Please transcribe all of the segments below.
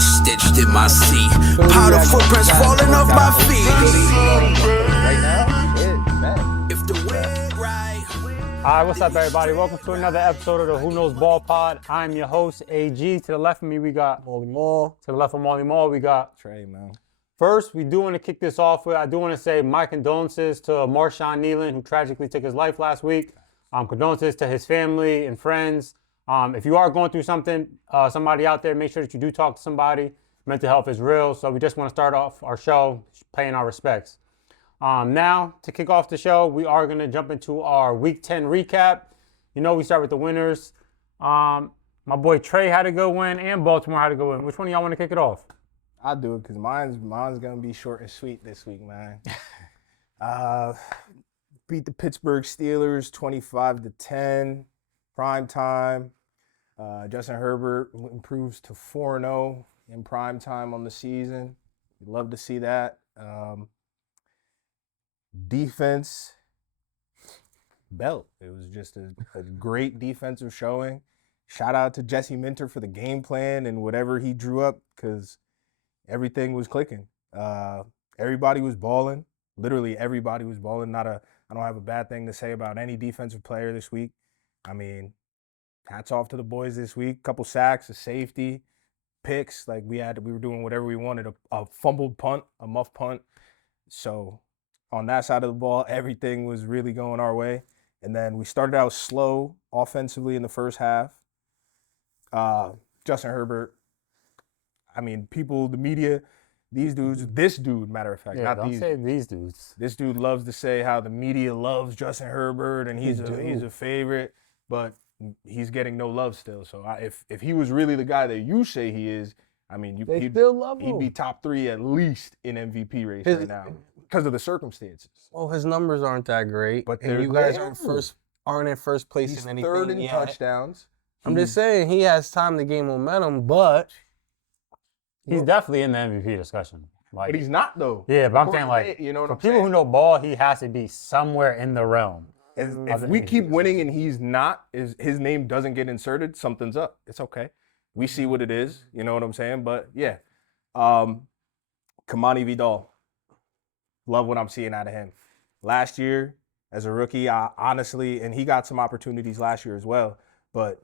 blood stitched in my seat. Powder footprints falling off my feet. Right now? Yeah, man. If the wind right. All right, what's up, everybody? Welcome to another episode of the Who Knows Ball Pod. I'm your host, AG. To the left of me, we got Molly Mall. To the left of Molly Mall, we got Trey, man. First, we do want to kick this off with, I do want to say my condolences to Marshawn Nealon, who tragically took his life last week. Condolences to his family and friends. If you are going through something, somebody out there, make sure that you do talk to somebody. Mental health is real, so we just want to start off our show paying our respects. Now, to kick off the show, we are going to jump into our Week 10 recap. You know, we start with the winners. My boy Trey had a good win, and Baltimore had a good win. Which one of y'all want to kick it off? I'll do it because mine's going to be short and sweet this week, man. Beat the Pittsburgh Steelers 25-10, prime time. Justin Herbert improves to 4-0 in prime time on the season. We'd love to see that. Defense, belt. It was just a great defensive showing. Shout out to Jesse Minter for the game plan and whatever he drew up because everything was clicking. Everybody was balling. Literally everybody was balling. I don't have a bad thing to say about any defensive player this week. I mean, hats off to the boys this week. Couple sacks, a safety, picks. Like we were doing whatever we wanted. A fumbled punt, a muff punt. So on that side of the ball, everything was really going our way. And then we started out slow offensively in the first half. Justin Herbert, I mean, people, the media, these dudes, this dude, matter of fact, Yeah, not don't these. say these dudes. This dude loves to say how the media loves Justin Herbert and he's a favorite, but he's getting no love still. So if he was really the guy that you say he is, I mean, They still love him. he'd be top 3 at least in MVP race right now because of the circumstances. Well, his numbers aren't that great, But and they're you guys there. aren't in first place He's in anything. third in yet. touchdowns. I'm just saying he has time to gain momentum, but He's definitely in the MVP discussion. Like, But he's not though. yeah, but I'm According saying, to like, it, you know what for I'm people saying? who know ball, he has to be somewhere in the realm. If we keep winning and he's not, his name doesn't get inserted, something's up. It's okay. We see what it is. You know what I'm saying? But yeah, Kamani Vidal. Love what I'm seeing out of him. Last year, as a rookie, honestly, and he got some opportunities last year as well, but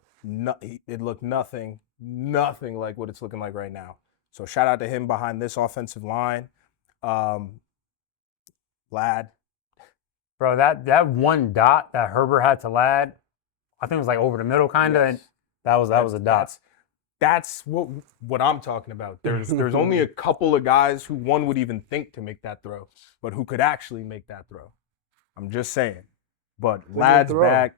it looked nothing like what it's looking like right now. So shout out to him behind this offensive line. Lad. Bro, that one dot that Herbert had to Lad, I think it was like over the middle kind of, and that was a dot. That's what I'm talking about. There's only a couple of guys who one would even think to make that throw, but who could actually make that throw. I'm just saying. But Lad's back.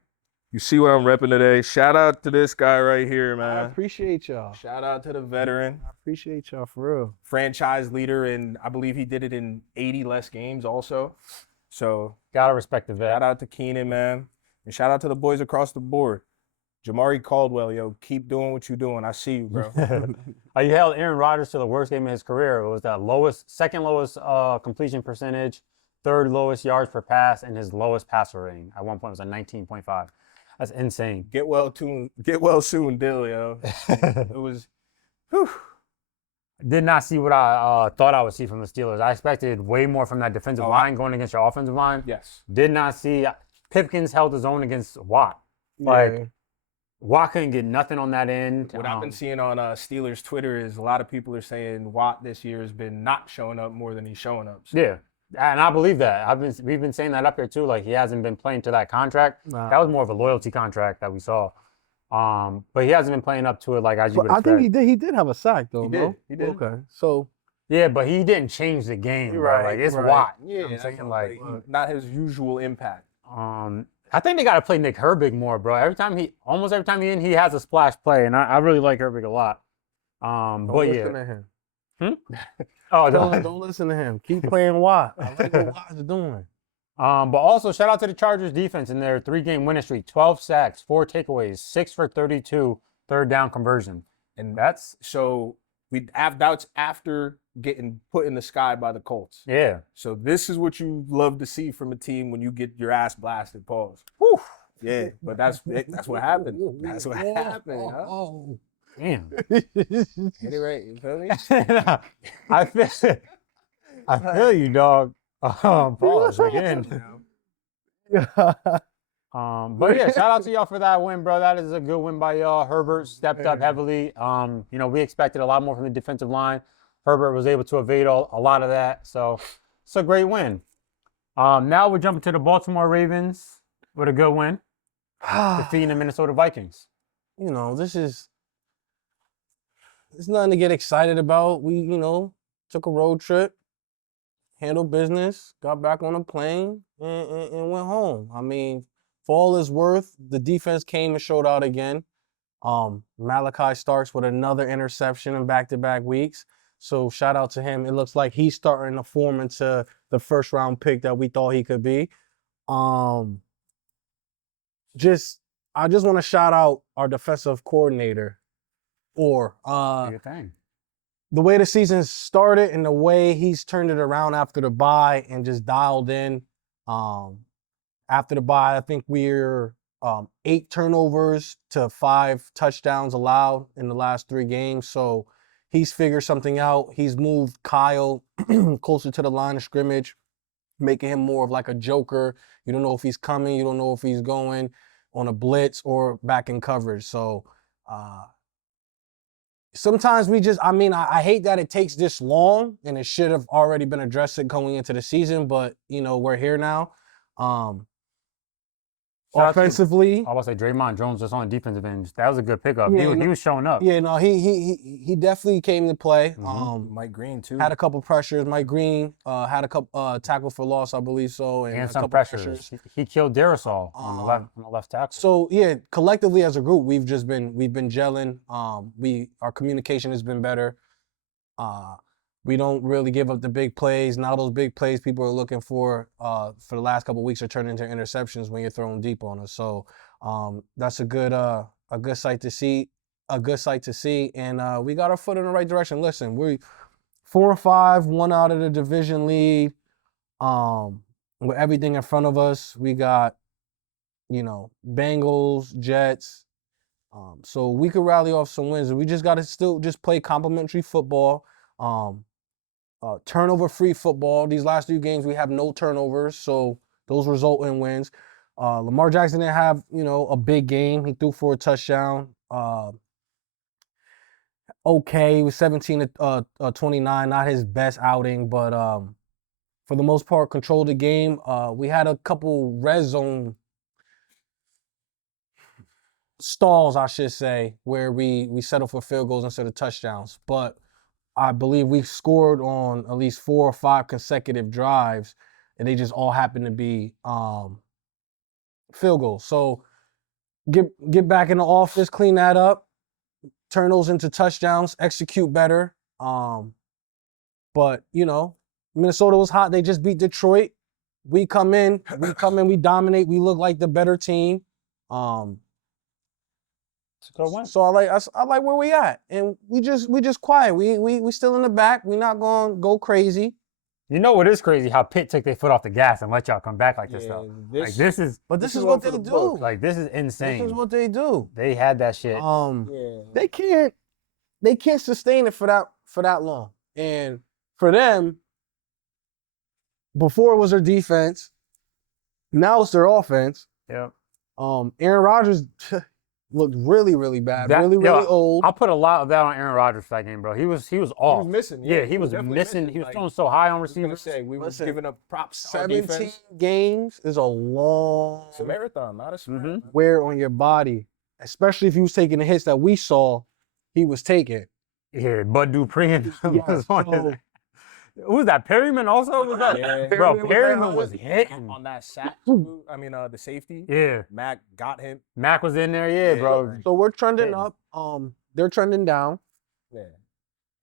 You see what I'm repping today. Shout out to this guy right here, I man. appreciate y'all. Shout out to the veteran. I appreciate y'all for real. Franchise leader, and I believe he did it in 80 less games also. So Gotta respect the vet. shout out to Keenan, man. And shout out to the boys across the board. Jamari Caldwell, yo, keep doing what you're doing. I see you, bro. You held Aaron Rodgers to the worst game of his career. It was the second lowest completion percentage, third lowest yards per pass, and his lowest passer rating. At one point, it was a 19.5. That's insane. Get well soon, Dill, yo. It was, whew. Did not see what I thought I would see from the Steelers. I expected way more from that defensive line going against your offensive line. Yes. Did not see. Pipkins held his own against Watt. Like, Watt couldn't get nothing on that end. What I've been seeing on Steelers Twitter is a lot of people are saying Watt this year has been not showing up more than he's showing up. So. Yeah. And I believe that. We've been saying that up here too. Like, he hasn't been playing to that contract. Nah. That was more of a loyalty contract that we saw. But he hasn't been playing up to it like as you would But I expect. think he did have a sack though. He did. Okay, so Yeah, but he didn't change the game. You're Bro. right, Like, it's right. Watt. Yeah, I'm that's saying, not like, not his usual impact. I think they got to play Nick Herbig more, bro. Almost every time he has a splash play, and I really like Herbig a lot. don't But listen yeah. to him. Oh, Don't listen to him. Keep playing Watt. I like what Watt's doing. But also shout out to the Chargers defense in their 3-game winning streak: 12 sacks, 4 takeaways, 6 for 32 third down conversion. And That's so that's after getting put in the sky by the Colts. yeah. So this is what you love to see from a team when you get your ass blasted. Pause. Whew. Yeah, but that's what happened. That's what happened. Huh? Damn. Hit it right. You feel me? I feel you, dog. Pause again. But yeah, shout out to y'all for that win, bro. That is a good win by y'all. Herbert stepped up heavily. We expected a lot more from the defensive line. Herbert was able to evade a lot of that. So it's a great win. Now we're jumping to the Baltimore Ravens with a good win, defeating the Minnesota Vikings. You know, it's nothing to get excited about. We, took a road trip, handled business, got back on a plane, and went home. I mean, for all it's worth, the defense came and showed out again. Malachi Starks with another interception in back-to-back weeks. So shout out to him. It looks like he's starting to form into the first-round pick that we thought he could be. I just want to shout out our defensive coordinator, Do your thing. the way the season started and the way he's turned it around after the bye and just dialed in. After the bye, I think we're 8 turnovers to 5 touchdowns allowed in the last 3 games. So he's figured something out. He's moved Kyle closer to the line of scrimmage, making him more of like a joker. You don't know if he's coming. You don't know if he's going on a blitz or back in coverage. So sometimes I hate that it takes this long and it should have already been addressed going into the season, but, we're here now. Offensively, I was say Draymond Jones just on the defensive end. That was a good pickup. Yeah, he was showing up. yeah, no, he definitely came to play. Mike Green too. Had a couple pressures. Mike Green had a couple tackle for loss, I believe so, and a some couple pressures. He killed Darrisaw on the left tackle. So yeah, collectively as a group, we've been gelling. Our communication has been better. We don't really give up the big plays. Now those big plays people are looking for the last couple of weeks are turning into interceptions when you're throwing deep on us. So that's a good sight to see. And we got our foot in the right direction. Listen, we 4-5, 1 out of the division lead. With everything in front of us, we got Bengals, Jets. So we could rally off some wins. We just got to still just play complimentary football. Turnover-free football. These last 3 games, we have no turnovers, so those result in wins. Lamar Jackson didn't have, a big game. He threw for a touchdown. Okay, he was 17 to 29, not his best outing, but for the most part, controlled the game. We had a couple red zone stalls, I should say, where we settled for field goals instead of touchdowns, but I believe we scored on at least 4 or 5 consecutive drives, and they just all happened to be field goals. So get back in the office, clean that up, turn those into touchdowns, execute better. But Minnesota was hot. They just beat Detroit. We come in, we dominate. We look like the better team. So I like where we at, and we just quiet. We still in the back. We not gonna go crazy. You know what is crazy? How Pitt took their foot off the gas and let y'all come back like this stuff. This is what they do. Like this is insane. This is what they do. They had that shit. They can't sustain it for that long. And for them, before it was their defense, now it's their offense. Yeah. Aaron Rodgers looked really, really bad. Really old. I'll put a lot of that on Aaron Rodgers for that game, bro. He was off. He was missing. Yeah, he was missing. He was throwing so high on receivers. We were giving up props. 17 games is a long. It's a marathon, not a sprint. Wear on your body, especially if he was taking the hits that we saw he was taking. Yeah, Bud Dupree was on his. Who was that? Perryman also? Was that? Yeah. Bro, Perryman was hitting. On that sack. The safety. Yeah. Mac got him. Mac was in there, yeah, bro. So we're trending up. They're trending down. Yeah.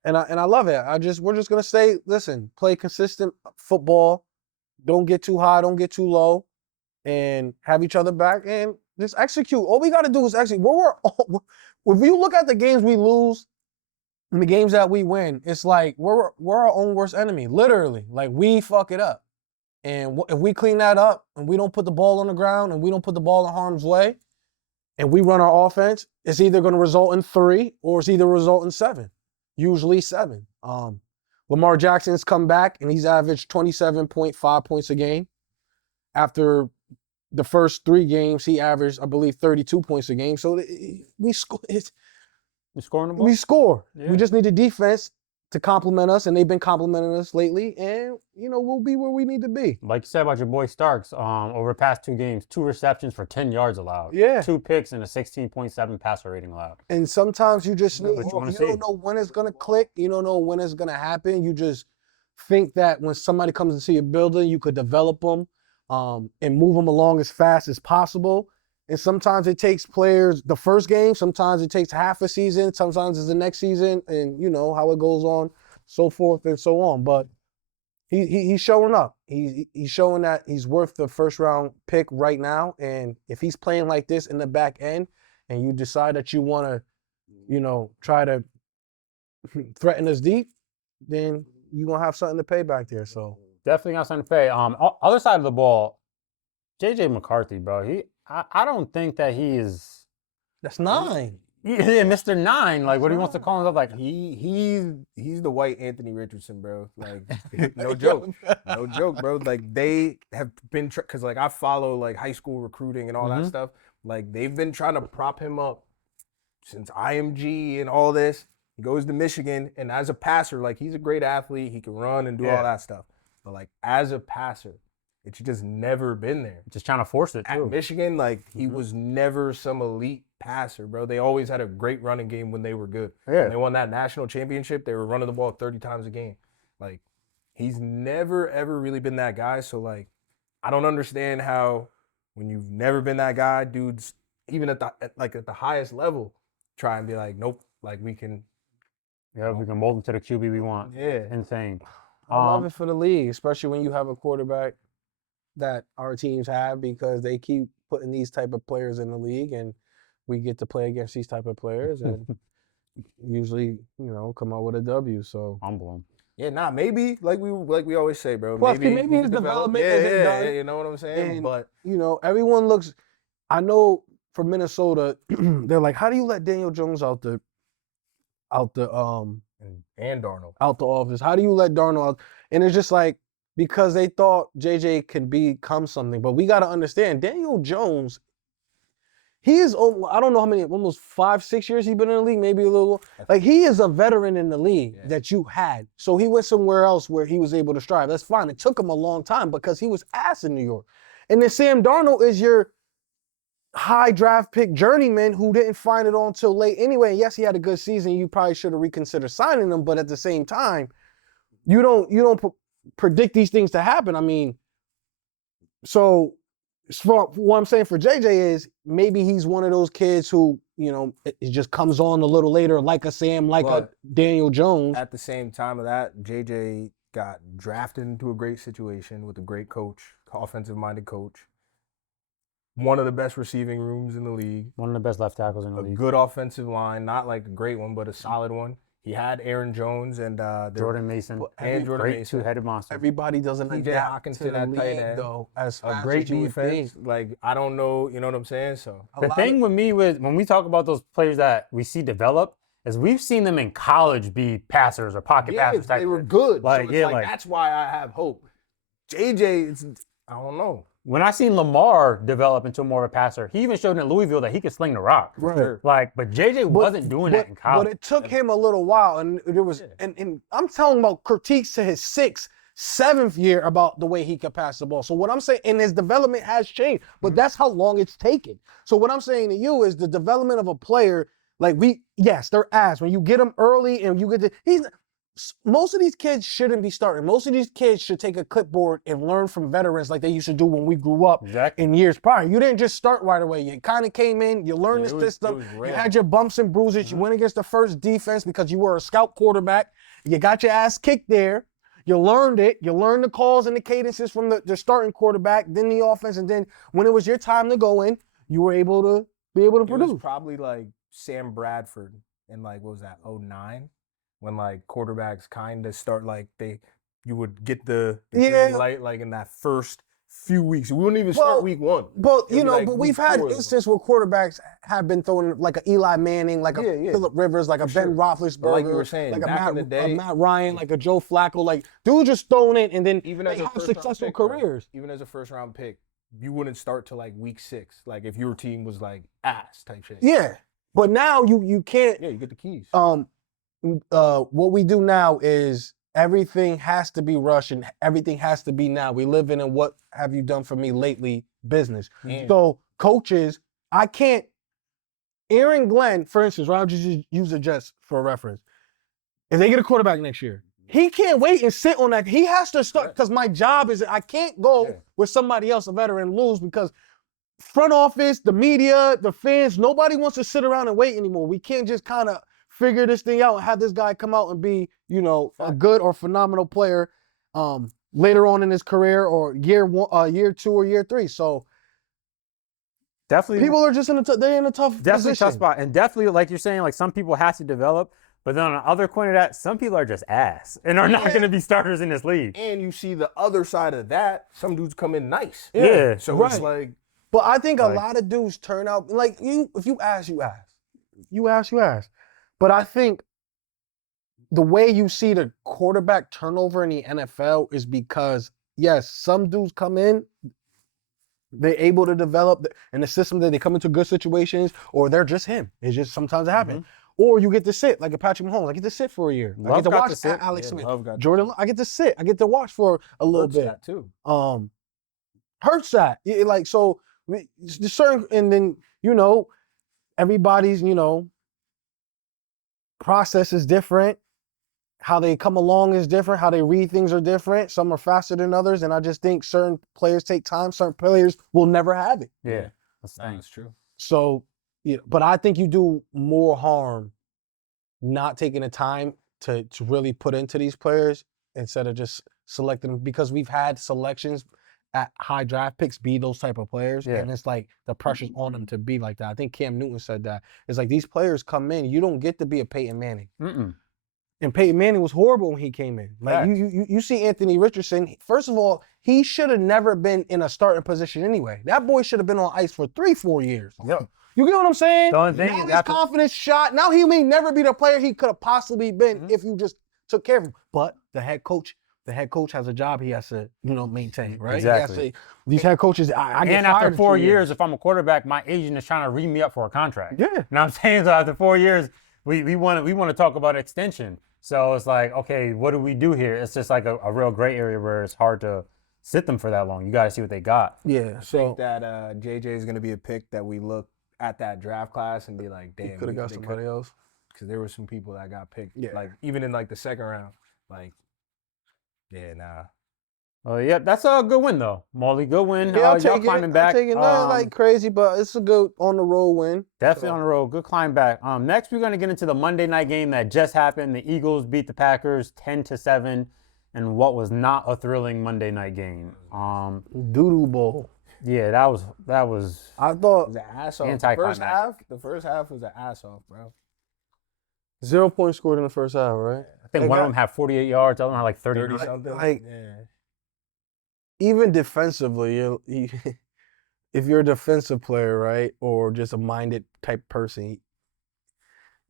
And I love it. We're just gonna say, listen, play consistent football. Don't get too high, don't get too low, and have each other back and just execute. All we gotta do is execute. If you look at the games we lose and the games that we win, it's like we're our own worst enemy, literally. Like we fuck it up. And if we clean that up and we don't put the ball on the ground and we don't put the ball in harm's way, and we run our offense, it's either going to result in 3 or it's either result in 7. Usually 7. Lamar Jackson's come back and he's averaged 27.5 points a game. After the first 3 games, he averaged, I believe, 32 points a game. So we score. You scoring the ball? We score. Yeah. We just need the defense to complement us, and they've been complimenting us lately. And we'll be where we need to be. Like you said about your boy Starks, over the past 2 games, 2 receptions for 10 yards allowed. Yeah. 2 picks and a 16.7 passer rating allowed. And sometimes you just That's need, what you wanna you see. don't know when it's gonna click. You don't know when it's gonna happen. You just think that when somebody comes into your building, you could develop them and move them along as fast as possible. And sometimes it takes players the first game. Sometimes it takes half a season. Sometimes it's the next season, and you know how it goes on, so forth and so on. But he's showing up. He's showing that he's worth the first round pick right now. And if he's playing like this in the back end, and you decide that you want to, try to threaten us deep, then you're gonna have something to pay back there. So Definitely got something to pay. Other side of the ball, JJ McCarthy, bro. I don't think that he is. that's 9. Yeah, Mr. 9. Like, what he wants to call himself, like, He's the white Anthony Richardson, bro. Like, no joke, no joke, bro. Like, they have been because like I follow like high school recruiting and all that stuff. Like, they've been trying to prop him up since IMG and all this. He goes to Michigan, and as a passer, like, he's a great athlete. He can run and do all that stuff. But like, as a passer, it's just never been there. just trying to force it, At too. Michigan, like, he was never some elite passer, bro. They always had a great running game when they were good. Yeah. When they won that national championship, they were running the ball 30 times a game. Like, he's never, ever really been that guy. So, like, I don't understand how when you've never been that guy, dudes, even at the highest level, try and be like, nope, like, we can. Yeah, we can mold him to the QB we want. Yeah. Insane. I love it for the league, especially when you have a quarterback that our teams have, because they keep putting these type of players in the league, and we get to play against these type of players, and usually, come out with a W. So Humble him. Yeah, maybe like we always say, bro. Plus, maybe he his can develop. development isn't done. Yeah, you know what I'm saying? And, But everyone looks. I know for Minnesota, they're like, how do you let Daniel Jones out the and Darnold. out the office? How do you let Darnold out? And it's just like, because they thought JJ could become something. But we got to understand, Daniel Jones, he is, I don't know how many, almost 5-6 years he's been in the league, maybe a little. Like, he is a veteran in the league that you had. So he went somewhere else where he was able to strive. That's fine. It took him a long time because he was ass in New York. And then Sam Darnold is your high draft pick journeyman who didn't find it on until late anyway. Yes, he had a good season. You probably should have reconsidered signing him, but at the same time, you don't predict these things to happen. I mean, so what I'm saying for JJ is maybe he's one of those kids who, it just comes on a little later, like a Sam, like a Daniel Jones. At the same time of that, JJ got drafted into a great situation with a great coach, offensive-minded coach. One of the best receiving rooms in the league. One of the best left tackles in the A league. good offensive line, not like a great one, but a solid one. He had Aaron Jones and Jordan Mason. and Jordan Great Mason. two-headed monster. Everybody doesn't TJ adapt to Hawkinson the at tight league, end. though, as A fast great as you would defense. think. Like, I don't know, you know what I'm saying? So The thing with me with when we talk about those players that we see develop is we've seen them in college be passers or pocket passers. they were good. Like, so it's like that's why I have hope. JJ, I don't know. when I seen Lamar develop into more of a passer, he even showed in Louisville that he could sling the rock. Right. Sure. Like, but JJ wasn't doing that in college. But it took him a little while, and there was, and I'm telling about critiques to his 6th, 7th year about the way he could pass the ball. So what I'm saying, and his development has changed, but that's how long it's taken. So what I'm saying to you is the development of a player, like yes, they're ass. When you get them early and you get most of these kids shouldn't be starting. Most of these kids should take a clipboard and learn from veterans like they used to do when we grew up in years prior. You didn't just start right away. You kind of came in, you learned the system, you had your bumps and bruises, you went against the first defense because you were a scout quarterback. You got your ass kicked there. You learned it. You learned the calls and the cadences from the starting quarterback, then the offense, and then when it was your time to go in, you were able to It produce. was probably like Sam Bradford in like, what was that, 2009? When like quarterbacks kind of start like you would get the green light like in that first few weeks. We wouldn't even start week 1. But It'd be like but week we've had 4 or instances where quarterbacks have been throwing like a Eli Manning, like a Yeah. Phillip Rivers, like a For Ben sure. Roethlisberger, But like you were saying, like a back in the day- Matt Ryan, like a Joe Flacco, like dudes just throwing it and then even they as a have first-round successful pick, bro. careers. Even as a first-round pick, you wouldn't start till like week 6. Like if your team was like ass type shit. Yeah, but now you can't. Yeah, you get the keys. What we do now is everything has to be rushed and everything has to be now. We live in a what have you done for me lately business. And- So coaches, I can't. Aaron Glenn, for instance, right? I'll just use the Jets for a reference. If they get a quarterback next year, he can't wait and sit on that. He has to start because my job is I can't go with somebody else, a veteran, lose because front office, the media, the fans, nobody wants to sit around and wait anymore. We can't just kind of figure this thing out and have this guy come out and be, a good or phenomenal player later on in his career or year 2 or year 3. So Definitely. people are just they're in a tough Definitely position. tough spot. And definitely, like you're saying, like some people have to develop, but then on the other coin of that, some people are just ass and are not going to be starters in this league. And you see the other side of that, some dudes come in nice. Yeah, So right. it's like, But I think a Like- lot of dudes turn out like you. If you ask, you ask. You ask, you ask. But I think the way you see the quarterback turnover in the NFL is because yes, some dudes come in, they're able to develop in the system that they come into good situations, or they're just him. It's just sometimes it happens. Or you get to sit like a Patrick Mahomes. I get to sit for a year. I Love get to got watch to sit. Alex Yeah, Smith, Love got to Jordan. I get to sit. I get to watch for a little Hurts bit. that too. Hurts that. Like so, the certain and then everybody's process is different. How they come along is different. How they read things are different. Some are faster than others, and I just think certain players take time. Certain players will never have it. Yeah. That's the thing. That's true. So, but I think you do more harm not taking the time to really put into these players instead of just selecting them because we've had selections at high draft picks be those type of players. Yeah. And it's like the pressure's on them to be like that. I think Cam Newton said that. It's like these players come in, you don't get to be a Peyton Manning. Mm-mm. And Peyton Manning was horrible when he came in. Like Facts. you see Anthony Richardson. First of all, he should have never been in a starting position anyway. That boy should have been on ice for 3-4 years. Yep. You get what I'm saying? The only thing Now is his after- confidence shot. Now he may never be the player he could have possibly been if you just took care of him. But the head coach has a job he has to, maintain, right? He has Exactly. to- these head coaches, I get And fired after in 4 2 years, if I'm a quarterback, my agent is trying to read me up for a contract. Yeah. You know what I'm saying? So after 4 years, we want to talk about extension. So it's like, okay, what do we do here? It's just like a real gray area where it's hard to sit them for that long. You got to see what they got. Yeah. I So think that JJ is going to be a pick that we look at that draft class and be like, damn, could have got somebody else. Because there were some people that got picked, Yeah. like even in like the second round. Like, yeah, nah. Yeah, that's a good win though, Molly. Good win. Yeah, I'll y'all take it. climbing back. I'll take it. Not like crazy, but it's a good on the road win. Definitely on the road. Good climb back. Next, we're going to get into the Monday night game that just happened. The Eagles beat the Packers 10-7 in what was not a thrilling Monday night game. Doodoo bowl. Yeah, that was. I It thought was an ass off. Anticlimactic. The first half was an ass off, bro. 0 points scored in the first half, right? I think one of them had 48 yards. The other one had like 30. 30 something. like- yeah. Even defensively, if you're a defensive player, right, or just a minded type person,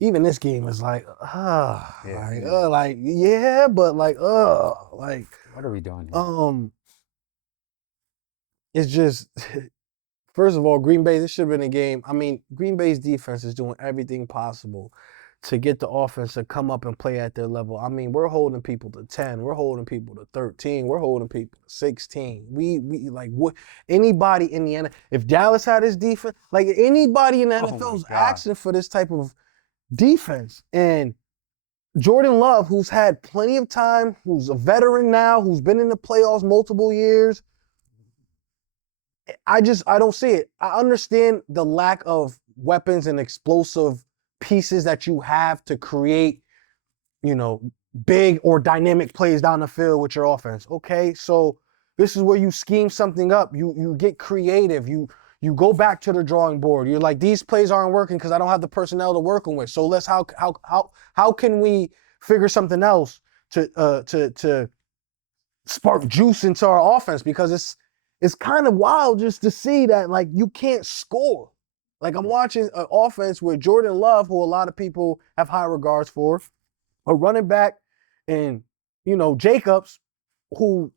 even this game is like, What are we doing here? it's just, first of all, Green Bay, this should have been a game. I mean, Green Bay's defense is doing everything possible to get the offense to come up and play at their level. I mean, we're holding people to 10, we're holding people to 13, we're holding people to 16. We like what anybody in the NFL, if Dallas had his defense, like anybody in the Oh NFL is my God. asking for this type of defense. And Jordan Love, who's had plenty of time, who's a veteran now, who's been in the playoffs multiple years, I don't see it. I understand the lack of weapons and explosive pieces that you have to create, big or dynamic plays down the field with your offense. Okay, so this is where you scheme something up. You get creative. You go back to the drawing board. You're like, these plays aren't working because I don't have the personnel to work with. So let's how can we figure something else to spark juice into our offense, because it's kind of wild just to see that like you can't score. Like I'm watching an offense where Jordan Love, who a lot of people have high regards for, a running back, and Jacobs, who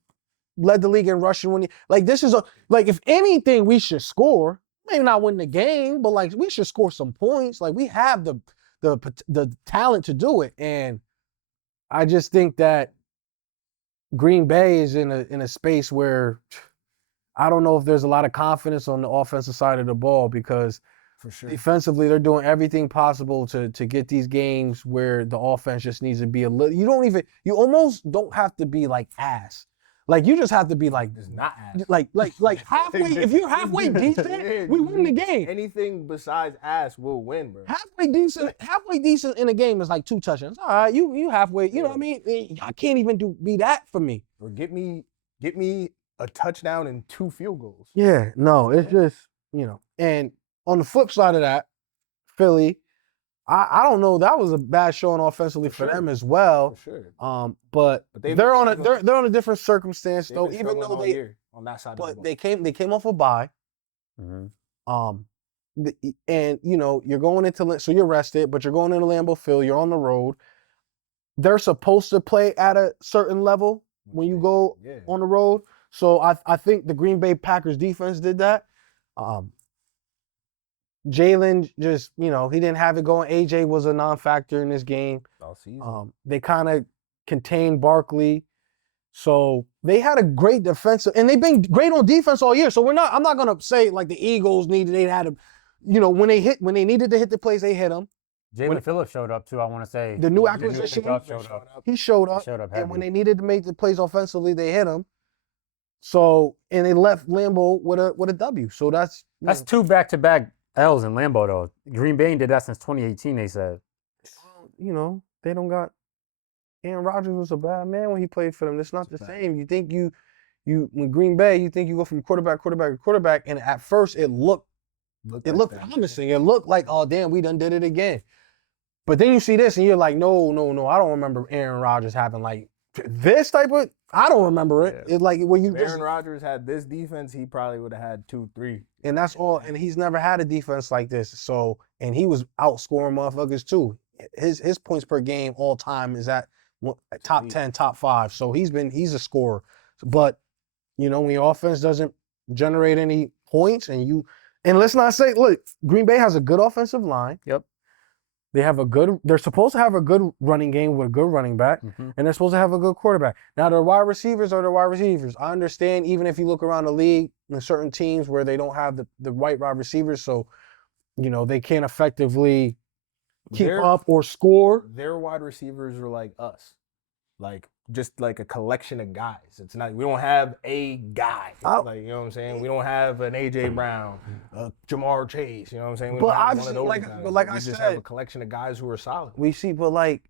led the league in rushing when like this is if anything we should score, maybe not win the game, but like we should score some points. Like we have the talent to do it, and I just think that Green Bay is in a space where I don't know if there's a lot of confidence on the offensive side of the ball because For sure. defensively they're doing everything possible to get these games where the offense just needs to be a little. You almost don't have to be like ass. Like you just have to be like It's not ass. like halfway. If you're halfway decent, we win the game. Anything besides ass will win, bro. Halfway decent in a game is like 2 touchdowns. All right, you halfway. You know what I mean? I can't even be that for me. Or get me a touchdown and 2 field goals. Yeah, no, it's just And on the flip side of that, Philly, I don't know. That was a bad showing offensively for them as well. For sure. But they've they're been on struggling. they're on a different circumstance They've though. been Even struggling though all year on that side of the but ball. they came off a bye. Mhm. And you're going into, so you're rested, but you're going into Lambeau Field. You're on the road. They're supposed to play at a certain level when you go Yeah. on the road. So I think the Green Bay Packers defense did that. Jalen just, he didn't have it going. AJ was a non-factor in this game. All season. They kind of contained Barkley. So they had a great defensive, and they've been great on defense all year. So I'm not gonna say like the Eagles they had to, when they needed to hit the plays, they hit them. Jalen Phillips showed up too. I want to say The new The acquisition, pickup showed up. he showed up, Showed up and when heavy. they needed to make the plays offensively, they hit him. So and they left Lambeau with a W. So that's That's 2 back-to-back L's in Lambeau though. Green Bay did that since 2018. They said. they don't got. Aaron Rodgers was a bad man when he played for them. It's not the same. You think you when Green Bay, you think you go from quarterback to quarterback, and at first it looked promising. It looked like, oh damn, we done did it again. But then you see this and you're like, no, I don't remember Aaron Rodgers having like this type of. I don't remember it. Yeah. It's like when you If just, Aaron Rodgers had this defense, he probably would have had 2, 3. and that's all. And he's never had a defense like this. So and he was outscoring motherfuckers too. His points per game all time is at top 10, top 5. So he's a scorer. But when your offense doesn't generate any points, and let's not say, look, Green Bay has a good offensive line. Yep. They're supposed to have a good running game with a good running back, Mhm. and they're supposed to have a good quarterback. Now, their wide receivers are their wide receivers. I understand, even if you look around the league, in certain teams where they don't have the right wide receivers, so, they can't effectively keep up or score. Their wide receivers are like us. Like just like a collection of guys. It's not, we don't have a guy. Like, you know what I'm saying? We don't have an AJ Brown, Jamar Chase, you know what I'm saying? We But don't have obviously, one of those like- guys. but like we I just said- have a collection of guys who are solid. We see, but like,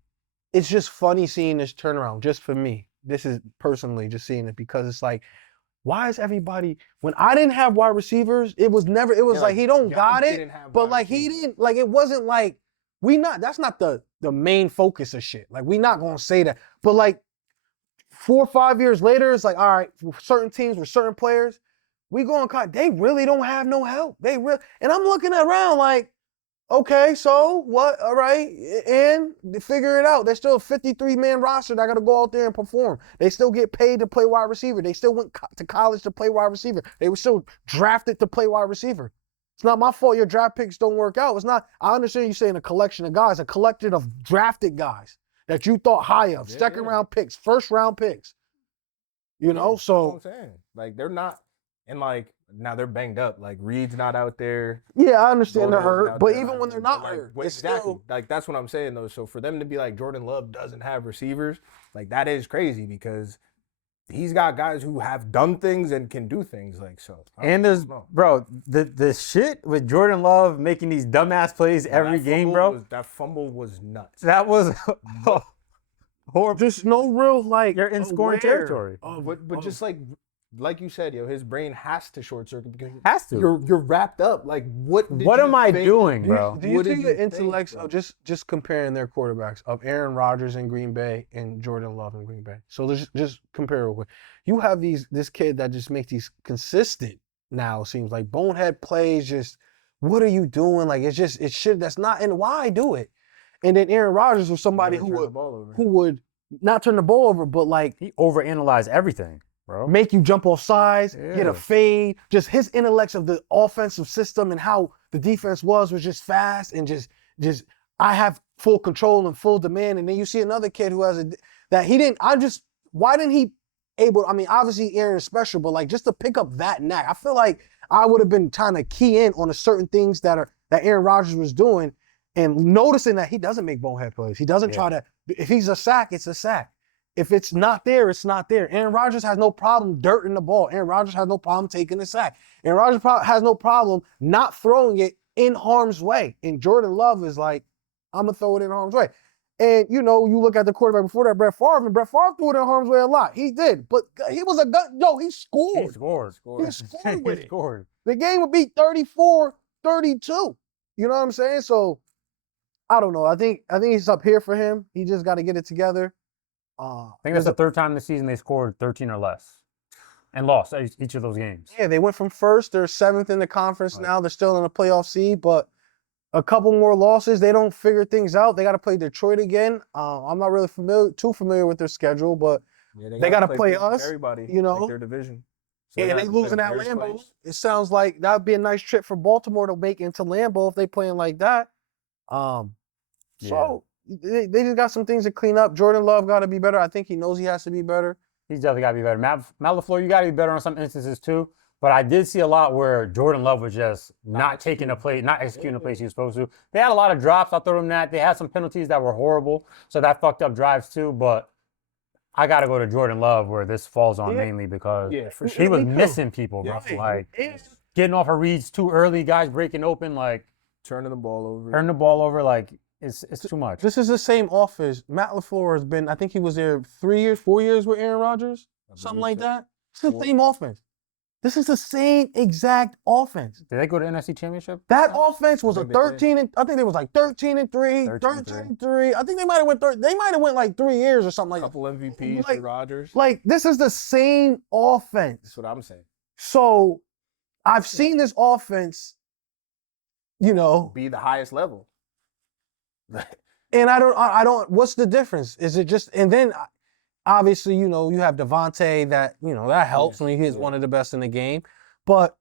it's just funny seeing this turnaround. Just for me, this is personally just seeing it because it's like, why is everybody? When I didn't have wide receivers, it was never. It was Yeah, like he don't y'all got it, didn't have but wide like he receivers. didn't. Like it wasn't like That's not the main focus of shit. Like we not gonna say that, but like 4 or 5 years later, it's like, all right, for certain teams with certain players, we going cut. They really don't have no help. And I'm looking around like, okay, so what? All right, and figure it out. There's still a 53-man roster that got to go out there and perform. They still get paid to play wide receiver. They still went to college to play wide receiver. They were still drafted to play wide receiver. It's not my fault your draft picks don't work out. It's not. I understand you saying a collection of guys, a collection of drafted guys that you thought high of, second round picks, first round picks. That's what So I'm saying. Like they're not, and like now they're banged up. Like Reed's not out there. yeah, I understand they're Gordon's hurt, out but there. even when they're not Like, hurt, wait, it's exactly. still. Like that's what I'm saying though. So for them to be like Jordan Love doesn't have receivers, like that is crazy because he's got guys who have done things and can do things. Like so. And there's, don't know. bro, the shit with Jordan Love making these dumbass plays every That game, fumble bro. that fumble was nuts. That was horrible. There's no real like You're in scoring aware territory. But just like like you said, yo, his brain has to short circuit because Has to. you're wrapped up. Like, what What am I doing, Do you, bro? do you What think did the you think, intellects bro? of just comparing their quarterbacks of Aaron Rodgers in Green Bay and Jordan Love in Green Bay? So let's just compare real quick. You have this kid that just makes these consistent now, seems like bonehead plays, just what are you doing? Like it should that's not and why do it? And then Aaron Rodgers was somebody Never who turn the would ball over. who would not turn the ball over, but like He overanalyzed everything, bro. make you jump off sides, get Yeah. a fade. Just his intellects of the offensive system and how the defense was just fast and just I have full control and full demand. And then you see another kid who has that he didn't. Why didn't he able? I mean, obviously Aaron is special, but like just to pick up that knack, I feel like I would have been trying to key in on a certain things that Aaron Rodgers was doing and noticing that he doesn't make bonehead plays. He doesn't try to. If he's a sack, it's a sack. If it's not there, it's not there. Aaron Rodgers has no problem dirting the ball. Aaron Rodgers has no problem taking the sack. Aaron Rodgers has no problem not throwing it in harm's way. And Jordan Love is like, I'm going to throw it in harm's way. And, you know, you look at the quarterback before that, Brett Favre, and Brett Favre threw it in harm's way a lot. He did. But he was a gun. Yo, he scored. He scored. He scored with He it. scored. The game would be 34-32. You know what I'm saying? So, I don't know. I think it's up here for him. He just got to get it together. I think that's the third time this season they scored 13 or less and lost each of those games. Yeah, they went from first. They're seventh in the conference now. They're still in the playoff seed, but a couple more losses. They don't figure things out. They got to play Detroit again. I'm not really too familiar with their schedule, but they gotta play us, Everybody, you know? like their division. So and have they to play losing at Bears Lambeau. twice. It sounds like that would be a nice trip for Baltimore to make into Lambeau if they playing like that. So they just got some things to clean up. Jordan Love got to be better. I think he knows he has to be better. He's definitely got to be better. Matt LaFleur, you got to be better on some instances too. But I did see a lot where Jordan Love was just not taking a play, not executing the plays he was supposed to. They had a lot of drops. I'll throw them that. They had some penalties that were horrible, so that fucked up drives too. But I got to go to Jordan Love where this falls on mainly because for he was Me too. missing people, bro. Yeah. Like And getting off of reads too early, guys breaking open, like turning the ball over. turn the ball over, like it's too much. this is the same office. Matt LaFleur has been, I think he was there 4 years with Aaron Rodgers, something like that. It's the same offense. This is the same exact offense. Did they go to NFC Championship? That offense was a think they did. 13 and I think they was like 13-3, 13-3. I think they might have went they might have went like 3 years or something like that. Couple MVPs Like- for Rodgers. Like this is the same offense. That's what I'm saying. So I've seen this offense, you know, Be the highest level. and I don't. What's the difference? Is it just? And then, obviously, you know, you have Devontae that that helps, and he is one of the best in the game. But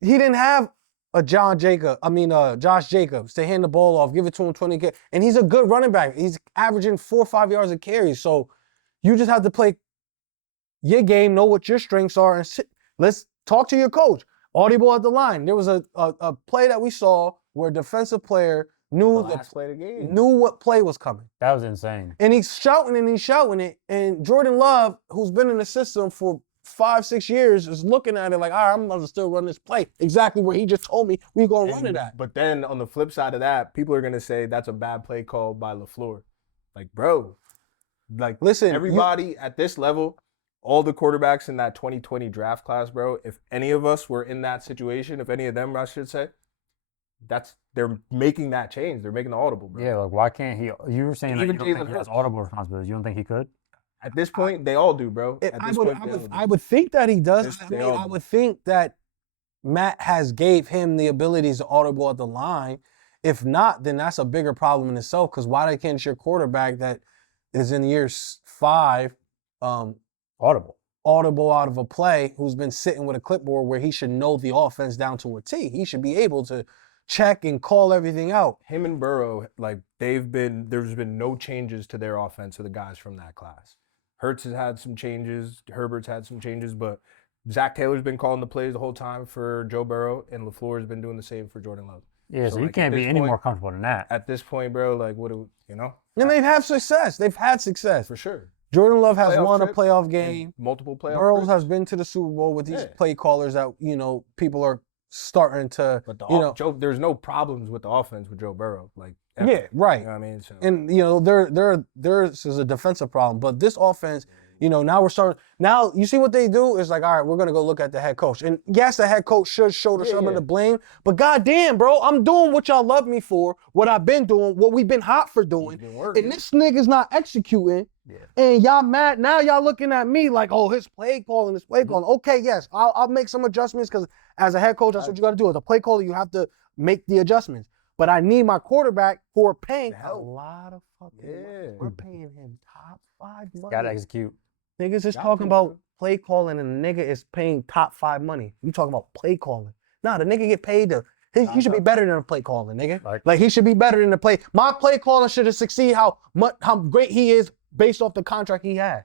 he didn't have a Josh Jacobs to hand the ball off, give it to him 20, and he's a good running back. He's averaging 4 or 5 yards a carry. So you just have to play your game, know what your strengths are, and let's talk to your coach. Audible at the line. There was a play that we saw where a defensive player knew Last play of the game. knew what play was coming. That was insane. And he's shouting it. And Jordan Love, who's been in the system for 5-6 years, is looking at it like, all right, I'm going to still run this play. Exactly where he just told me we're going to run it at. But then on the flip side of that, people are gonna say that's a bad play call by LaFleur. Like, bro, like Listen, everybody at this level, all the quarterbacks in that 2020 draft class, bro, if any of us were in that situation, if any of them, I should say, they're making that change. They're making the audible, bro. Yeah, like why can't he? You were saying that you Even don't think Jalen he has Hurts. audible responsibilities. You don't think he could? At this point, they all do, bro. At this point, they all do. I would think that he does. Yes, I they mean, all I do. would think that Matt has gave him the abilities to audible at the line. If not, then that's a bigger problem in itself. Because why can't your quarterback that is in year 5 Audible. audible out of a play, who's been sitting with a clipboard where he should know the offense down to a T? He should be able to check and call everything out. Him and Burrow, like there's been no changes to their offense to the guys from that class. Hurts has had some changes, Herbert's had some changes, but Zach Taylor's been calling the plays the whole time for Joe Burrow, and LaFleur has been doing the same for Jordan Love. Yeah, so, you like, can't at be this any point- more comfortable than that. At this point, bro, like what do you know? And they've had success. They've had success. For sure. Jordan Love has Playoff won a trip playoff and game. multiple playoff Burrows trips. has been to the Super Bowl with these Yeah. play callers that, people are starting to, But you there's no problems with the offense with Joe Burrow. Like ever. yeah, right. You know what I mean? So And, there is a defensive problem. But this offense, You know, now we're starting. Now you see what they do is like, all right, we're gonna go look at the head coach. And yes, the head coach should shoulder some of the blame. But goddamn, bro, I'm doing what y'all love me for, what I've been doing, what we've been hot for doing. And this nigga's not executing. Yeah. And y'all mad now? Y'all looking at me like, oh, his play calling, his play calling. Okay, yes, I'll make some adjustments because as a head coach, that's what you got to do. As a play caller, you have to make the adjustments. But I need my quarterback who are paying a lot of fucking money. We're paying him top 5 money. Gotta execute. Niggas is talking about play calling and the nigga is paying top 5 money. You talking about play calling. Nah, the nigga get paid he should be better than a play calling, nigga. Like he should be better than the play. My play calling should have succeeded how great he is based off the contract he has.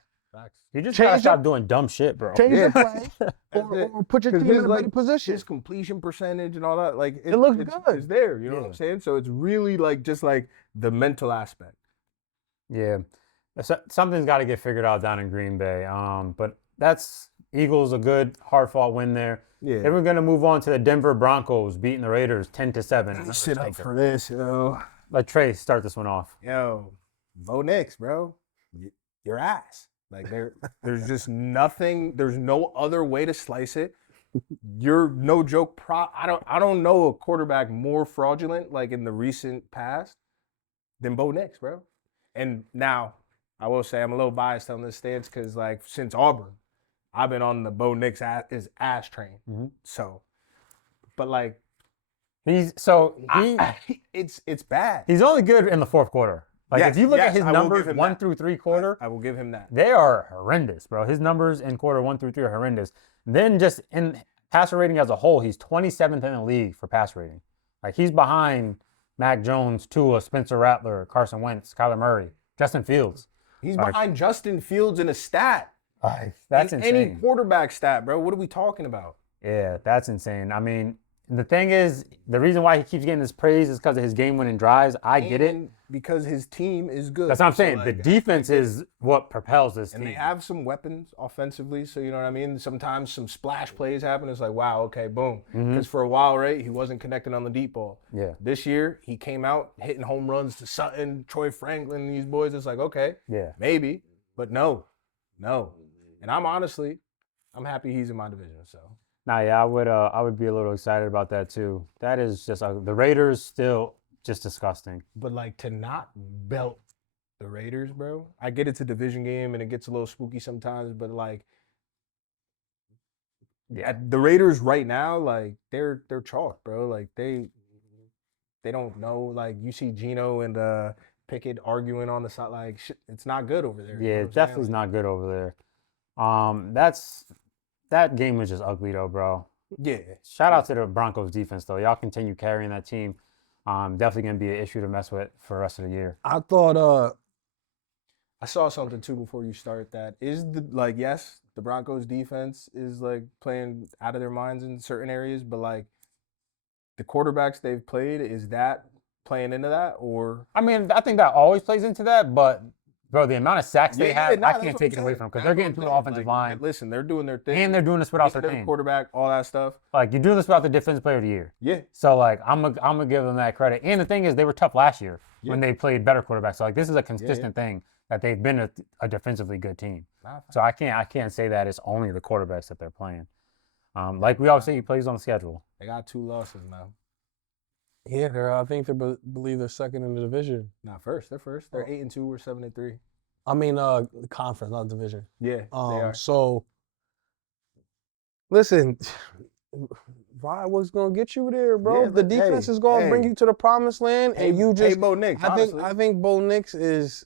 You just gotta stop doing dumb shit, bro. Change your play or put your team in a better position. His completion percentage and all that, like it looks good. It's there, you know what I'm saying? So it's really like just like the mental aspect. Yeah. Something's got to get figured out down in Green Bay. But that's Eagles a good hard-fought win there. Yeah. Then we're gonna move on to the Denver Broncos beating the Raiders 10-7. Sit up for this, yo. Let Trey start this one off. Yo, Bo Nix, bro, your ass. Like there's just nothing. There's no other way to slice it. You're no joke. I don't know a quarterback more fraudulent like in the recent past than Bo Nix, bro. And now I will say I'm a little biased on this stance because like since Auburn, I've been on the Bo Nix ass train. Mm-hmm. So, but like it's bad. He's only good in the fourth quarter. Like if you look at his numbers 1 through 3 quarter, I will give him that. They are horrendous, bro. His numbers in quarter 1 through 3 are horrendous. Then just in passer rating as a whole, he's 27th in the league for pass rating. Like he's behind Mac Jones, Tua, Spencer Rattler, Carson Wentz, Kyler Murray, Justin Fields. He's behind Justin Fields in a stat. That's insane. Any quarterback stat, bro. What are we talking about? Yeah, that's insane. I mean, the thing is, the reason why he keeps getting this praise is because of his game-winning drives. I get it. Because his team is good. That's what I'm saying. So like, the defense is what propels this team. And they have some weapons offensively, so you know what I mean? Sometimes some splash plays happen. It's like, wow, okay, boom. Because for a while, right, he wasn't connecting on the deep ball. Yeah. This year, he came out hitting home runs to Sutton, Troy Franklin, these boys. It's like, okay, maybe. But no. And I'm happy he's in my division, so. Nah, yeah, I would be a little excited about that too. That is just the Raiders still just disgusting. But like to not belt the Raiders, bro. I get it's a division game and it gets a little spooky sometimes, but like the Raiders right now, like they're chalk, bro. Like they don't know. Like you see Geno and Pickett arguing on the side, like shit, it's not good over there. Yeah, it definitely is not good over there. That game was just ugly though, bro. Yeah. Shout out to the Broncos defense though. Y'all continue carrying that team. Definitely gonna be an issue to mess with for the rest of the year. I thought I saw something too before you start that. Is yes, the Broncos defense is like playing out of their minds in certain areas, but like the quarterbacks they've played, is that playing into that or I mean, I think that always plays into that, but bro, the amount of sacks they have, I can't take it away from them because they're getting through the offensive line. Listen, they're doing their thing. And they're doing this without their team. Quarterback, all that stuff. Like, you're doing this without the defensive player of the year. Yeah. So, like, I'm gonna give them that credit. And the thing is, they were tough last year when they played better quarterbacks. So, like, this is a consistent thing that they've been a defensively good team. So, I can't say that it's only the quarterbacks that they're playing. Like we always say, he plays on the schedule. They got 2 losses now. Yeah, I think they believe they're second in the division. Not first. They're first. They're 8-2 or 7-3. I mean, conference, not division. Yeah, they are. So, listen, Ryan was gonna get you there, bro. The defense is gonna bring you to the promised land, and you just. Bo Nix. I think Bo Nix is,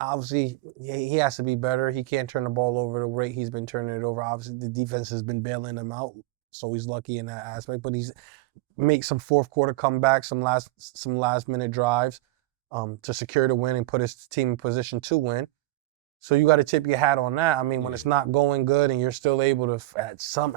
obviously he has to be better. He can't turn the ball over the rate he's been turning it over. Obviously, the defense has been bailing him out, so he's lucky in that aspect. But he's make some fourth quarter comebacks, some last minute drives. To secure the win and put his team in position to win. So you got to tip your hat on that. I mean, when it's not going good and you're still able to, at some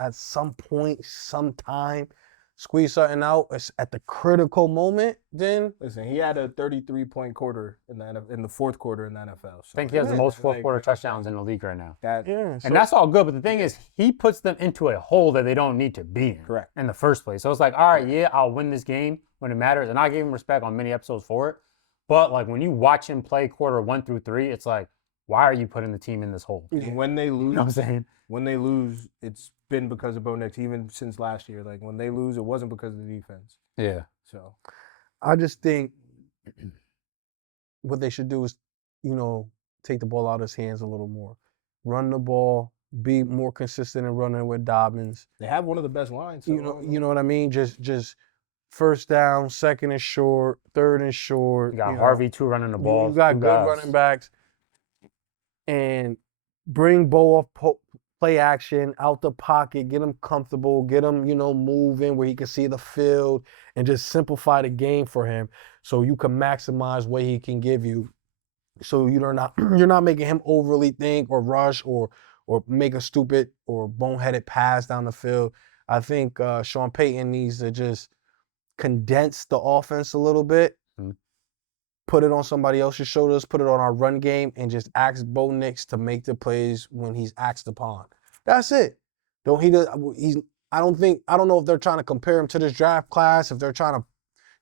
point, sometime, squeeze something out at the critical moment, then... Listen, he had a 33-point quarter in the fourth quarter in the NFL. So. I think he has the most fourth quarter touchdowns in the league right now. And that's all good, but the thing is, he puts them into a hole that they don't need to be in. Correct. In the first place. So it's like, all right, I'll win this game when it matters. And I gave him respect on many episodes for it. But, like, when you watch him play quarter 1 through 3, it's like, why are you putting the team in this hole? You And when they lose, know what I'm saying? when they lose, it's been because of Bo Nix, even since last year. Like when they lose, it wasn't because of the defense. Yeah. So I just think what they should do is, take the ball out of his hands a little more. Run the ball, be more consistent in running with Dobbins. they have one of the best lines. So You know what I mean? Just first down, second and short, third and short. You got know. Harvey too running the ball. You got two good guys. running backs. And bring Bo off play action, out the pocket, get him comfortable, get him, moving where he can see the field and just simplify the game for him so you can maximize what he can give you. So you're not making him overly think or rush or make a stupid or boneheaded pass down the field. I think Sean Payton needs to just condense the offense a little bit, put it on somebody else's shoulders, put it on our run game, and just ask Bo Nix to make the plays when he's asked upon. That's it. I don't know if they're trying to compare him to this draft class, if they're trying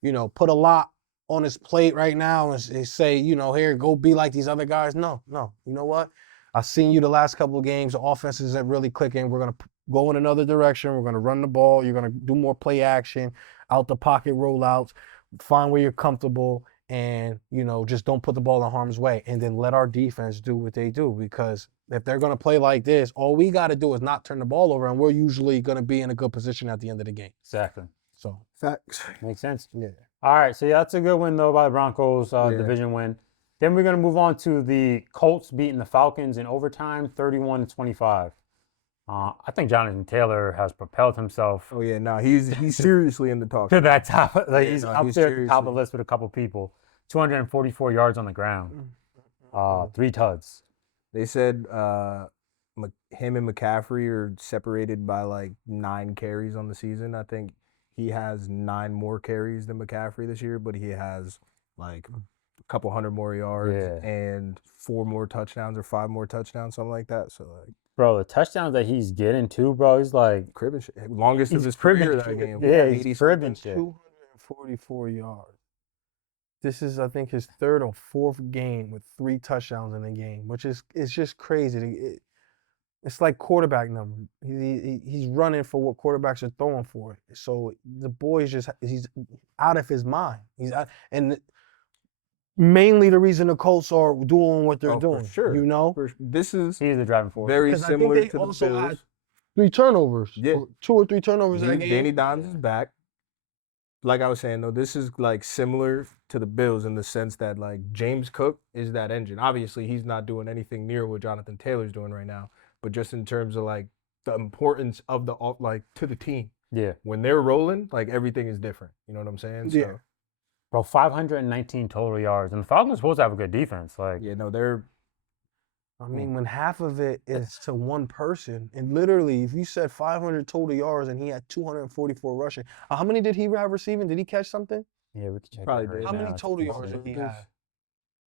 to, put a lot on his plate right now and say, here, go be like these other guys. No. You know what? I've seen you the last couple of games. The offense isn't really clicking. We're going to go in another direction. We're going to run the ball. You're going to do more play action, out the pocket rollouts, find where you're comfortable, and, just don't put the ball in harm's way. And then let our defense do what they do. Because if they're going to play like this, all we got to do is not turn the ball over, and we're usually going to be in a good position at the end of the game. Exactly. So facts. Makes sense. Yeah. All right, so that's a good win though by the Broncos, division win. Then we're gonna move on to the Colts beating the Falcons in overtime, 31-25. I think Jonathan Taylor has propelled himself Oh yeah, no, he's seriously in the talk. to that top. Like Yeah, he's no, up he's there at the top of the seriously- list with a couple people. 244 yards on the ground, 3 tuds. They said him and McCaffrey are separated by like 9 carries on the season. I think he has 9 more carries than McCaffrey this year, but he has like a couple hundred more yards and 4 more touchdowns or 5 more touchdowns, something like that. So like, Bro, the touchdowns that he's getting too, bro, he's like cribbing shit. Longest of he's his cribbing career that shit. game. Yeah, 80 he's cribbing something. shit. 244 yards. This is, I think, his 3rd or 4th game with 3 touchdowns in the game, which is it's just crazy. It's like quarterback number. He's running for what quarterbacks are throwing for. So the boy's he's out of his mind. And mainly the reason the Colts are doing what they're doing. For sure. This is He's the driving force. very 'Cause I think similar they to the also Bills. had 3 turnovers. Yeah. 2 or 3 turnovers in that game. Danny Dimes is back. Like I was saying, though, this is like similar to the Bills in the sense that like James Cook is that engine. Obviously, he's not doing anything near what Jonathan Taylor's doing right now, but just in terms of like the importance of to the team. Yeah. When they're rolling, like everything is different. You know what I'm saying? Yeah. So, Bro, 519 total yards. And the Falcons are supposed to have a good defense. Like, yeah, no, they're I mean, when half of it is to one person, and literally, if you said 500 total yards and he had 244 rushing, how many did he have receiving? Did he catch something? yeah, we can check Probably that right did. How many now. total yards did he have?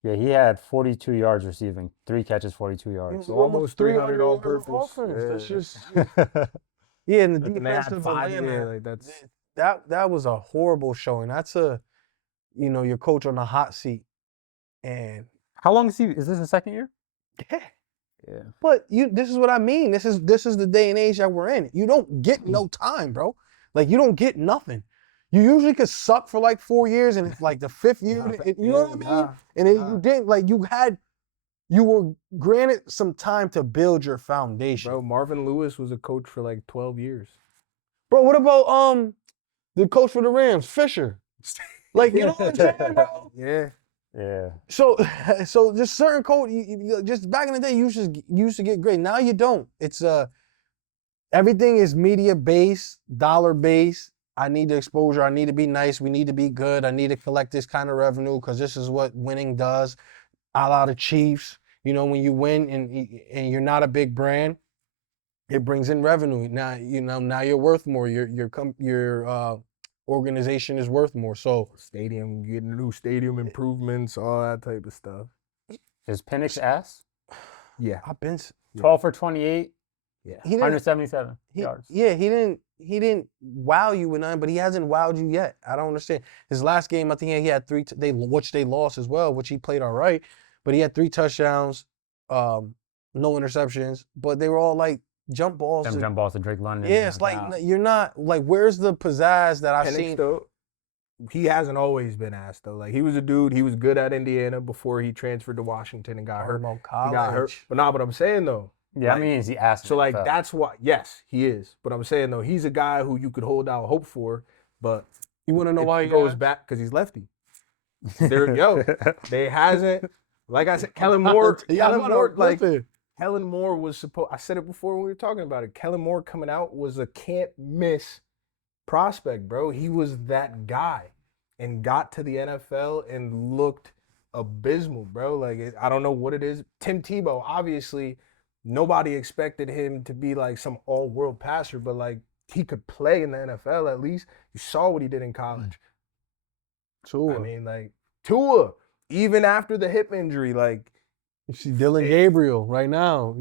Yeah, he had 42 yards receiving, 3 catches, 42 yards. So almost 300 all yards of purpose. offense. That's Yeah. just yeah, and the and they had defensive 5. Yeah, Atlanta, like that's that was a horrible showing. That's your coach on the hot seat, and How long is he? Is this his second year? yeah. Yeah. But this is what I mean. This is the day and age that we're in. You don't get no time, bro. Like you don't get nothing. You usually could suck for like 4 years, and it's like the 5th year, you know what I mean? And then you didn't like you were granted some time to build your foundation. bro. Marvin Lewis was a coach for like 12 years. Bro, what about the coach for the Rams, Fisher? Like you know what I'm saying, bro? Yeah. Yeah. So just certain coach, just back in the day, you used to get great. Now you don't. It's everything is media based, dollar based. I need the exposure. I need to be nice. We need to be good. I need to collect this kind of revenue because this is what winning does. A lot of Chiefs, when you win and you're not a big brand, it brings in revenue. Now now you're worth more. Your organization is worth more. So Stadium, getting new stadium improvements, all that type of stuff. Is Penix ass? Yeah. I've been. 12 for 28, Yeah. He didn't. 177 yards. Yeah, he didn't wow you with nothing, but he hasn't wowed you yet. I don't understand. His last game, I think he had 3. Which they lost as well, which he played all right, but he had 3 touchdowns, no interceptions, but they were all like jump balls. Them jump balls to Drake London. Yeah, it's like you're not like. Where's the pizzazz that I've Penix, seen? though, he hasn't always been asked though. Like he was a dude. He was good at Indiana before he transferred to Washington and got hurt. About He got hurt. college. But nah, but I'm saying though. Yeah, like, I mean, is he asking? So like that's why. Yes, he is. But I'm saying though, he's a guy who you could hold out hope for. But You want to know it why he goes back because he's lefty. They hasn't. Like I said, Kellen Moore. Kellen Moore was supposed. I said it before when we were talking about it. Kellen Moore coming out was a can't miss prospect, bro. He was that guy, and got to the NFL and looked abysmal, bro. Like I don't know what it is. Tim Tebow, obviously, nobody expected him to be like some all-world passer, but like he could play in the NFL at least. You saw what he did in college. Tua. I mean, like Tua, even after the hip injury, like. You see Dylan Gabriel right now.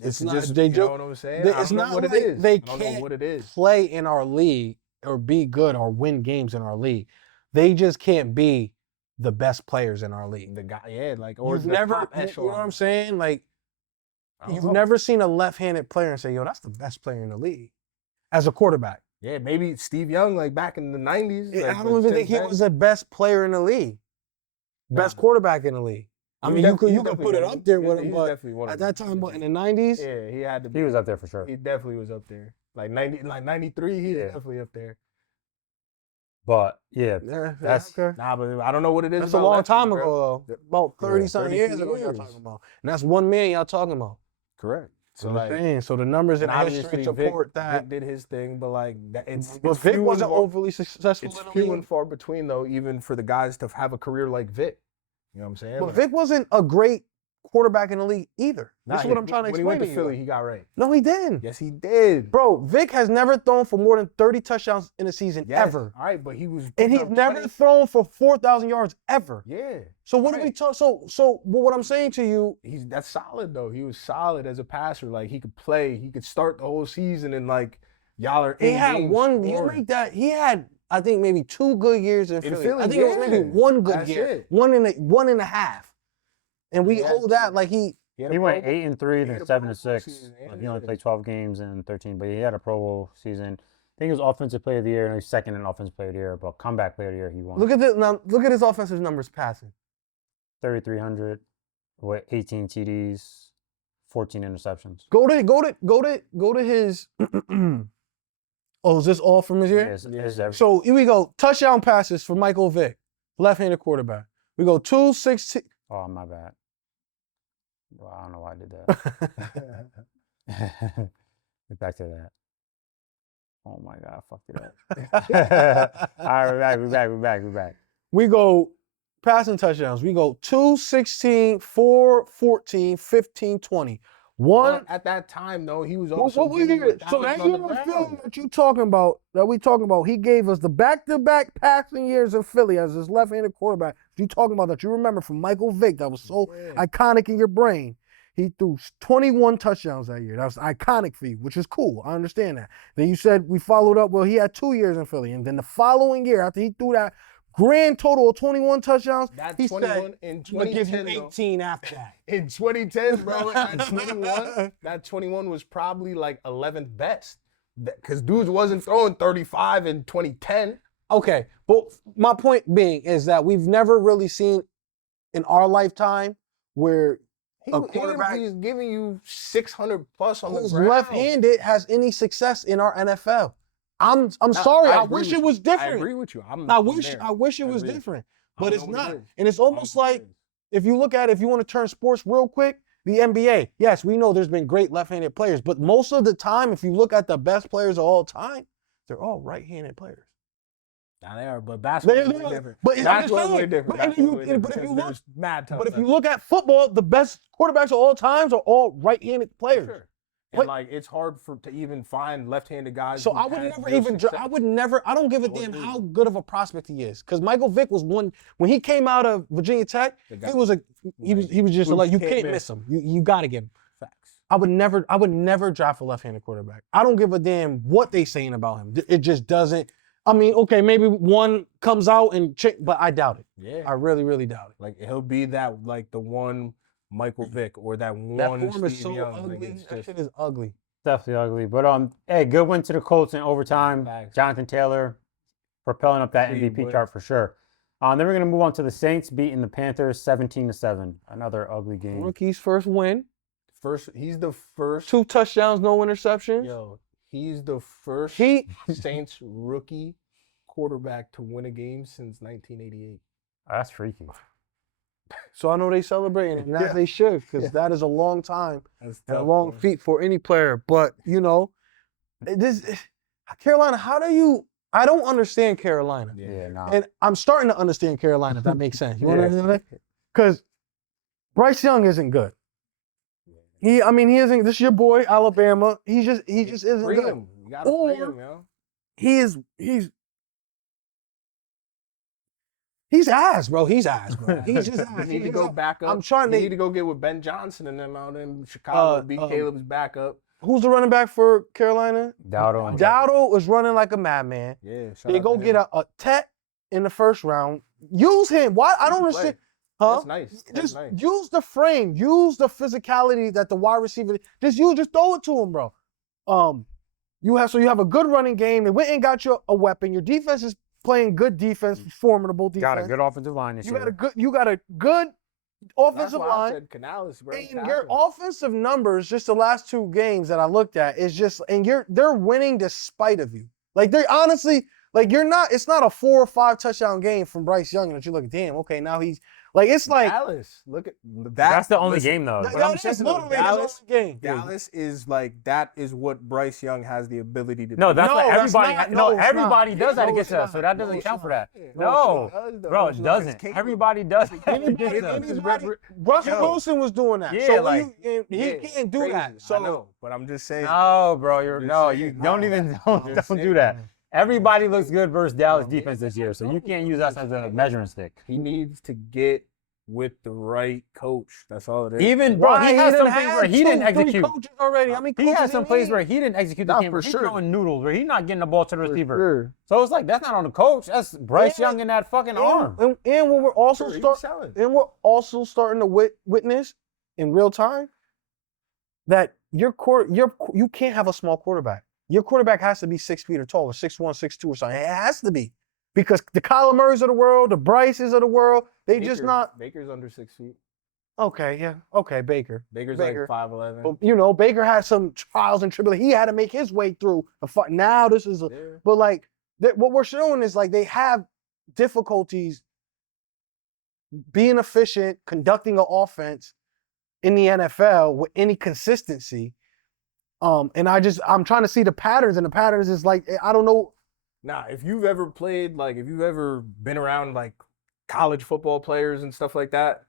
It's not- just, they you know jo- what I'm saying? they- I it's don't know not what it like is. they I don't know can't what it is. play in our league or be good or win games in our league. They just can't be the best players in our league. The guy, yeah, like or You've the never, top you know echelon. what I'm saying? Like, I don't you've know. never seen a left-handed player and say, yo, that's the best player in the league as a quarterback. Yeah, maybe Steve Young, like back in the '90s. I like, don't but even since think he then- was the best player in the league, best Nah. quarterback in the league. I mean, you could put it up there with him, but at that time, but in the 90s, yeah, he had to. He was up there for sure. He definitely was up there. Like '93, he's Yeah. definitely up there. But yeah, yeah, That's- okay. Nah, but I don't know what it is. That's a about long lefties, time bro. ago, though. About 30-something 32 years ago, y'all years. talking about. And that's one man y'all talking about. Correct. So So, like, so the numbers in and the history obviously support Vic that. did his thing, but like it's But it's Vic few wasn't and far- overly successful It's in the few league. and far between though, even for the guys to have a career like Vic. You know what I'm saying? But Like, Vic wasn't a great quarterback in the league either. nah, This is what I'm trying to when explain he went to to Philly, you. he got right. No, he didn't. Yes, he did. Bro, Vic has never thrown for more than 30 touchdowns in a season Yes. ever. All right, but he was. And putting he's up never 20 thrown for 4,000 yards ever. Yeah, So what do we Right. talk? So but what I'm saying to you, that's solid though. He was solid as a passer. Like he could play. He could start the whole season and like y'all are. he in had games one. You scoring. make that. He had, I think, maybe 2 good years in Philly. Philly, I think it was maybe yeah. 1 good That's year, it. one and a half. And we Yeah, hold that like he. had a he went Pro Bowl. 8-3, He then had a 7-6. Pro Bowl season, and Like, he he only had a- played 12 games and 13, but he had a Pro Bowl season. I think he was Offensive Player of the Year, and he's second in Offensive Player of the Year, but Comeback Player of the Year he won. Look at this now. Look at his offensive numbers passing. 3,300 with 18 TDs, 14 interceptions. Go to his. Oh, is this all from his year? It's every- So here we go. Touchdown passes for Michael Vick, left-handed quarterback. We go 2-16. Oh, my bad. Well, I don't know why I did that. Get back to that. Oh my God, I fucked it up. All right, we're back. We go passing touchdowns. We go 2, 16, 4, 14, 15, 20. One. But at that time though, he was What also. we getting hear? So that 1,000 on year the of ground. Philly that you talking about, that we talking about, he gave us the back-to-back passing years in Philly as his left-handed quarterback. You talking about that you remember from Michael Vick that was so Yeah. iconic in your brain. He threw 21 touchdowns that year. That was iconic for you, which is cool. I understand that. Then you said we followed up. Well, he had 2 years in Philly, and then the following year after he threw that grand total of 21 touchdowns, That he 21 said, in "I'm gonna give you 2010 though. 18 after that." In 2010, bro, that 21 was probably like 11th best. Because dudes wasn't throwing 35 in 2010. Okay, but my point being is that we've never really seen in our lifetime where a quarterback He's giving you 600 plus on the who's ground. left-handed has any success in our NFL. I'm sorry. I agree wish with it you. was I different. agree with you. I'm I I'm wish there. I wish it I was agree. different, I but don't it's know what not. it is. And it's I don't almost know what it like is. if you look at if you want to turn sports real quick, the NBA. Yes, we know there's been great left-handed players, but most of the time, if you look at the best players of all time, they're all right-handed players. Nah, they are, but basketball is They way are. different. But I'm just Basketball is way saying, different. but if Basketball you- is way but if different you because look- there's mad tough But if guys. you look at football, the best quarterbacks of all times are all right-handed players. Sure. What- And like it's hard to even find left-handed guys. So who I would had never real even. success. I don't give a I would damn agree. how good of a prospect he is. Because Michael Vick was one when he came out of Virginia Tech. The guy- He was just Who like you can't can't miss. miss him. You got to get him. Facts. I would never draft a left-handed quarterback. I don't give a damn what they saying about him. It just doesn't. I mean, okay, maybe one comes out but I doubt it. Yeah. I really, really doubt it. Like he'll be that like the one Michael Vick or that That one form is Steve so Young. Like, ugly. it's That just- shit is ugly. Definitely ugly. But hey, good win to the Colts in overtime. Facts. Jonathan Taylor propelling up that Sweet MVP boy. chart for sure. Then we're gonna move on to the Saints beating the Panthers 17-7. Another ugly game. Rookie's first win. He's the first. 2 touchdowns, no interceptions. Yo, he's the first He Saints rookie quarterback to win a game since 1988. That's freaky. So I know they celebrating it, and as they should, because that is a long time That's and a tough, long bro. feat for any player. But Carolina, how do you? I don't understand Carolina, Yeah, nah. and I'm starting to understand Carolina. If that makes sense, you Yeah. understand? Because Bryce Young isn't good. He isn't. This is your boy, Alabama. He just isn't Free good. him. You gotta free Or- him, yo. He's ass, bro. He's ass, bro. He's just You ass. need to go back up. I'm trying You to- need to go get with Ben Johnson and them out in Chicago. Be um, Caleb's backup. Who's the running back for Carolina? Dowdle and Dowdle is running like a madman. Yeah. shout They out go to get him. a Tet in the first round. Use him. Why? I He don't can understand. play. Huh? That's nice. That's Just nice. use the frame. Use the physicality that the wide receiver. Just throw it to him, bro. You have a good running game. They went and got you a weapon. Your defense is playing good defense, formidable defense. got a good offensive line this You year. got a good That's offensive why I line. said Canales, bro. And Tap your him. offensive numbers, just the last 2 games that I looked at, is just they're winning despite of you. Like they're honestly it's not a 4 or 5 touchdown game from Bryce Young that you look, damn, okay, now he's like it's like Dallas. Look at that. That's the only listen, game though. that- But I'm that saying, is though, literally his Dallas- only game. Dallas is like that is what Bryce Young has the ability to No, do. that's No, what that's everybody. not. No, No, it's everybody not. does that No, against it's us, so not. that No, doesn't it's count for not. that. No, No, it does, though. bro, It's it not. It's doesn't. capable. Everybody does. Anybody, Russell Yo. Wilson was doing that. Yeah, so like- he Yeah, can't do crazy. that. So I know, but I'm just saying. No, bro, you're Just no. saying, You don't nah. even Just don't do saying. that. Everybody looks good versus Dallas defense this year, so you can't use us as a measuring stick. He needs to get with the right coach. That's all it is. Even bro, Why? he has some done things had where he didn't 2, 3 execute. coaches already. How many He coaches has some plays need? where he didn't execute the Nah, game. for Where he's sure. throwing noodles, where he's not getting the ball to the For receiver. sure. So it's like that's not on the coach. That's Bryce Yeah. Young in that fucking arm. And what we're also Sure, he was selling. starting to witness in real time that you can't have a small quarterback. Your quarterback has to be 6 feet or taller, 6'1", 6'2", or something. It has to be. Because the Kyler Murrays of the world, the Bryces of the world, they just not Baker's under 6 feet. okay, yeah. Okay, Baker. Baker's Baker. like 5'11". But Baker had some trials and tribulations. He had to make his way through the fight. Now this is Yeah. but like what we're showing is like they have difficulties being efficient, conducting an offense in the NFL with any consistency. And I'm trying to see the patterns, and the patterns is like I don't know. Nah, if you've ever if you've ever been around like college football players and stuff like that,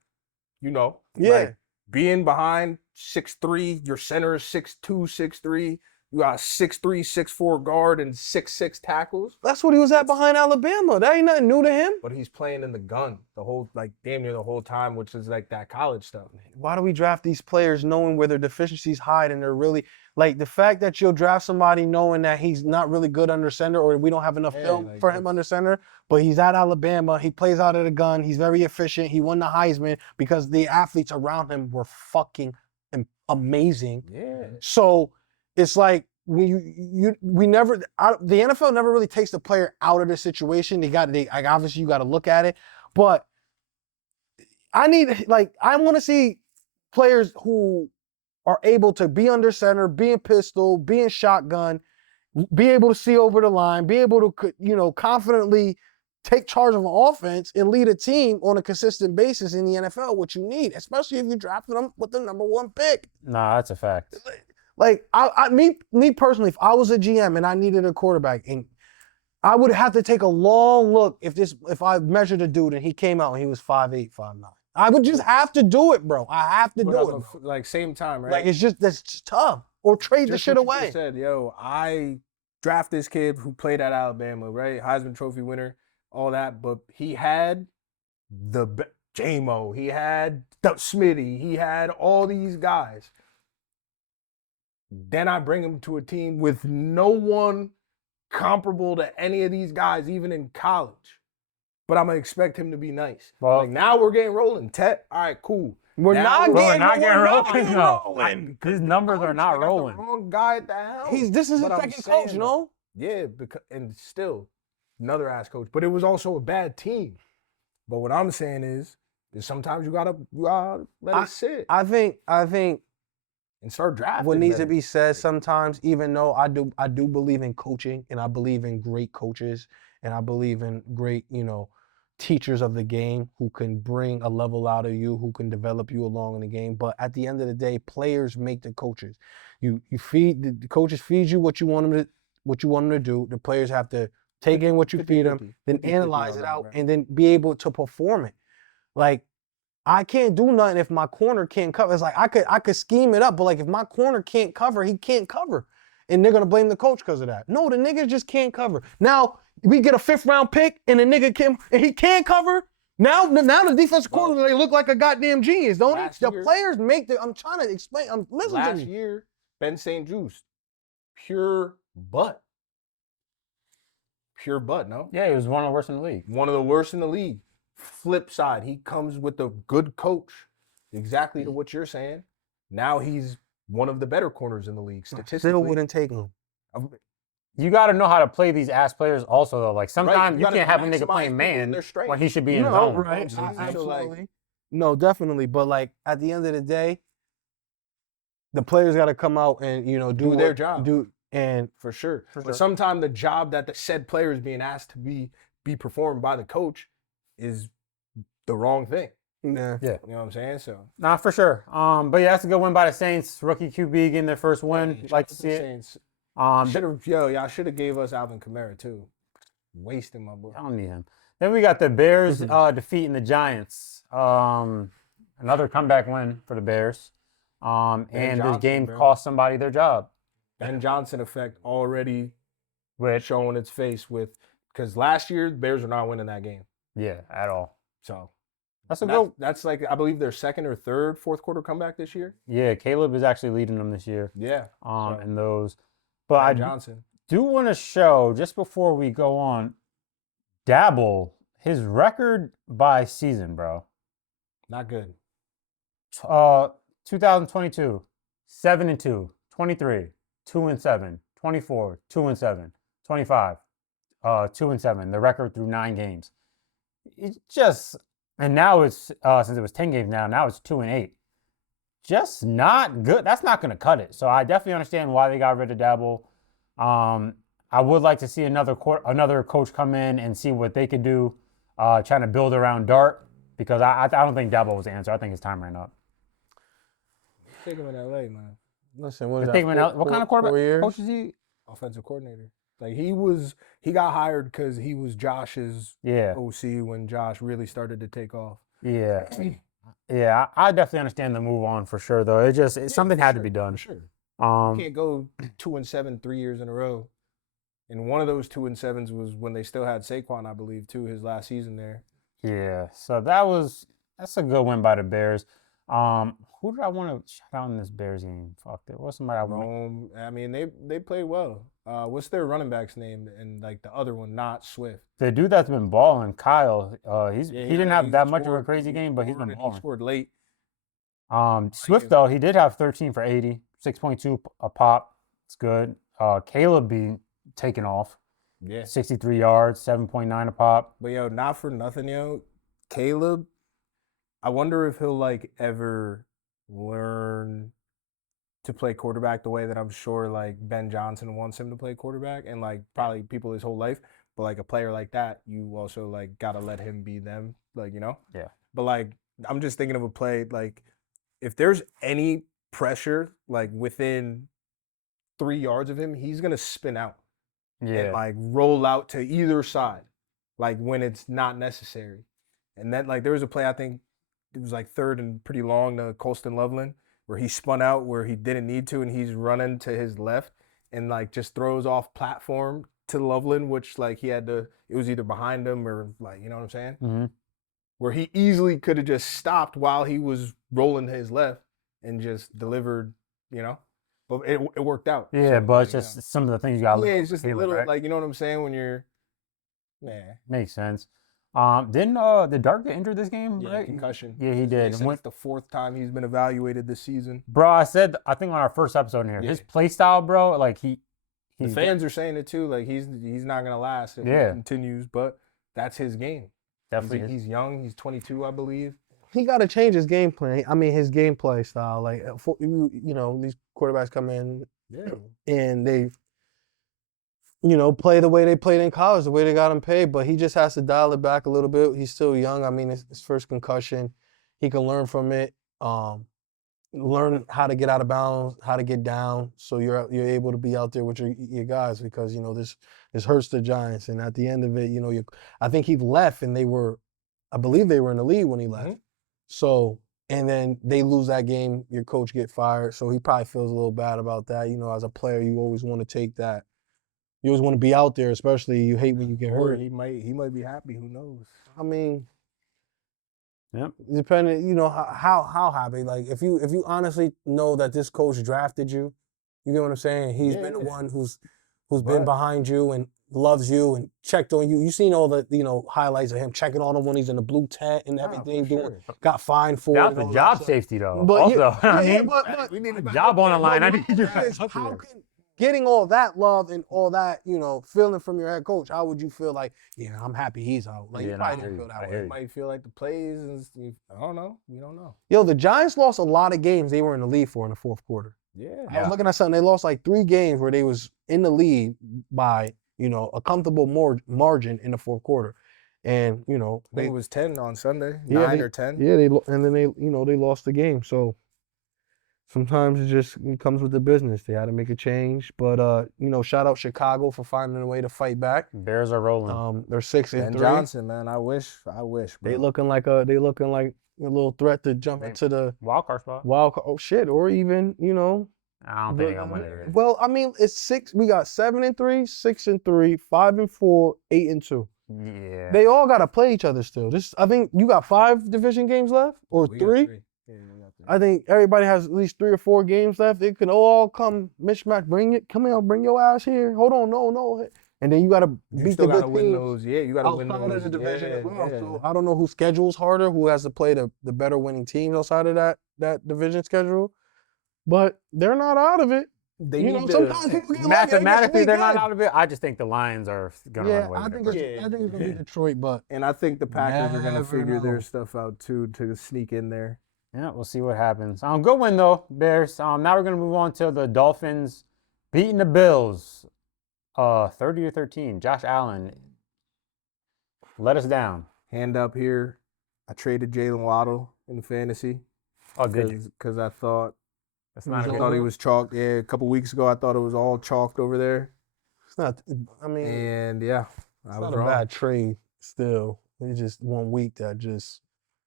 Yeah. like, being behind 6'3", your center is 6'2", 6'3", you got a 6'3", 6'4" guard and 6'6" tackles, That's what he was at behind Alabama. That ain't nothing new to him. but he's playing in the gun the whole damn near the whole time, which is like that college stuff. Why do we draft these players knowing where their deficiencies hide, and they're really like the fact that you'll draft somebody knowing that he's not really good under center, or we don't have enough Yeah, film like for him under center, but he's at Alabama, he plays out of the gun, he's very efficient, he won the Heisman because the athletes around him were fucking amazing. Yeah. So it's like the NFL never really takes the player out of the situation. Obviously you got to look at it, but I want to see players who are able to be under center, be in pistol, be in shotgun, be able to see over the line, be able to confidently take charge of an offense and lead a team on a consistent basis in the NFL. What you need, especially if you drafted them with the number 1 pick. Nah, that's a fact. Like me personally, if I was a GM and I needed a quarterback, and I would have to take a long look if I measured a dude and he came out and he was 5'8", 5'9". I would just have to do it, bro. I have to But do on it. the Bro. like same time, right? Like that's just tough. Or trade the Just shit what you away. just said, yo, I draft this kid who played at Alabama, right? Heisman Trophy winner, all that, but he had J-Mo, he had Smitty, he had all these guys. Then I bring him to a team with no one comparable to any of these guys, even in college. But I'm gonna expect him to be nice. Well- like now we're getting rolling. Tet, all right, cool. We're Now not we're getting, not getting rolling. No. rolling. His numbers are not They got the rolling. wrong guy at the helm. This is But his I'm second coach, saying, no? Yeah, because and still another ass coach. But it was also a bad team. But what I'm saying is sometimes you gotta let it sit I think and start drafting. what needs to better. be said sometimes, even though I do believe in coaching and I believe in great coaches and I believe in great, teachers of the game who can bring a level out of you, who can develop you along in the game. But at the end of the day, players make the coaches. You feed the coaches feed you what you want them to do. The players have to take in what you feed them, 50-50. then 50-50 analyze on it that, out, bro. and then be able to perform it. Like, I can't do nothing if my corner can't cover. It's like I could scheme it up, but like if my corner can't cover, he can't cover. And they're gonna blame the coach because of that. No, the niggas just can't cover. Now we get a 5th round pick and the nigga can and he can't cover. Now the defensive coordinator, they look like a goddamn genius, don't they? The year- players make I'm trying to explain. Listen to Last me. year, Ben St. Juste, pure butt. Pure butt, no? Yeah, he was one of the worst in the league. One of the worst in the league. Flip side, he comes with a good coach, exactly to what you're saying. Now he's one of the better corners in the league statistically. Still wouldn't take him. You got to know how to play these ass players also, though. Like, sometimes you you gotta can't have a nigga maximize playing people man in their strengths. when he should be in No, zone. right. So, like, Absolutely. No, definitely. But like at the end of the day, the players got to come out and Do their job. And For sure. For But sure. sometimes the job that the said player is being asked to be performed by the coach is the wrong thing. yeah. Yeah. You know what I'm saying? So Nah, for sure. But yeah, that's a good win by the Saints. Rookie QB getting their first win. shout Like out to the see it. Saints. Y'all Y'all should have gave us Alvin Kamara too. Wasting my boy. don't need him. Then we got the Bears defeating the Giants. Another comeback win for the Bears. And this Johnson, game bro. cost somebody their job. Ben Johnson effect already Which, showing its face because last year the Bears were not winning that game. yeah, at all. So That's a good. that's like I believe their second or third fourth quarter comeback this year. Yeah, Caleb is actually leading them this year. Yeah. So, In those. But I Ben Johnson. do want to show, just before we go on, Dabble, his record by season, bro. Not good. 2022, 7-2, 23, 2-7, 24, 2-7, 25, 2-7. The record through 9 games. It's just, and now it's since it was 10 games now it's 2-8. Just not good. That's not going to cut it. So I definitely understand why they got rid of Dabble. I would like to see another coach come in and see what they could do, trying to build around Dart, because I don't think Dabble was the answer. I think his time ran up. Take him in LA, man. Listen, what is I that? think what kind of quarterback 4 years? coach is he? Offensive coordinator. Like he got hired because he was Josh's Yeah, OC when Josh really started to take off. yeah, yeah. I definitely understand the move on for sure, though. Something for had to sure, be done. For sure. Um, You can't go 2-7 3 years in a row. And one of those 2-7s was when they still had Saquon, I believe, too, his last season there. yeah. So that's a good win by the Bears. Who did I want to shout out in this Bears game? Fuck, there was somebody I want. I mean, they played well. What's their running back's name? And like the other one, not Swift. The dude that's been balling, Kyle. He didn't have he that much of a scored- crazy game, but he's scored been and he balling. scored late. Swift though, he did have 13 for 80, 6.2 a pop. It's good. Caleb be taking off, Yeah. 63 yards, 7.9 a pop. But yo, not for nothing, yo. Caleb, I wonder if he'll like ever learn to play quarterback the way that I'm sure like Ben Johnson wants him to play quarterback, and like probably people his whole life. But like a player like that, you also like gotta let him be them, like Yeah. But like I'm just thinking of a play like if there's any pressure like within 3 yards of him, he's gonna spin out and Yeah, like roll out to either side, like when it's not necessary. And then like there was a play I think it was like third and pretty long to Colston Loveland where he spun out where he didn't need to and he's running to his left and like just throws off platform to Loveland, which like he had to. It was either behind him or like you know what I'm saying, hmm where he easily could have just stopped while he was rolling to his left and just delivered, But it worked out. yeah. So, But it's like, just some of the things you got. yeah, it's just a Caleb, little right? like you know what I'm saying when you're, yeah. Makes sense. Did Dart get injured this game? Yeah, Right? concussion. Yeah, he They did. said it's the 4th time he's been evaluated this season. Bro, I think on our first episode in here, his Yeah. play style, bro, like The he's fans are saying it too. Like he's not gonna last if Yeah. he continues. But that's his game. definitely. He's young. He's 22, I believe. He got to change his game plan. I mean, his gameplay style. Like, you know, these quarterbacks come in Yeah. and they, you know, play the way they played in college, the way they got him paid. But he just has to dial it back a little bit. He's still young. I mean, it's his first concussion. He can learn from it. Learn how to get out of bounds, how to get down, so you're able to be out there with your guys, because you know this hurts the Giants. And at the end of it, you know, I think he left and I believe they were in the lead when he left. Mhm. So, and then they lose that game, your coach get fired. So he probably feels a little bad about that. You know, as a player, you always want to take that. You always want to be out there, especially you hate when you get Or hurt. he might be happy. Who knows? I mean, Yep. depending, you know, how happy. Like if you honestly know that this coach drafted you, you get what I'm saying? He's been the Yeah. one who's been But- behind you and loves you and checked on you. You seen all the, you know, highlights of him checking on him when he's in the blue tent and everything, for doing sure. got fined for it. That's and the all job that stuff. safety though. But also, yeah, I yeah, mean, but we need him back job on the line. I but need you my thing is, back. how can getting all that love and all that, you know, feeling from your head coach, how would you feel like, yeah, I'm happy he's out? Like, Yeah, you no, I probably hear didn't you. feel I that hear way. you. Might feel like the plays and I don't know. We don't know. Yo, the Giants lost a lot of games they were in the lead for in the fourth quarter. Yeah. I was looking at something. They lost like 3 games where they was in the lead by, you know, a comfortable margin in the fourth quarter. And, you know, I think it was 10 on Sunday. Yeah, 9 they- or 10. yeah, and then they, you know, they lost the game. So sometimes it comes with the business. They had to make a change. But you know, shout out Chicago for finding a way to fight back. Bears are rolling. They're 6-3. Ben Johnson, man. I wish. Bro. They looking like a little threat to jump They- into the Wild card spot. wild card. Oh shit, or even, you know. I don't think I'm gonna. Well, I mean, it's 6. We got 7-3, 6-3, 5-4, 8-2. Yeah. They all gotta play each other still. I think you got 5 division games left, or We got 3. Yeah, we got 3. I think everybody has at least 3 or 4 games left. It can all come mismatch. Come here, bring your ass here. Hold on, no. And then you gotta You beat still the gotta good win teams those. Yeah, you gotta win outside those. of the division as Yeah, well. yeah. So I don't know who schedules harder, who has to play the better winning teams outside of that division schedule. But they're not out of it. They You need know, to- sometimes people get lucky. They get Mathematically, they're not sneak in. out of it. I just think the Lions are gonna run Yeah, away. I with think it. it's gonna be Detroit, but And I think the Packers are gonna Never figure know. their stuff out too to sneak in there. Yeah, we'll see what happens. Good win though, Bears. Now we're gonna move on to the Dolphins beating the Bills, 30-13. Josh Allen let us down. Hand up here. I traded Jalen Waddle in fantasy Oh, did you? because I thought That's not a I good thought he one. was chalked. Yeah, a couple weeks ago I thought it was all chalked over there, it's not. I mean, and yeah, I it's was not a wrong. bad trade. Still, it's just 1 week that just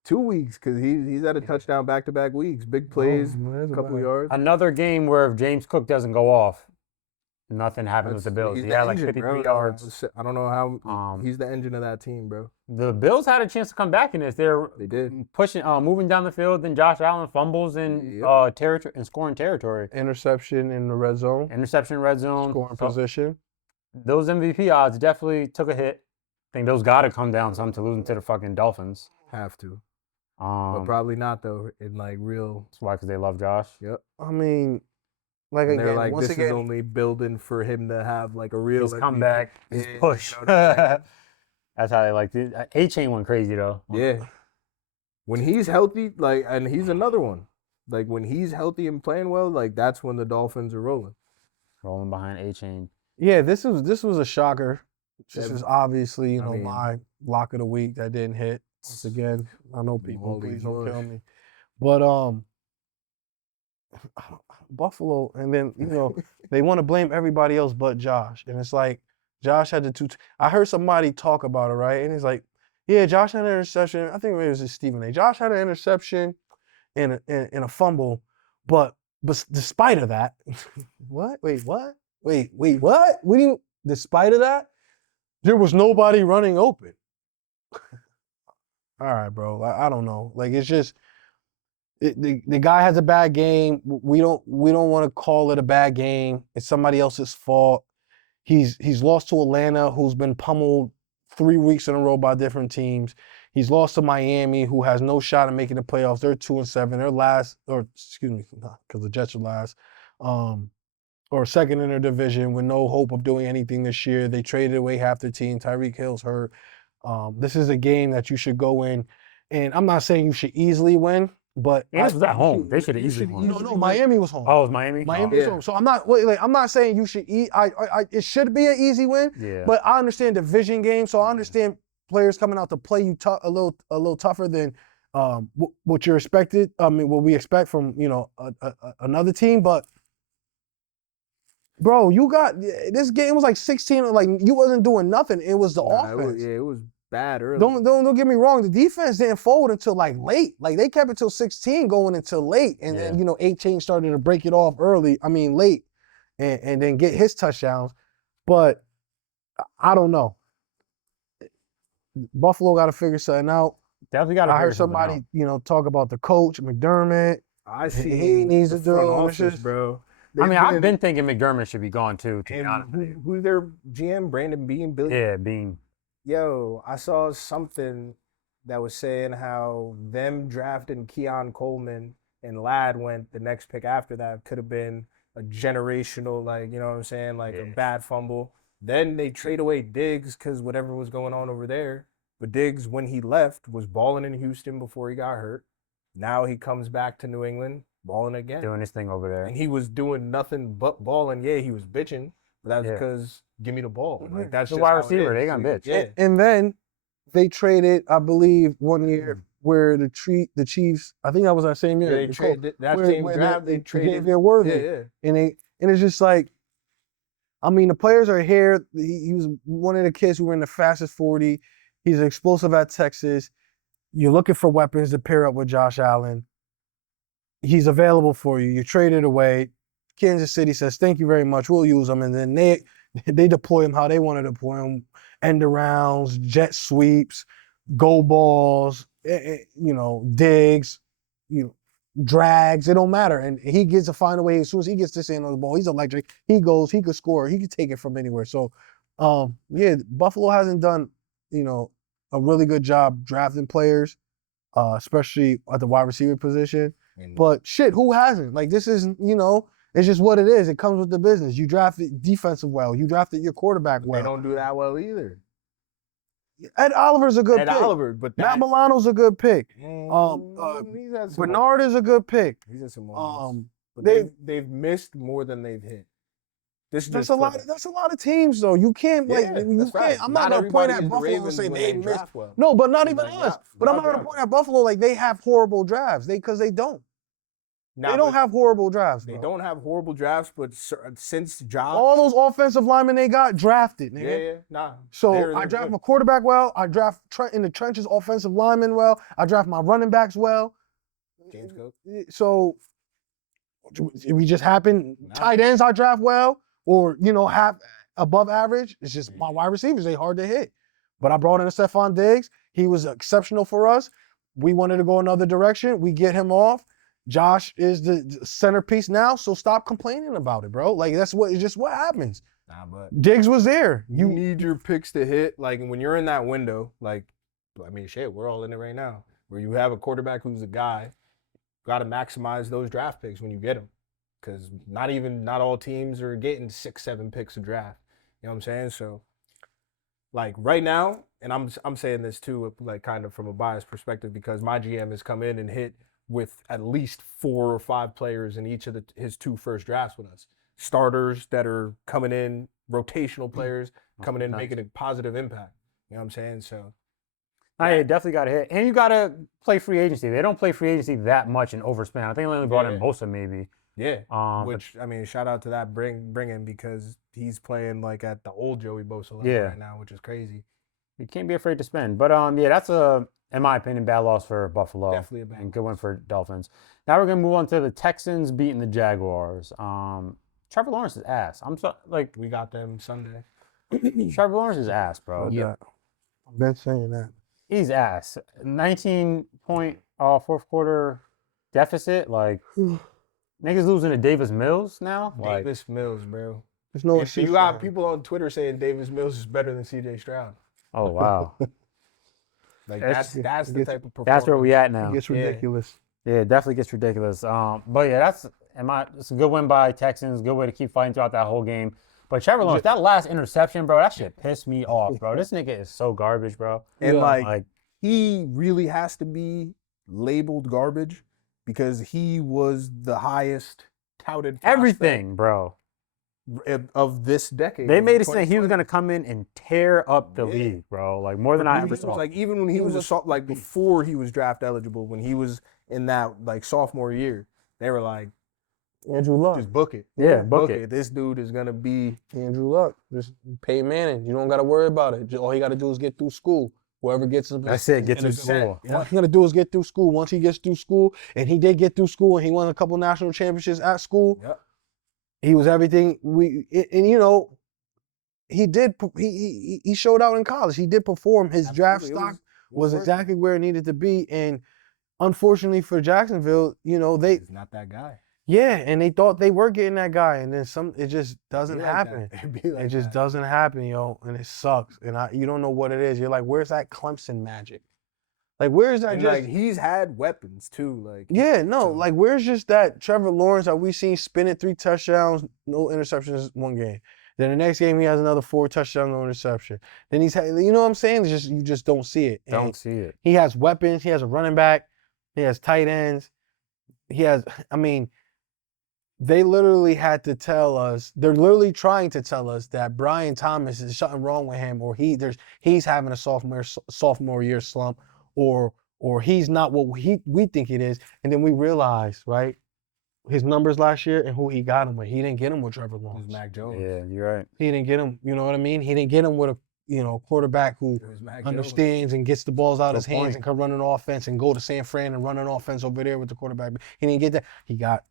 2 weeks because he's had a touchdown back-to-back weeks. Big plays, Oh, a couple yards. Another game where if James Cook doesn't go off, nothing happens with the Bills. He's He the had like engine, 53 bro. yards. I don't know how Um, he's the engine of that team, bro. The Bills had a chance to come back in this. They're They did. pushing, moving down the field. Then Josh Allen fumbles in territory and scoring territory. interception in the red zone, Interception, red zone. scoring So position. those MVP odds definitely took a hit. I think those got to come down some to losing to the fucking Dolphins. Have to, but probably not though. In like real, That's why, because they love Josh. yep. I mean, like And again, they're like, once this again, is only building for him to have like a real His MVP. comeback, his Yeah, push. you know what I'm saying? That's how they like it. A-Chain went crazy though. Yeah. When he's healthy, like, and he's another one. Like when he's healthy and playing well, like that's when the Dolphins are rolling. Rolling behind A-Chain. yeah, this was a shocker. This Seven. is obviously, you I know, mean- my lock of the week that didn't hit. Once again, I know people, Holy please don't kill mush. me. But Buffalo, and then you know they want to blame everybody else but Josh, and it's like Josh had the two. I heard somebody talk about it, right? And it's like, yeah, Josh had an interception. I think it was just Stephen A. Josh had an interception and a fumble, but despite of that, what? Wait, what? Wait, what? We didn't. Despite of that, there was nobody running open. All right, bro. I don't know. Like it's just the guy has a bad game. We don't want to call it a bad game. It's somebody else's fault. He's lost to Atlanta, who's been pummeled 3 weeks in a row by different teams. He's lost to Miami, who has no shot at making the playoffs. They're 2-7. They're last, or excuse me, because the Jets are last, or second in their division with no hope of doing anything this year. They traded away half their team. Tyreek Hill's hurt. This is a game that you should go in, and I'm not saying you should easily win, but Yeah, this was at home. They should have easily won. No, Miami was home. Oh, it was Miami? Miami Oh. was home. So I'm not saying you should eat. It should be an easy win. Yeah. But I understand division game, so I understand players coming out to play you a little tougher than what you're expected. I mean, what we expect from another team. But bro, you got this game was like 16. Like you wasn't doing nothing. It was the offense. It was bad early. Don't get me wrong. The defense didn't fold until like late. Like they kept it till 16 going until late, and then 18 started to break it off early. I mean late, and then get his touchdowns. But I don't know. Buffalo got to figure something out. Definitely got to. I heard somebody talk about the coach McDermott. I see. He needs to do front it, office, bro. I mean, I've been thinking McDermott should be gone too. To be And honest with you. who's their GM? Brandon Bean. Billy. Yeah, Bean. Yo, I saw something that was saying how them drafting Keon Coleman and Ladd went the next pick after that could have been a generational, like, you know what I'm saying, like a bad fumble. Then they trade away Diggs because whatever was going on over there. But Diggs, when he left, was balling in Houston before he got hurt. Now he comes back to New England, balling again. Doing his thing over there. And he was doing nothing but balling. Yeah, he was bitching, but that's because give me the ball. Like that's The just wide how it receiver, is. they got bitch. Yeah. And then they traded, I believe, one year where the Chiefs. I think that was that same year. They traded that where- same where draft. They traded. Xavier Worthy. Yeah. And it's just like, I mean, the players are here. He was one of the kids who were in the fastest 40. He's explosive at Texas. You're looking for weapons to pair up with Josh Allen. He's available for you. You traded away. Kansas City says, thank you very much. We'll use him. And then they deploy him how they want to deploy him. End arounds, jet sweeps, go balls, digs, drags. It don't matter. And he gets to find a way. As soon as he gets this hand on the ball, he's electric. He goes, he could score. He could take it from anywhere. So, Buffalo hasn't done, a really good job drafting players, especially at the wide receiver position. But shit, who hasn't? Like this is, it's just what it is. It comes with the business. You drafted defensive well. You drafted your quarterback well. They don't do that well either. Ed Oliver's a good Ed pick. Oliver, but Matt Milano's a good pick. he's had some Bernard is a good pick. He's had some moments. But they- they've missed more than they've hit. This is That's just a lot. That's a lot of teams, though. You can't Yeah, you that's right. can't. I'm not gonna point everybody at is the Buffalo and Ravens say when they they missed. draft well. No, but not They even might us. not. But I'm Not not gonna them. point at Buffalo like they have horrible drafts. Because they don't. Nah, They don't but have horrible drafts. They bro. don't have horrible drafts, but since Josh, All those offensive linemen they got drafted, yeah, nigga. nah. So they're I draft good. my quarterback well. I draft in the trenches offensive linemen well. I draft my running backs well. James Cook. So we just happen Nah. tight ends I draft well, or have above average. It's just my wide receivers, they hard to hit. But I brought in a Stephon Diggs. He was exceptional for us. We wanted to go another direction. We get him off. Josh is the centerpiece now, so stop complaining about it, bro. Like it's just what happens. Nah, but Diggs was there. you need your picks to hit. Like when you're in that window, like I mean, shit, we're all in it right now. Where you have a quarterback who's a guy, got to maximize those draft picks when you get them, because not all teams are getting 6-7 picks to draft. You know what I'm saying? So, like right now, and I'm saying this too, like kind of from a biased perspective, because my GM has come in and hit with at least 4 or 5 players in each of his 2 first drafts with us. Starters that are coming in, rotational players coming in, making a positive impact. You know what I'm saying? So. I definitely got to hit. And you got to play free agency. They don't play free agency that much and overspend. I think they only brought in Bosa maybe. Yeah. Which, I mean, shout out to that bring because he's playing like at the old Joey Bosa level right now, which is crazy. You can't be afraid to spend. But that's in my opinion, bad loss for Buffalo. Definitely a bad and good win for Dolphins. Now we're gonna move on to the Texans beating the Jaguars. Trevor Lawrence is ass. We got them Sunday. Trevor Lawrence is ass, bro. Yeah, I've been saying that. He's ass. 19-point fourth quarter deficit. Like niggas losing to Davis Mills now. Like, Davis Mills, bro. There's no If excuse. you got people on Twitter saying Davis Mills is better than CJ Stroud. Oh wow. Like It's- that's the type of performance. That's where we at now. It gets Yeah. ridiculous. Yeah, it definitely gets ridiculous. But yeah, it's a good win by Texans. Good way to keep fighting throughout that whole game. But Trevor Lawrence, that last interception, bro, that shit pissed me off, bro. This nigga is so garbage, bro. And Yeah. like he really has to be labeled garbage because he was the highest touted prospect Everything, bro. of this decade. They of made it say he was 2020. gonna come in and tear up the Yeah. league, bro. Like more than I He ever was saw. like even when he was like before he was draft eligible, when he was in that like sophomore year, they were like, Andrew Luck. just book it. Yeah, book it. This dude is gonna be Andrew Luck. Just Peyton Manning. You don't got to worry about it. All you got to do is get through school. Whoever gets him. That's it. Get in a to set. school. Yeah. All you got to do is get through school. Once he gets through school, and he did get through school, and he won a couple national championships at school. Yep. He was everything and you know, he did. He showed out in college. He did perform. His draft Absolutely. stock was exactly where it needed to be. And unfortunately for Jacksonville, you know, He's not that guy. and they thought they were getting that guy, and then it just doesn't Be like happen. that. It'd be like It just that. doesn't happen, yo, and it sucks. And you don't know what it is. You're like, where's that Clemson magic? Like, where's that And just? like he's had weapons too. Like Yeah, no, So- like where's just that Trevor Lawrence that we seen spinning 3 touchdowns, no interceptions, one game. Then the next game he has another 4 touchdowns, no interception. Then he's had, you know what I'm saying? It's just you just don't see it. And Don't see it. he has weapons. He has a running back. He has tight ends. He has. I mean, they literally had to tell us. They're literally trying to tell us that Brian Thomas is something wrong with him, or he's having a sophomore year slump, or he's not what we think it is. And then we realize, right, his numbers last year and who he got him with. He didn't get him with Trevor it was Lawrence. Mac Jones. Yeah, you're right. He didn't get him. You know what I mean? He didn't get him with a quarterback who It was Mac Jones. understands and gets the balls out of his Good hands point. and can run an offense and go to San Fran and run an offense over there with the quarterback. He didn't get that.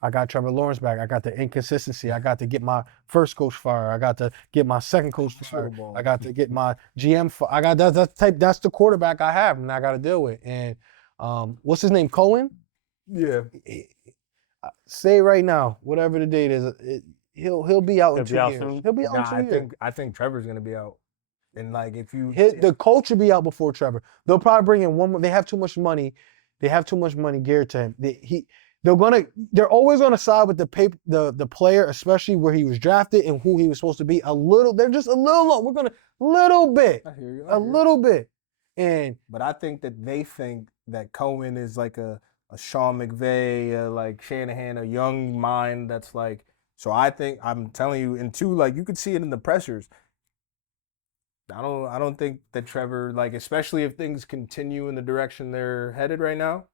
I got Trevor Lawrence back. I got the inconsistency. I got to get my first coach fired. I got to get my second coach fired. Super Bowl. I got to get my GM fired. I got that's the quarterback I have and I got to deal with. And what's his name? Cohen? Yeah. Say right now, whatever the date is, he'll be out in He'll 2 be out years. soon? He'll be out Nah, in 2 years. I think Trevor's gonna be out. And like if you The coach should be out before Trevor. They'll probably bring in one more. They have too much money. They have too much money geared to him. They're always gonna side with the player, especially where he was drafted and who he was supposed to be. They're just a little low. We're gonna little bit, I hear you. a little bit, and But I think that they think that Cohen is like a Sean McVay, like Shanahan, a young mind that's like. So I think I'm telling you, and two, like you could see it in the pressures. I don't think that Trevor, like, especially if things continue in the direction they're headed right now,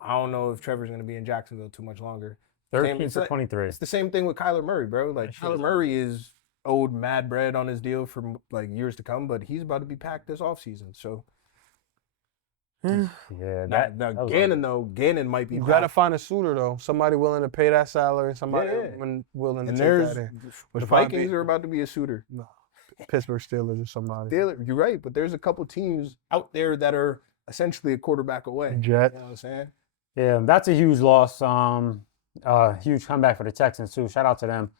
I don't know if Trevor's gonna be in Jacksonville too much longer. 13 it's for like- 23. It's the same thing with Kyler Murray, bro. Like That shit Kyler is- Murray is owed mad bread on his deal for like years to come, but he's about to be packed this offseason. So Yeah, now that was Gannon might be you gotta packed. find a suitor though. Somebody willing to pay that salary. Somebody Yeah. willing to And take there's that in. the Which probably Vikings be- are about to be a suitor. Pittsburgh Steelers or somebody. You're right, but there's a couple teams out there that are essentially a quarterback away. Jets. You know what I'm saying? Yeah, that's a huge loss. Huge comeback for the Texans too. Shout out to them.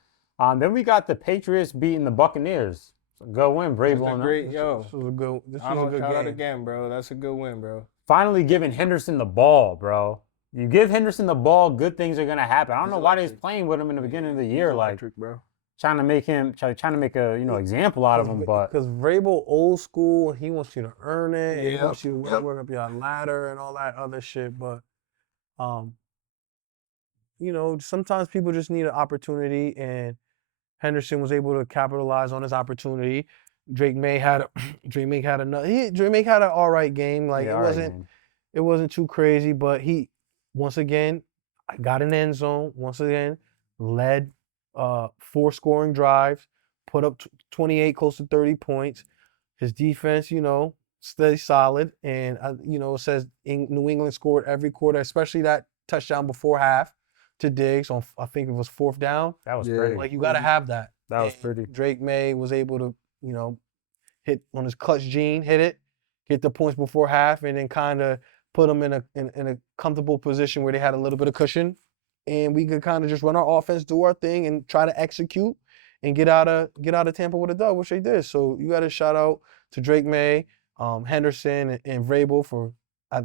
Then we got the Patriots beating the Buccaneers. It's a good win, That's Vrabel. a and them. great yo. This was a good. This I was a don't good shout out game. again, bro. That's a good win, bro. Finally giving Henderson the ball, bro. You give Henderson the ball, good things are gonna happen. I don't He's know why they was electric. playing with him in the beginning of the year, like Electric, bro. trying to make a example out of him. But Because Vrabel old school, he wants you to earn it. And he Yep, wants you to yep. work up your ladder and all that other shit. But, sometimes people just need an opportunity, and Henderson was able to capitalize on his opportunity. Drake May had an all right game. Like yeah, it all right, wasn't. man. It wasn't too crazy, but he once again got an end zone. Once again, led 4 scoring drives, put up 28, close to 30 points. His defense, stay solid, and it says New England scored every quarter, especially that touchdown before half to Diggs on I think it was 4th down. That was Yeah. pretty. Like you got to have that. That was And pretty. Drake May was able to, hit on his clutch gene, hit it, get the points before half, and then kind of put them in a comfortable position where they had a little bit of cushion, and we could kind of just run our offense, do our thing, and try to execute. and get out of Tampa with a dub, which they did. So you got to shout out to Drake May, Henderson, and Vrabel for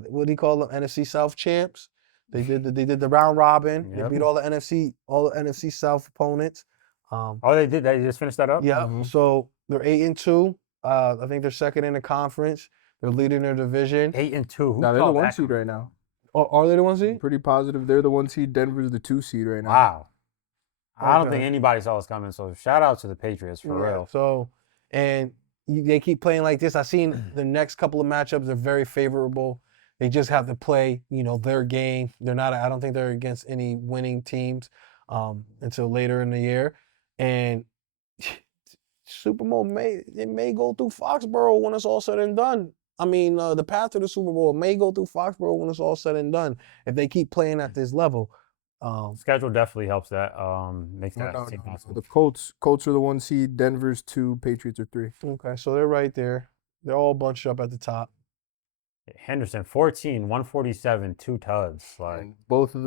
what do you call them? NFC South champs. They did the round robin. They Yep. beat all the NFC South opponents. Oh, they did. They just finished that up. Yeah. Mhm. So they're 8-2. I think they're second in the conference. They're leading their division. 8-2. Who Now they're the called 1 that? seed right now. Are they the 1 I'm seed? pretty positive they're the 1 seed. Denver's the 2 seed right now. Wow. I don't Okay. think anybody saw us coming. So shout out to the Patriots for Yeah. real. So, and they keep playing like this. I've seen the next couple of matchups are very favorable. They just have to play, their game. They're not. I don't think they're against any winning teams until later in the year. And Super Bowl may go through Foxborough when it's all said and done. I mean, the path to the Super Bowl may go through Foxborough when it's all said and done if they keep playing at this level. Schedule definitely helps that. Makes No, that no, seem no. possible. The Colts are the 1 seed. Denver's 2. Patriots are 3. Okay, so they're right there. They're all bunched up at the top. Henderson 14, 147, 2 tugs. Like And both of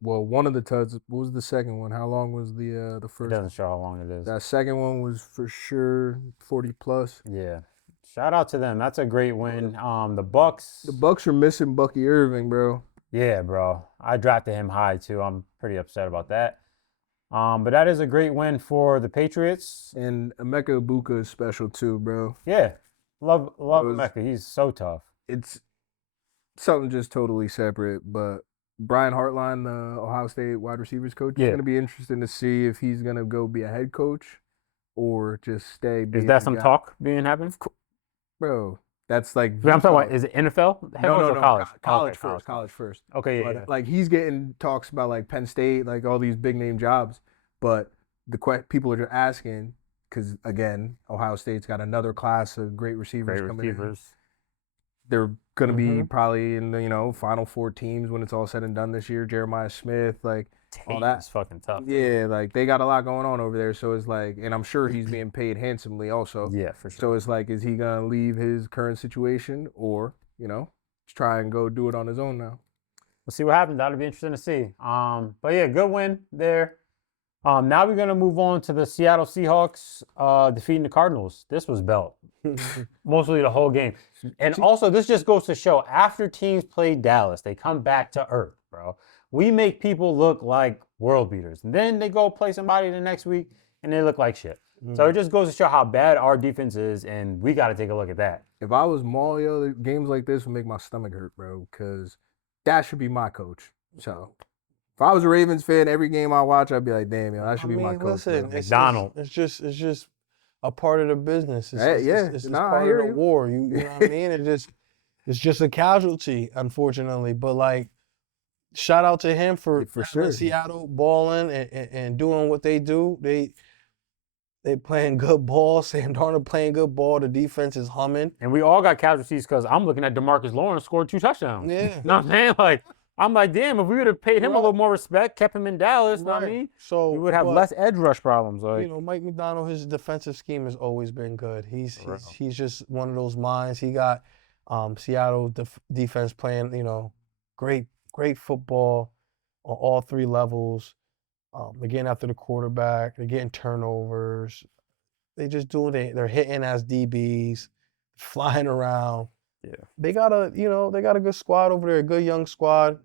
one of the tuds. What was the second one? How long was the it first? doesn't show how long it is. That second one was for sure 40 plus. Yeah. Shout out to them. That's a great win. The Bucks. The Bucks are missing Bucky Irving, bro. Yeah, bro. I drafted him high too. I'm pretty upset about that. But that is a great win for the Patriots. And Emeka Ibuka is special too, bro. Yeah. Love was- Mecca. He's so tough. It's something just totally separate, but Brian Hartline, the Ohio State wide receivers coach, Yeah. it's going to be interesting to see if he's going to go be a head coach or just stay. Is being that the some guy. talk being happening? Bro, that's like. I'm talking talk. about, is it NFL? Head No, coach no, or no. college? College Okay, first. College first. Okay, yeah. But, like he's getting talks about like Penn State, like all these big name jobs. But people are just asking because again, Ohio State's got another class of great receivers Great coming in. receivers. They're going to be Mhm. probably in the final 4 teams when it's all said and done this year. Jeremiah Smith, like all that. That's fucking tough. Yeah, like they got a lot going on over there. So it's like, and I'm sure he's being paid handsomely also. Yeah, for sure. So it's like, is he gonna leave his current situation or try and go do it on his own now? We'll see what happens. That'll be interesting to see. But yeah, good win there. Now we're gonna move on to the Seattle Seahawks defeating the Cardinals. This was belt. Mostly the whole game. And also, this just goes to show after teams play Dallas, they come back to earth, bro. We make people look like world beaters. And then they go play somebody the next week and they look like shit. So it just goes to show how bad our defense is, and we got to take a look at that. If I was Maul, games like this would make my stomach hurt, bro, because that should be my coach. So if I was a Ravens fan, every game I watch, I'd be like, damn, that should be my coach. Listen, bro. McDonald. It's just a part of the business. It's, Hey, it's, yeah. it's Nah, I part hear of the you. war. You know what I mean? It's just a casualty, unfortunately. But like, shout out to him for For having sure. Seattle balling and doing what they do. They playing good ball. Sam Darnold playing good ball. The defense is humming. And we all got casualties because I'm looking at DeMarcus Lawrence scored 2 touchdowns. Yeah. You know what I'm saying? Like, I'm like, damn, if we would have paid him a little more respect, kept him in Dallas, know what I Right. mean? So We would have but, less edge rush problems. Like, Mike McDonald, his defensive scheme has always been good. He's For real. he's just one of those minds. He got Seattle defense playing, great football on all 3 levels. They're getting after the quarterback. They're getting turnovers. They just they're hitting as DBs, flying around. Yeah. They got a good squad over there, a good young squad,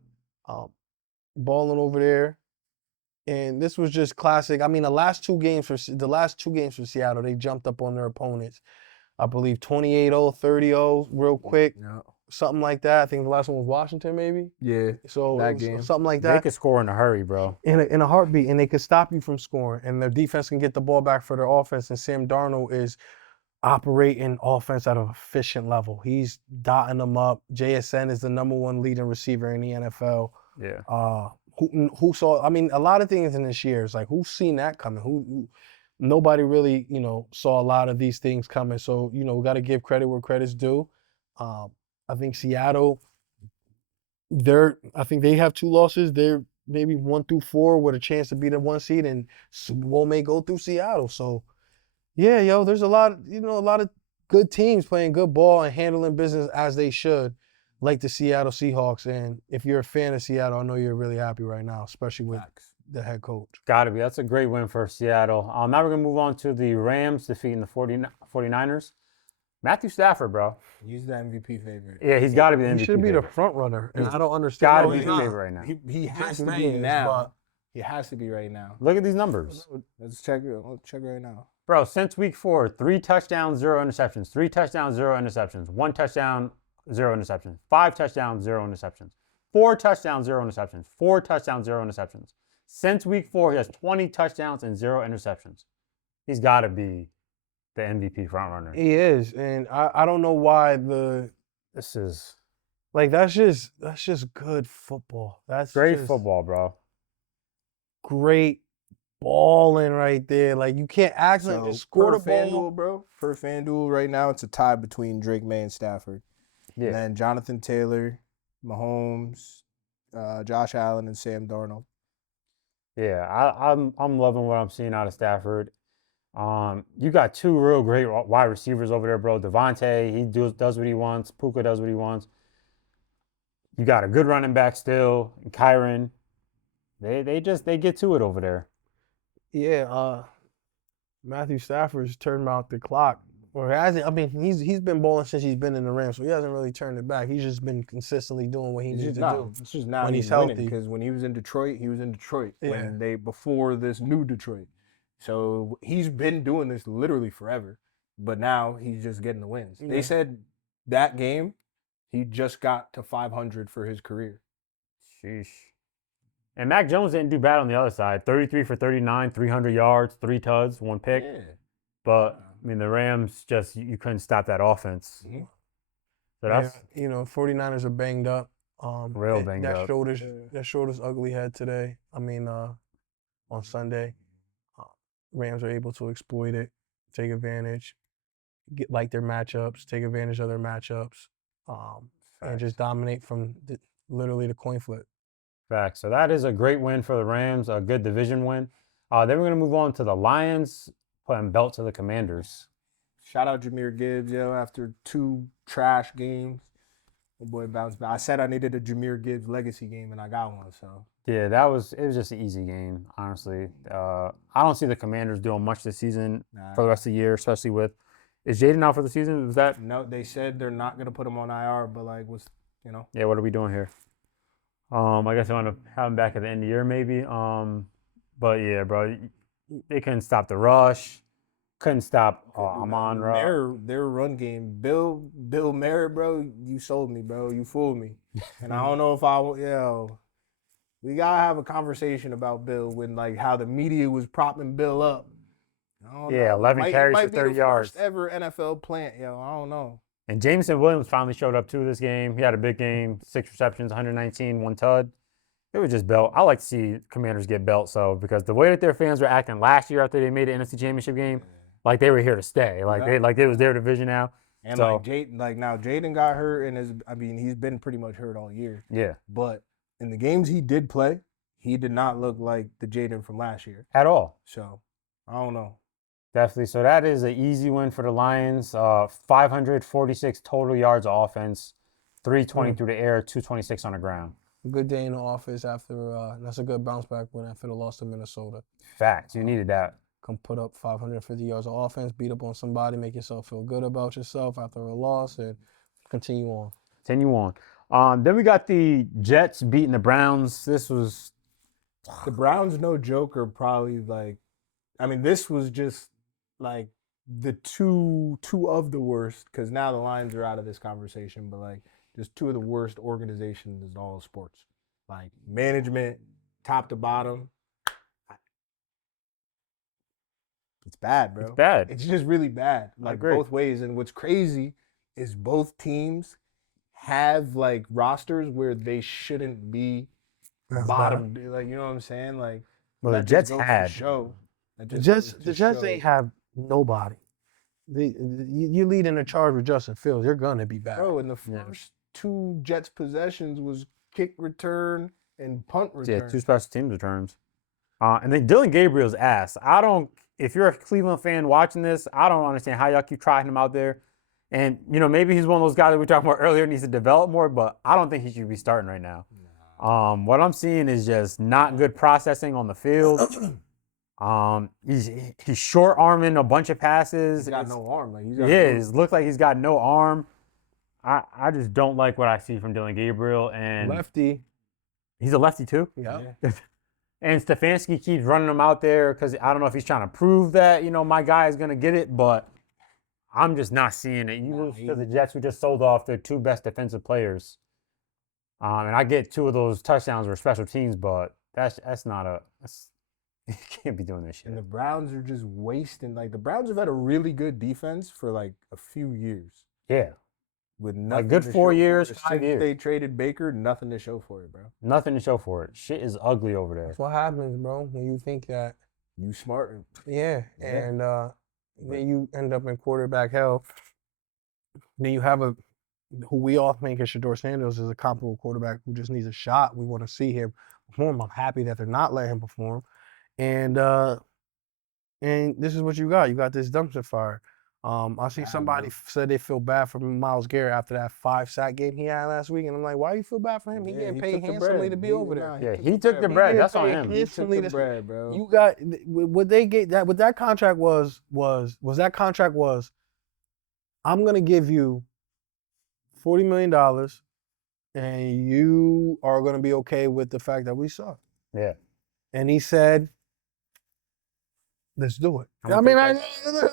balling over there. And this was just classic. I mean, the last two games for Seattle, they jumped up on their opponents. I believe 28-0, 30-0, real quick, Yeah. something like that. I think the last one was Washington, maybe. Yeah. So That it was game. something like they that could score in a hurry, bro. in a heartbeat, and they could stop you from scoring. And their defense can get the ball back for their offense. And Sam Darnold is operating offense at an efficient level. He's dotting them up. JSN is the #1 leading receiver in the NFL. Yeah. Who saw? I mean, a lot of things in this year. It's like, who's seen that coming? Who nobody really, saw a lot of these things coming. So, we got to give credit where credit's due. I think Seattle, I think they have 2 losses. They're maybe 1 through 4 with a chance to be the 1 seed, and Super Bowl may go through Seattle. So, yeah, there's a lot of good teams playing good ball and handling business as they should, like the Seattle Seahawks. And if you're a fan of Seattle, I know you're really happy right now, especially with the head coach. Got to be. That's a great win for Seattle. Now we're going to move on to the Rams defeating the 49ers. Matthew Stafford, bro. He's the MVP favorite. Yeah, he's got to be the MVP. He should be the favorite. front runner, and I don't understand. Got to No, be he's the not. favorite right now. He has Just to be names, now. but- He has to be right now. Look at these numbers. Let's check right now. Bro, since week 4, 3 touchdowns, 0 interceptions. 3 touchdowns, 0 interceptions. 1 touchdown, 0 interceptions. 5 touchdowns, 0 interceptions. 4 touchdowns, 0 interceptions. 4 touchdowns, 0 interceptions. Since week 4, he has 20 touchdowns and 0 interceptions. He's got to be the MVP frontrunner. He is, and I don't know why This is that's just good football. That's great just football, bro. great balling right there. Like you can't act like just score the ball. FanDuel, bro. For FanDuel right now, it's a tie between Drake May and Stafford. Yeah. And then Jonathan Taylor, Mahomes, Josh Allen, and Sam Darnold. Yeah, I'm loving what I'm seeing out of Stafford. You got 2 real great wide receivers over there, bro. Devontae, he does what he wants. Puka does what he wants. You got a good running back still, and Kyron. They get to it over there. Yeah, Matthew Stafford's turned out the clock, or hasn't. I mean, he's been balling since he's been in the Rams, so he hasn't really turned it back. He's just been consistently doing what he needs to do. It's just now when he's he's winning healthy. because when he was in Detroit, he was in Detroit Yeah. before this new Detroit. So he's been doing this literally forever, but now he's just getting the wins. Yeah. They said that game he just got to 500 for his career. Sheesh. And Mac Jones didn't do bad on the other side. 33 for 39, 300 yards, 3 tuds, 1 pick. Yeah. But I mean, the Rams just you couldn't stop that offense. Mhm. So that's 49ers are banged up. Real banged that up. That showed us ugly head today. I mean, on Sunday, Rams are able to exploit it, take advantage, get like their matchups, take advantage of their matchups, and just dominate from literally the coin flip. facts. So that is a great win for the Rams, a good division win. Then we're going to move on to the Lions, putting belt to the Commanders. Shout out Jahmyr Gibbs, yo, after 2 trash games. The boy bounced back. I said I needed a Jahmyr Gibbs legacy game, and I got one, so. Yeah, it was just an easy game, honestly. I don't see the Commanders doing much this season for the rest of the year, especially with is Jaden out for the season? Was that No, they said they're not going to put him on IR, but, like, yeah, what are we doing here? I guess I want to have him back at the end of the year, maybe. But yeah, bro, they couldn't stop the rush, couldn't stop Amon Ra. Their run game. Bill Merritt, bro, you sold me, bro. You fooled me. And I don't know if we got to have a conversation about Bill when, like, how the media was propping Bill up. I don't Yeah, know. 11 carries for Might be 30 the yards. First ever NFL plant, yo. I don't know. And Jameson Williams finally showed up too this game. He had a big game, 6 receptions, 119, 1 tud. It was just belt. I like to see Commanders get belt, so because the way that their fans were acting last year after they made the NFC Championship game, like they were here to stay. Like it was their division now. And So- like Jaden got hurt, and he's been pretty much hurt all year. Yeah, But in the games he did play, he did not look like the Jaden from last year. at all. So I don't know. Definitely. So that is an easy win for the Lions. 546 total yards of offense, 320 through the air, 226 on the ground. Good day in the office after. That's a good bounce back win after the loss to Minnesota. Facts. You needed that. Come put up 550 yards of offense, beat up on somebody, make yourself feel good about yourself after a loss, and continue on. Continue on. Then we got the Jets beating the Browns. This was The Browns, no joke, are probably like, I mean, this was just like the two of the worst, because now the Lions are out of this conversation, but like just 2 of the worst organizations in all of sports. Like management, top to bottom. It's bad, bro. it's bad. It's just really bad, like agree. both ways. And what's crazy is both teams have like rosters where they shouldn't be bottom. Like, you know what I'm saying? Like, Well, the that just Jets goes to had. show. That The just Jets, goes the to Jets show. ain't have nobody. You lead in a charge with Justin Fields, you're gonna be bad. Bro, and the Yeah. first 2 Jets possessions was kick return and punt return. Yeah, 2 special teams returns. And then Dylan Gabriel's ass. If you're a Cleveland fan watching this, I don't understand how y'all keep trying him out there. And, maybe he's one of those guys that we talked about earlier needs to develop more, but I don't think he should be starting right now. What I'm seeing is just not good processing on the field. He's short arming a bunch of passes. He's got no arm. Like, He is. Looks like he's got no arm. I just don't like what I see from Dylan Gabriel, and Lefty. he's a lefty too. Yeah. And Stefanski keeps running him out there because I don't know if he's trying to prove that, my guy is going to get it, but I'm just not seeing it. You lose to the Jets, who just sold off their two best defensive players. And I get 2 of those touchdowns were special teams, but that's not you can't be doing this shit. And the Browns are just wasting. Like, the Browns have had a really good defense for like a few years. Yeah. With nothing good to 4 show for years, it. 5 Since years. they traded Baker, nothing to show for it, bro. Nothing to show for it. Shit is ugly over there. That's what happens, bro, when you think that. You smart. Yeah. Yeah. And then you end up in quarterback hell. Then you have who we all think is Shador Sanders is a comparable quarterback who just needs a shot. We want to see him perform. I'm happy that they're not letting him perform. And this is what you got. You got this dumpster fire. I see somebody said they feel bad for Myles Garrett after that 5-sack game he had last week, and I'm like, why you feel bad for him? He getting paid handsomely to be over there. Yeah, he took the bread. That's on him. He took the Instantly, bread, bro. You got what they get that what that contract was that contract was. I'm gonna give you $40 million, and you are gonna be okay with the fact that we suck. Yeah. And he said, let's do it. I'm I gonna mean,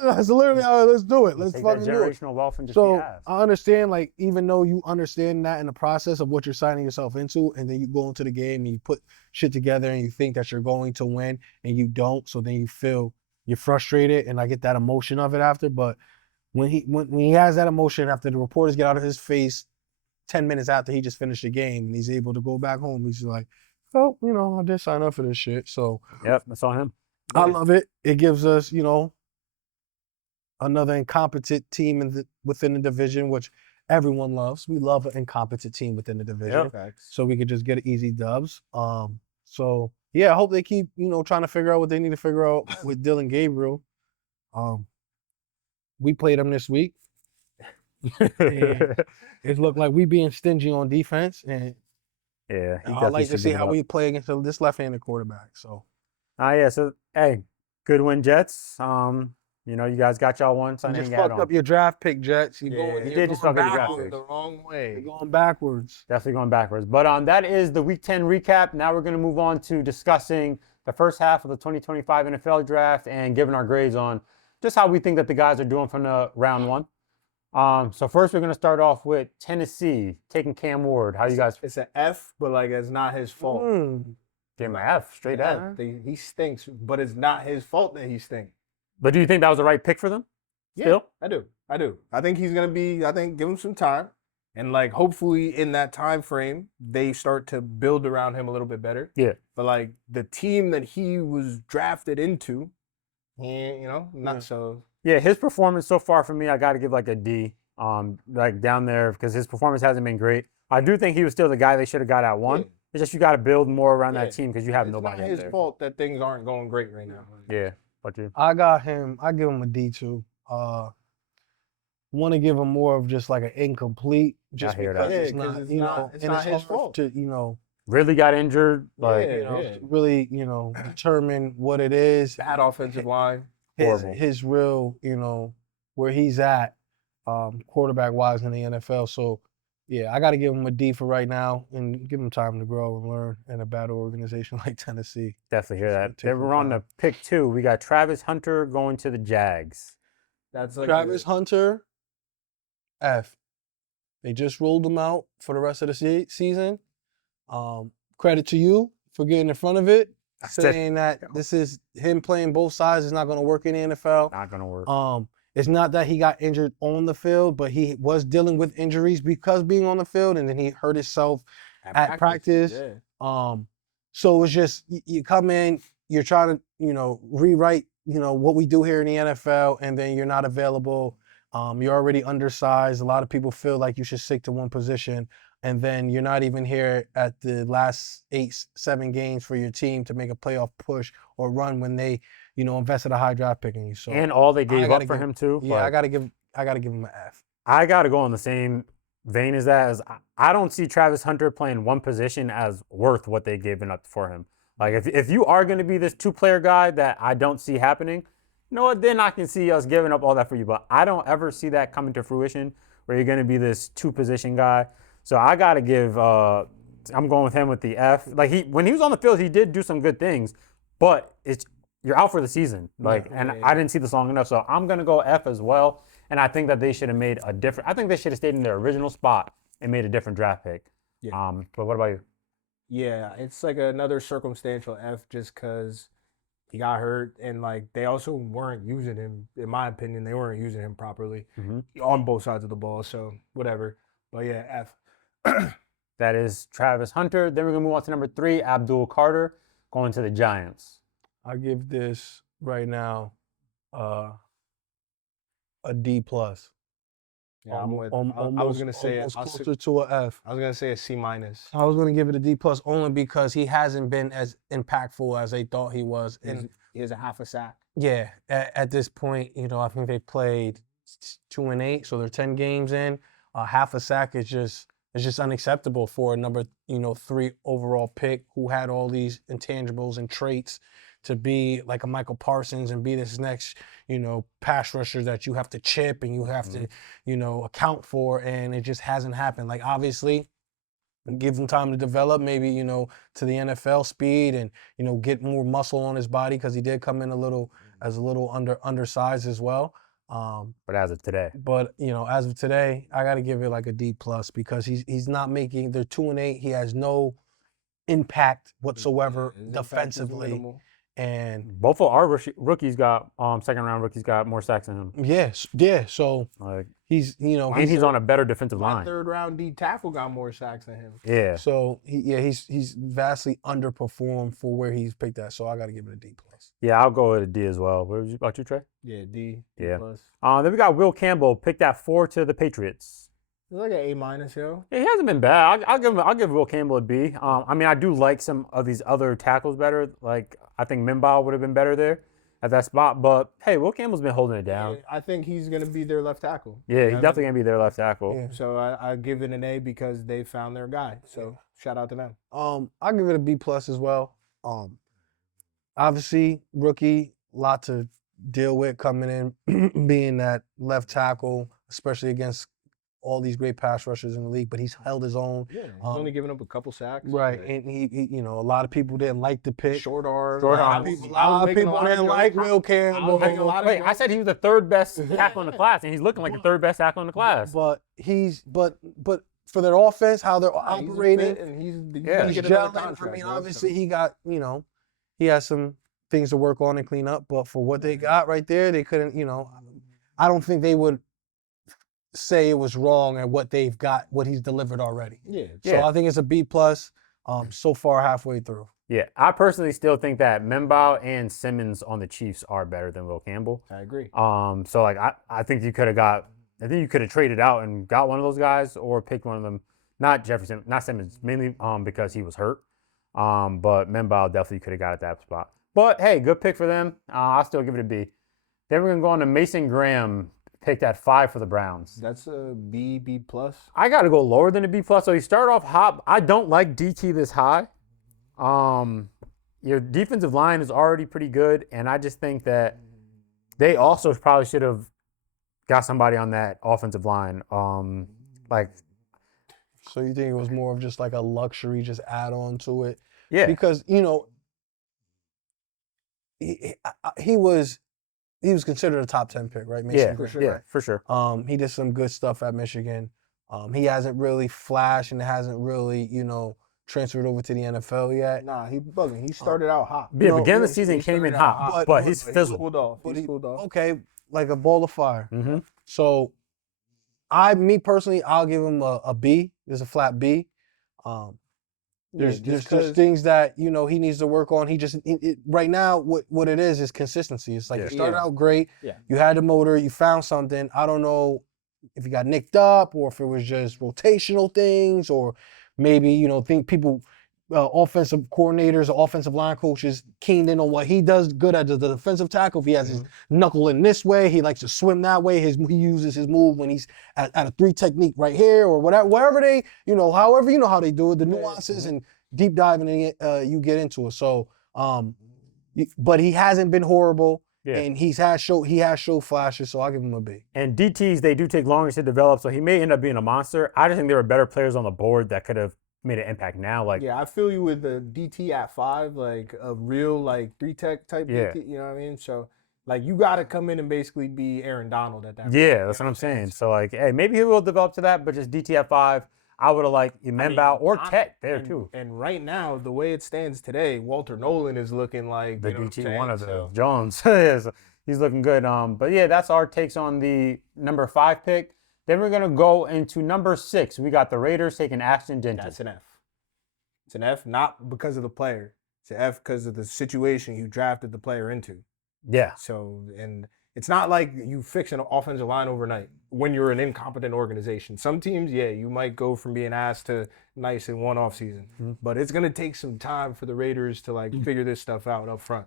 that's literally let's do it. Let's Take fucking that do it. generational wealth and just So be ass. I understand, like, even though you understand that in the process of what you're signing yourself into, and then you go into the game and you put shit together and you think that you're going to win and you don't, so then you feel you're frustrated, and I get that emotion of it after. But when he has that emotion after the reporters get out of his face 10 minutes after he just finished the game and he's able to go back home, he's like, oh, I did sign up for this shit. So Yep, that's on him. I love it. It gives us, another incompetent team within the division, which everyone loves. We love an incompetent team within the division, so we could just get easy dubs. So yeah, I hope they keep, trying to figure out what they need to figure out with Dylan Gabriel. We played him this week. And it looked like we being stingy on defense, and Yeah, I'd like to see how we play against this left-handed quarterback. So. Yeah. So hey, good win, Jets. You guys got y'all one You Sunday. just fucked up your draft pick, Jets. you did just fuck up your draft Going pick. the wrong way. You're going backwards. Definitely going backwards. But that is the Week 10 recap. Now we're going to move on to discussing the first half of the 2025 NFL Draft and giving our grades on just how we think that the guys are doing from the round one. So first we're going to start off with Tennessee taking Cam Ward. How you guys? It's an F, but like it's not his fault. Give him an F, straight F. He stinks, but it's not his fault that he stinks. But do you think that was the right pick for them? Yeah, Still? I do. I think he's gonna be. I think give him some time, and like hopefully in that time frame they start to build around him a little bit better. Yeah. But like the team that he was drafted into, not so. Yeah, his performance so far for me, I got to give like a D. Like down there because his performance hasn't been great. I do think he was still the guy they should have got at one. Yeah. It's just you got to build more around Yeah. that team because you have It's nobody not out his there. fault that things aren't going great right now. Yeah, but you. I got him. I give him a D too. Want to give him more of just like an incomplete, just hear because that. it's Yeah, 'cause not, it's you not- know, it's and not it's his hard fault. to, Really got injured. Like, Yeah. really, determine what it is. Bad offensive line. Horrible. His real, where he's at, quarterback wise in the NFL. So, yeah, I got to give him a D for right now and give him time to grow and learn in a bad organization like Tennessee. definitely hear It's that. gonna take Then we're some on to pick 2. We got Travis Hunter going to the Jags. That's like Travis Hunter, F. They just rolled him out for the rest of the season. Credit to you for getting in front of it, saying that this is him playing both sides is not going to work in the NFL. Not gonna work. It's not that he got injured on the field, but he was dealing with injuries because being on the field, and then he hurt himself at practice. Yeah. So it's just you come in, you're trying to rewrite what we do here in the NFL, and then you're not available. You're already undersized. A lot of people feel like you should stick to one position, and then you're not even here at the last 8-7 games for your team to make a playoff push or run when they invested a high draft pick in you. So and all they gave up gotta for give- him too. yeah, like, I gotta give him an F. I got to go on the same vein is that is I don't see Travis Hunter playing one position as worth what they given up for him. Like if you are going to be this 2-player guy that I don't see happening, you know what? Then I can see us giving up all that for you. But I don't ever see that coming to fruition where you're going to be this 2-position guy. So I got to give. I'm going with him with the F. Like when he was on the field, he did do some good things, but you're out for the season. Like, I didn't see this long enough, so I'm gonna go F as well. And I think that they should have made a different. I think they should have stayed in their original spot and made a different draft pick. Yeah. But what about you? Yeah, it's like another circumstantial F just because he got hurt and like they also weren't using him. In my opinion, they weren't using him properly on both sides of the ball. So whatever. But yeah, F. That is Travis Hunter. Then we're gonna move on to number 3, Abdul Carter, going to the Giants. I give this right now a D plus. Yeah, I'm with. Almost, I was gonna say almost closer to a F. I was gonna say a C minus. I was gonna give it a D plus only because he hasn't been as impactful as they thought he was. And He has a half a sack. yeah, at this point, you know, I think they played 2 and 8, so they're 10 games in. Half a sack is just unacceptable for a number 3 overall pick who had all these intangibles and traits to be like a Michael Parsons and be this next, pass rusher that you have to chip and you have to, account for, and it just hasn't happened. Like obviously, give him time to develop, maybe, to the NFL speed and, get more muscle on his body because he did come in a little undersized as well. But as of today, as of today, I got to give it like a D plus because he's not making. They're 2 and 8. He has no impact whatsoever defensively. And both of our rookies got second-round rookies got more sacks than him. Yes, So Like he's and he's on a better defensive My line. 3rd round D tackle got more sacks than him. Yeah. So he's vastly underperformed for where he's picked at. So I got to give it a D plus. Yeah, I'll go with a D as well. What about you, Trey? Yeah, D. Yeah. Plus. Then we got Will Campbell, picked at 4 to the Patriots. It's like an A minus, yo. Yeah, he hasn't been bad. I'll give Will Campbell a B. I mean, I do like some of these other tackles better. Like I think Mimba would have been better there at that spot. But hey, Will Campbell's been holding it down. Yeah, I think he's gonna be their left tackle. Yeah, he's definitely gonna be their left tackle. Yeah. So I give it an A because they found their guy. So shout out to them. I'll give it a B plus as well. Obviously rookie, lot to deal with coming in, being that left tackle, especially against all these great pass rushers in the league. But he's held his own. Yeah, he's only giving up a couple sacks. Right, and he a lot of people didn't like the pick. Short arm. Short A lot arm. of people didn't like Will Campbell. Wait, I said he was the 3rd best tackle in the class, and he's looking like the 3rd best tackle in the class. But but for their offense, how they're operating, and he's gelling. I mean, obviously he got he has some things to work on and clean up. But for what they got right there, they couldn't. I don't think they would say it was wrong at what they've got, what he's delivered already. Yeah. So I think it's a B plus. So far halfway through. Yeah, I personally still think that Mimba and Simmons on the Chiefs are better than Will Campbell. I agree. So like I think you could have traded out and got one of those guys or picked one of them. Not Jefferson, not Simmons, mainly because he was hurt. But Mimba definitely could have got at that spot. But hey, good pick for them. I'll still give it a B. Then we're gonna go on to Mason Graham, picked at 5 for the Browns. That's a B plus. I got to go lower than a B plus. So you start off hot. I don't like DT this high. Your defensive line is already pretty good, and I just think that they also probably should have got somebody on that offensive line. So you think it was more of just like a luxury, just add on to it? Yeah. Because he was considered a top 10 pick, right? Mason Graham. Yeah, for sure. He did some good stuff at Michigan. He hasn't really flashed and hasn't really, transferred over to the NFL yet. Nah, he bugging. He started out hot. Yeah, beginning of the season came in hot, but he's fizzled. Cooled off. He's cooled off. Okay, like a ball of fire. Mm-hmm. So, me personally, I'll give him a B. There's a flat B. There's just things that he needs to work on. He just right now what it is consistency. It's like you started out great. Yeah. You had the motor. You found something. I don't know if you got nicked up or if it was just rotational things or maybe think people offensive coordinators, offensive line coaches keened in on what he does good at the defensive tackle. If he has his knuckle in this way, he likes to swim that way. He uses his move when he's at a 3 technique right here or whatever they, however how they do it, the nuances and deep diving in it, you get into it. So, but he hasn't been horrible. Yeah. And he has showed flashes, so I'll give him a B. And DTs, they do take longer to develop, so he may end up being a monster. I just think there were better players on the board that could have made an impact now. Like, Yeah, I feel you with the DT at 5, like a real like 3-tech type Yeah. DT, you know what I mean? So like you got to come in and basically be Aaron Donald at that point. yeah, that's what I'm saying. So like, hey, maybe he will develop to that, but just DT at 5, I would have liked Membao or Tech there too. And right now, the way it stands today, Walter Nolan is looking like The you know what I'm DT saying? one of the So, Jones. Yeah, so he's looking good. But yeah, that's our takes on the number 5 pick. Then we're gonna go into number 6. We got the Raiders taking Ashton Jenkins. that's an F. It's an F, not because of the player. It's an F because of the situation you drafted the player into. Yeah. So, and it's not like you fix an offensive line overnight when you're an incompetent organization. Some teams, yeah, you might go from being ass to nice in one offseason. But it's going to take some time for the Raiders to like figure this stuff out up front.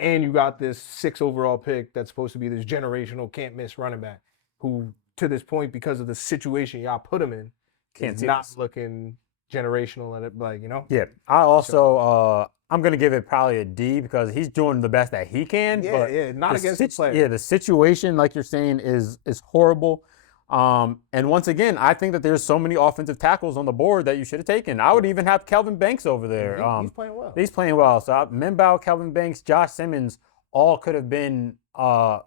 And you got this 6 overall pick that's supposed to be this generational can't miss running back who, to this point, because of the situation y'all put him in, Can't is see not this. looking generational. And like, Yeah. I also I'm gonna give it probably a D because he's doing the best that he can. Yeah, but yeah, not against the player. Yeah, the situation, like you're saying, is horrible. And once again, I think that there's so many offensive tackles on the board that you should have taken. I would even have Kelvin Banks over there. He's playing well. He's playing well. So Membao, Kelvin Banks, Josh Simmons, all could have been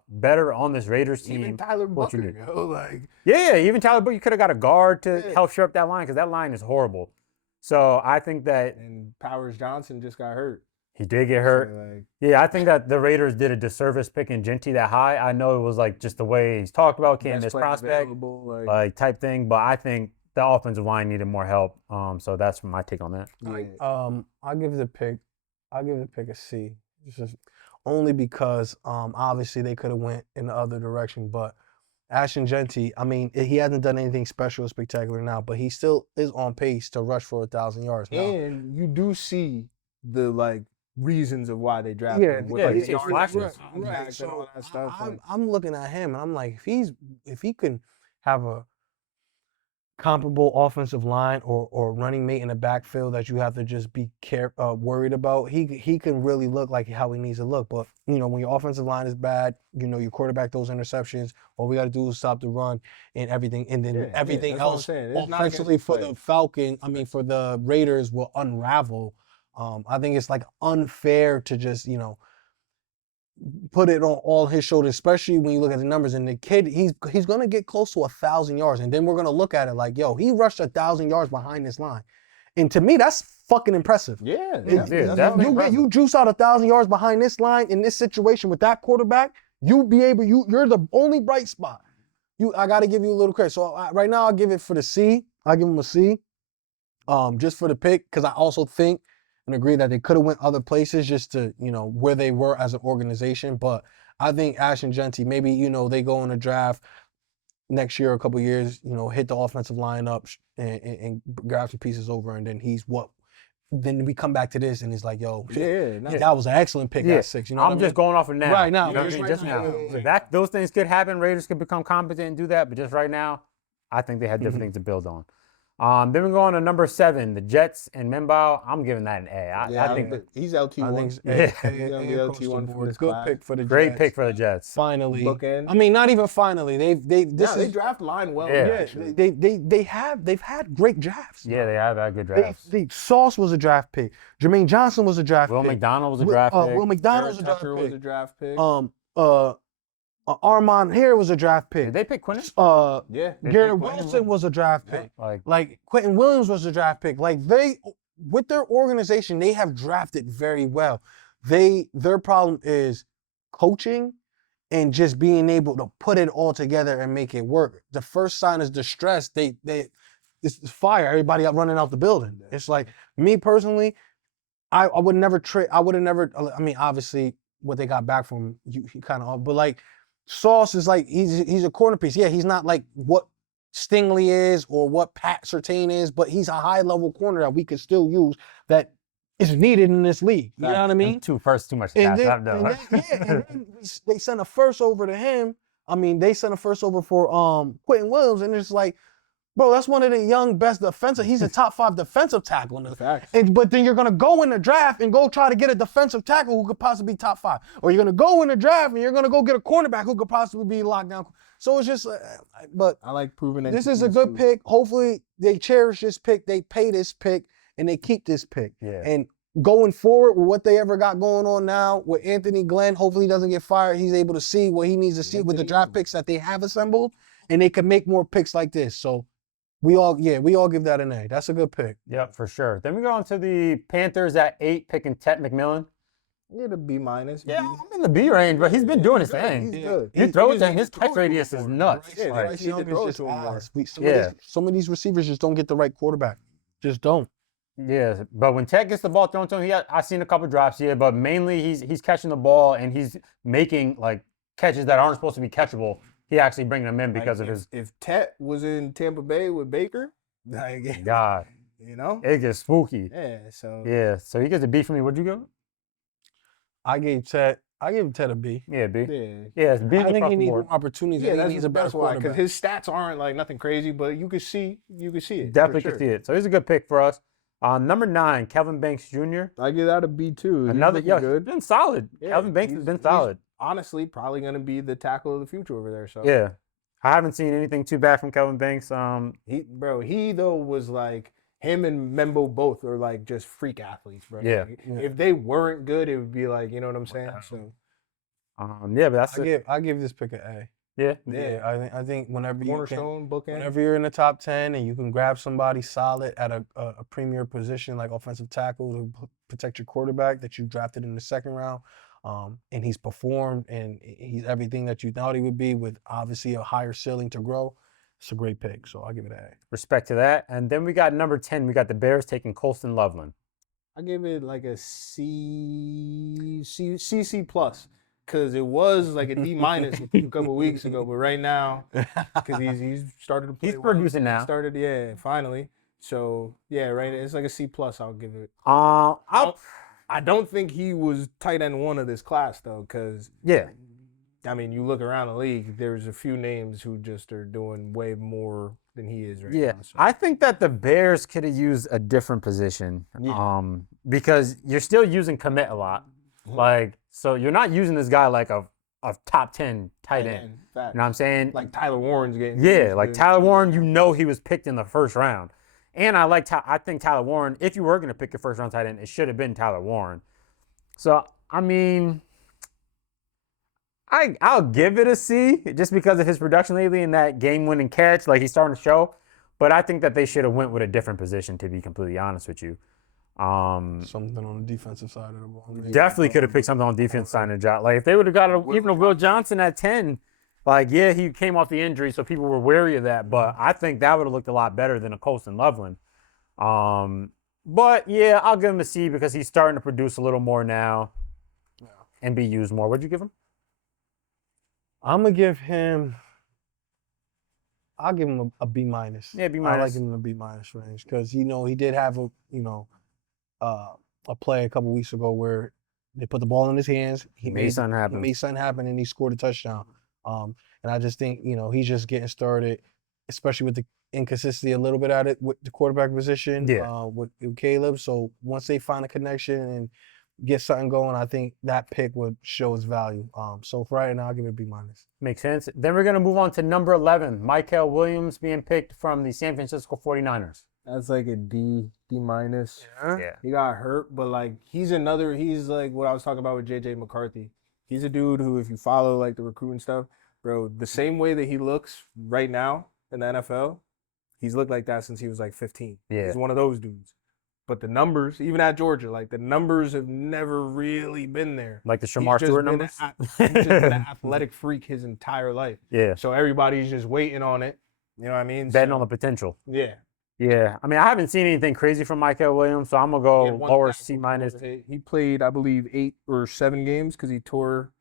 better on this Raiders team. Even Tyler What you Bucker, did. like Yeah, even Tyler, but you could have got a guard to help shore up that line because that line is horrible. So I think that and Powers Johnson just got hurt. he did get hurt. So, like, Yeah, I think that the Raiders did a disservice picking Genty that high. I know it was like just the way he's talked about, can't best miss player prospect, available, like type thing. But I think the offensive line needed more help. So that's my take on that. yeah. I'll give the pick a C. Just only because obviously they could have went in the other direction, but Ashton Jeanty, I mean, he hasn't done anything special or spectacular now, but he still is on pace to rush for 1,000 yards now. And you do see the like reasons of why they drafted Yeah, him. With, yeah, like, he the takes yardage flashes. and Right. impact and all So that stuff. like, I'm looking at him and I'm like, if he can have a comparable offensive line or running mate in the backfield that you have to just be worried about, he can really look like how he needs to look. But when your offensive line is bad, your quarterback those interceptions, all we got to do is stop the run and everything, and then Yeah, everything that's what I'm else saying. It's not against offensively the for player. for the Raiders will unravel. I think it's like unfair to just put it on all his shoulders, especially when you look at the numbers. And the kid, he's gonna get close to 1,000 yards, and then we're gonna look at it like, yo, he rushed 1,000 yards behind this line, and to me, that's fucking impressive. yeah, definitely. You juice out 1,000 yards behind this line in this situation with that quarterback, you're the only bright spot. I got to give you a little credit. So right now, I'll give it for the C. I'll give him a C, just for the pick, because I also think and agree that they could have went other places just to, where they were as an organization. But I think Ashton Jeanty, maybe, they go in the draft next year, a couple years, hit the offensive line up and grab some pieces over, and then then we come back to this and it's like, yo, shit, that was an excellent pick at 6. I'm just going off of now. Right now. You know what I Just mean? right Just now. now. Yeah. Those things could happen. Raiders could become competent and do that. But just right now, I think they had different things to build on. Then we go on to number 7, the Jets and Membao. I'm giving that an A. I think he's LT1. I think He's gonna be across the LT1 from board. this Good class. pick for the great Jets. pick for the Jets. Finally. Bookend. I mean, not even finally. They draft line well. Yeah. Actually. They've had great drafts. Yeah, they have had good drafts. Sauce was a draft pick. Jermaine Johnson was a draft Will pick. McDonald was a draft pick. Will McDonald Eric was a draft Tucker pick. was a draft pick. Armand here was a draft pick. Did they pick Quentin? Yeah. Garrett Wilson was a draft pick. Like, Quentin Williams was a draft pick. Like with their organization, they have drafted very well. Their problem is coaching and just being able to put it all together and make it work. The first sign is distress. It's fire. Everybody out running out the building. It's like me personally, I would never trade. I would have never. I mean, obviously, what they got back from he kind of, but like Sauce is like he's a corner piece. Yeah, he's not like what Stingley is or what Pat Surtain is, but he's a high-level corner that we could still use that is needed in this league. You know what I mean? Too much to And pass then, up, though. and then they sent a first over to him. I mean, they sent a first over for Quentin Williams, and it's like, bro, that's one of the young best defensive. He's a top 5 defensive tackle in the Facts. But then you're gonna go in the draft and go try to get a defensive tackle who could possibly be top 5, or you're gonna go in the draft and you're gonna go get a cornerback who could possibly be locked down. So it's just, but I like proving it. this is a good pick. Hopefully they cherish this pick, they pay this pick, and they keep this pick. Yeah. And going forward with what they ever got going on now with Anthony Glenn, hopefully he doesn't get fired. He's able to see what he needs to see with the draft picks that they have assembled, and they can make more picks like this. So we all give that an A. That's a good pick. Yep, for sure. Then we go on to the Panthers at 8, picking Ted McMillan. Yeah, the B minus. Yeah, I'm in the B range, but he's been doing his thing. He's good. You throw it to him, his catch radius is nuts. Yeah, Like, Bryce Young is just ass. Some of these receivers just don't get the right quarterback. Just don't. yeah, but when Ted gets the ball thrown to him, I've seen a couple drops, yeah, but mainly he's catching the ball and he's making like catches that aren't supposed to be catchable. He actually bringing them in because of his. If Tet was in Tampa Bay with Baker, like, God, you know, it gets spooky. yeah. So Yeah, so he gets a B from me. What'd you give? I gave Ted a B. Yeah, B. yeah. Yeah, it's B. I think across he the needs board. more opportunities. Yeah, I think he's a better that's why, because quarterback. his stats aren't like nothing crazy, but you can see it. Definitely for can sure. see it. So he's a good pick for us. Number 9, Kelvin Banks Jr. I give that a B too. He's Another, looking yeah, good. been solid. Yeah, Kelvin Banks has been he's solid. Honestly, probably gonna be the tackle of the future over there. So Yeah, I haven't seen anything too bad from Kelvin Banks. he though was like him and Membo both are like just freak athletes, bro. Yeah. Like, if they weren't good, it would be like, you know what I'm saying? So Yeah, but that's it. I give this pick an A. Yeah, Yeah, I think whenever you can, cornerstone bookend. whenever you're in the top 10 and you can grab somebody solid at a premier position like offensive tackle to protect your quarterback that you drafted in the second round, and he's performed and he's everything that you thought he would be with obviously a higher ceiling to grow, it's a great pick. So I'll give it an A. respect to that. And then we got number 10. We got the Bears taking Colston Loveland. I give it like a C plus. Because it was like a D minus a couple weeks ago, but right now, because he's started to play. He's producing now. Started, yeah, finally. So yeah, right. It's like a C plus. I'll give it. I don't think he was tight end 1 of this class though, because Yeah, I mean, you look around the league, there's a few names who just are doing way more than he is right yeah. now. So. I think that the Bears could have used a different position. Yeah. Because you're still using commit a lot. Like, so you're not using this guy like a top 10 tight end. You know what I'm saying? Like Tyler Warren's getting. Yeah, like Tyler Warren, he was picked in the first round. And I think Tyler Warren, if you were going to pick your first round tight end, it should have been Tyler Warren. So, I mean, I'll give it a C just because of his production lately and that game-winning catch. Like, he's starting to show. But I think that they should have went with a different position, to be completely honest with you. Something on the defensive side of the ball. Definitely could have picked something on defense side of the job. Like, if they would have got even a Will Johnson at 10, like, yeah, he came off the injury, so people were wary of that. But I think that would have looked a lot better than a Colston Loveland. But, yeah, I'll give him a C because he's starting to produce a little more now and be used more. What'd you give him? I'm gonna give him. I'll give him a B minus. Yeah, B I minus. like him in a B minus range because he did have a play a couple weeks ago where they put the ball in his hands. He Made something happen. He made something happen and he scored a touchdown. And I just think he's just getting started, especially with the inconsistency a little bit at it with the quarterback position. Yeah. With Caleb. So once they find a connection and get something going, I think that pick would show its value. So for right now, I'll give it a B minus. Makes sense. Then we're going to move on to number 11, Mykel Williams being picked from the San Francisco 49ers. That's like a D minus. Yeah. He got hurt, but like he's like what I was talking about with JJ McCarthy. He's a dude who, if you follow like the recruiting stuff, bro, the same way that he looks right now in the NFL, he's looked like that since he was like 15. Yeah. He's one of those dudes. But the numbers, even at Georgia, like the numbers have never really been there. Like the Shamar Stewart numbers? He's just been an athletic freak his entire life. Yeah. So everybody's just waiting on it. You know what I mean? Betting So, on the potential. yeah. Yeah. I mean, I haven't seen anything crazy from Mykel Williams, so I'm going to go He had one lower tackle C minus. He played, I believe, 8 or 7 games because he tore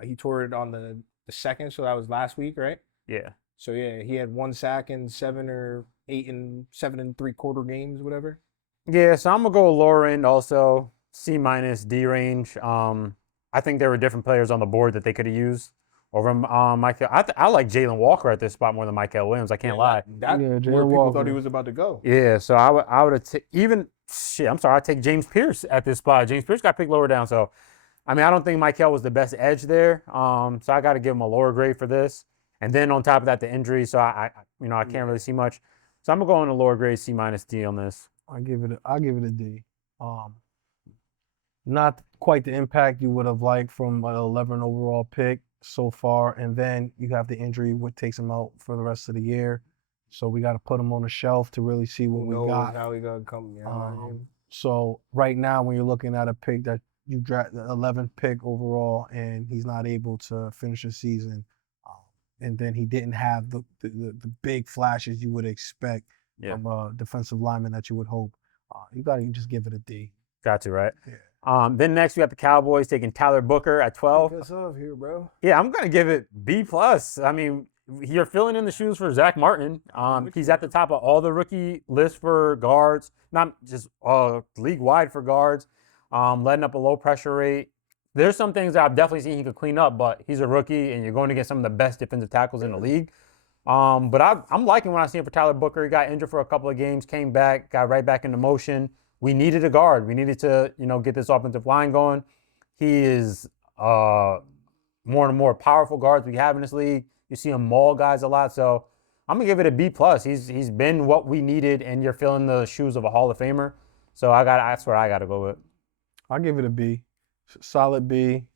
it on the second, so that was last week, right? Yeah. So yeah, he had 1 sack in 7 and 3/4 games, whatever. Yeah, so I'm gonna go lower end also, C minus D range. I think there were different players on the board that they could have used over Michael. I like Jalen Walker at this spot more than Michael Williams. I can't lie. That Yeah, where Jalen people Walker. thought he was about to go. Yeah, so I would have even shit. I'm sorry, I'd take James Pierce at this spot. James Pierce got picked lower down, so I mean I don't think Michael was the best edge there. So I got to give him a lower grade for this. And then on top of that, the injury. So I can't really see much. So I'm gonna go on a lower grade C minus D on this. I'll give it a D. Not quite the impact you would have liked from an 11 overall pick so far, and then you have the injury, what takes him out for the rest of the year. So we got to put him on the shelf to really see what Who we knows got. how he gonna come? You know what I mean? So right now, when you're looking at a pick that you draft, the 11th pick overall, and he's not able to finish the season, and then he didn't have the big flashes you would expect from a defensive lineman that you would hope. You got to just give it a D. Got to, right? Yeah. Then next we got the Cowboys taking Tyler Booker at 12. Pick us off here, bro. Yeah, I'm gonna give it B plus. I mean, you're filling in the shoes for Zach Martin. He's at the top of all the rookie lists for guards, not just league wide for guards. Letting up a low pressure rate. There's some things that I've definitely seen he could clean up, but he's a rookie, and you're going to get some of the best defensive tackles in the league. But I'm liking what I see for Tyler Booker. He got injured for a couple of games, came back, got right back into motion. We needed a guard. We needed to, get this offensive line going. He is more and more powerful guards we have in this league. You see him maul guys a lot, so I'm gonna give it a B plus. He's been what we needed, and you're filling the shoes of a Hall of Famer. So that's where I got to go with. I'll give it a B. Solid B.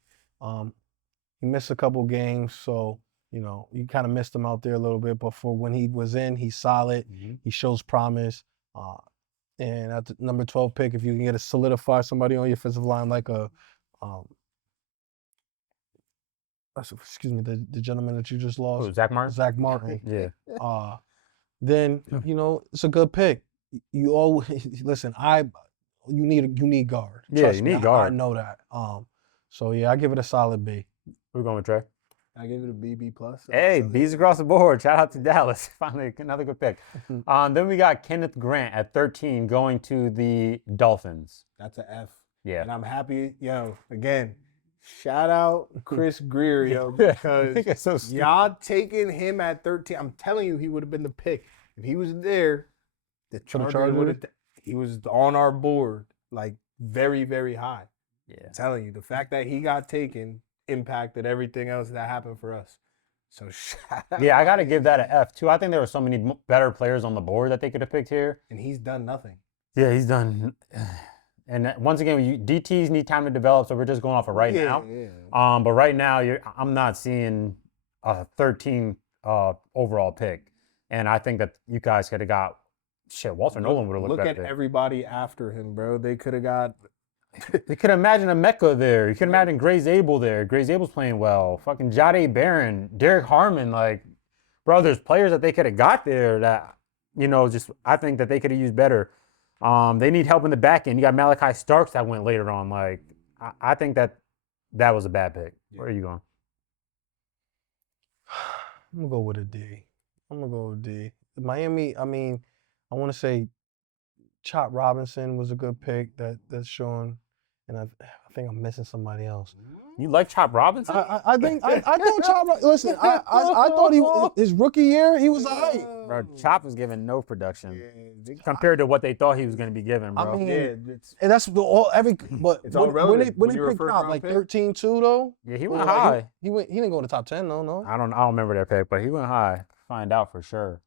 He missed a couple games, so you kind of missed him out there a little bit. But for when he was in, he's solid. He shows promise. And at the number 12 pick, if you can get to solidify somebody on your offensive line like the gentleman that you just lost, Zach Martin. Zach Martin. Yeah. Then it's a good pick. You always listen. You need guard. Yeah, Trust you me, need guard. I know that. So yeah, I give it a solid B. We're going with Trey. I give it a B plus. Hey, B's across the board. Shout out to Dallas. Finally, another good pick. Then we got Kenneth Grant at 13 going to the Dolphins. That's a F. Yeah. And I'm happy, again, shout out Chris Greer, because y'all taking him at 13. I'm telling you, he would have been the pick. If he was there, the Chargers would have, he was on our board, like very, very high. Yeah. I'm telling you, the fact that he got taken impacted everything else that happened for us. So shout out. Yeah, I got to give that an F too. I think there were so many better players on the board that they could have picked here. And he's done nothing. Yeah, he's done. And once again, DTs need time to develop, so we're just going off of right now. Yeah. But right now, I'm not seeing a 13 overall pick, and I think that you guys could have got Walter Nolan would have looked better. Look at everybody after him, bro. They could have got. You could imagine a Mecca there. You could imagine Grace Abel there. Grace Abel's playing well. Fucking Jade Barron, Derek Harmon, bro, there's players that they could have got there that, I think that they could have used better. They need help in the back end. You got Malachi Starks that went later on. I think that was a bad pick. Yeah. Where are you going? I'm going to go with a D. Miami, I want to say Chop Robinson was a good pick that's showing, and I think I'm missing somebody else. You like Chop Robinson? I think I thought Chop. Listen, I thought his rookie year he was alright. Bro, Chop was giving no production compared to what they thought he was going to be given, bro. I mean, and that's but when they picked Chop 13-2 though. Yeah, he went high. He didn't go to the top 10 no. I don't remember that pick, but he went high. Find out for sure.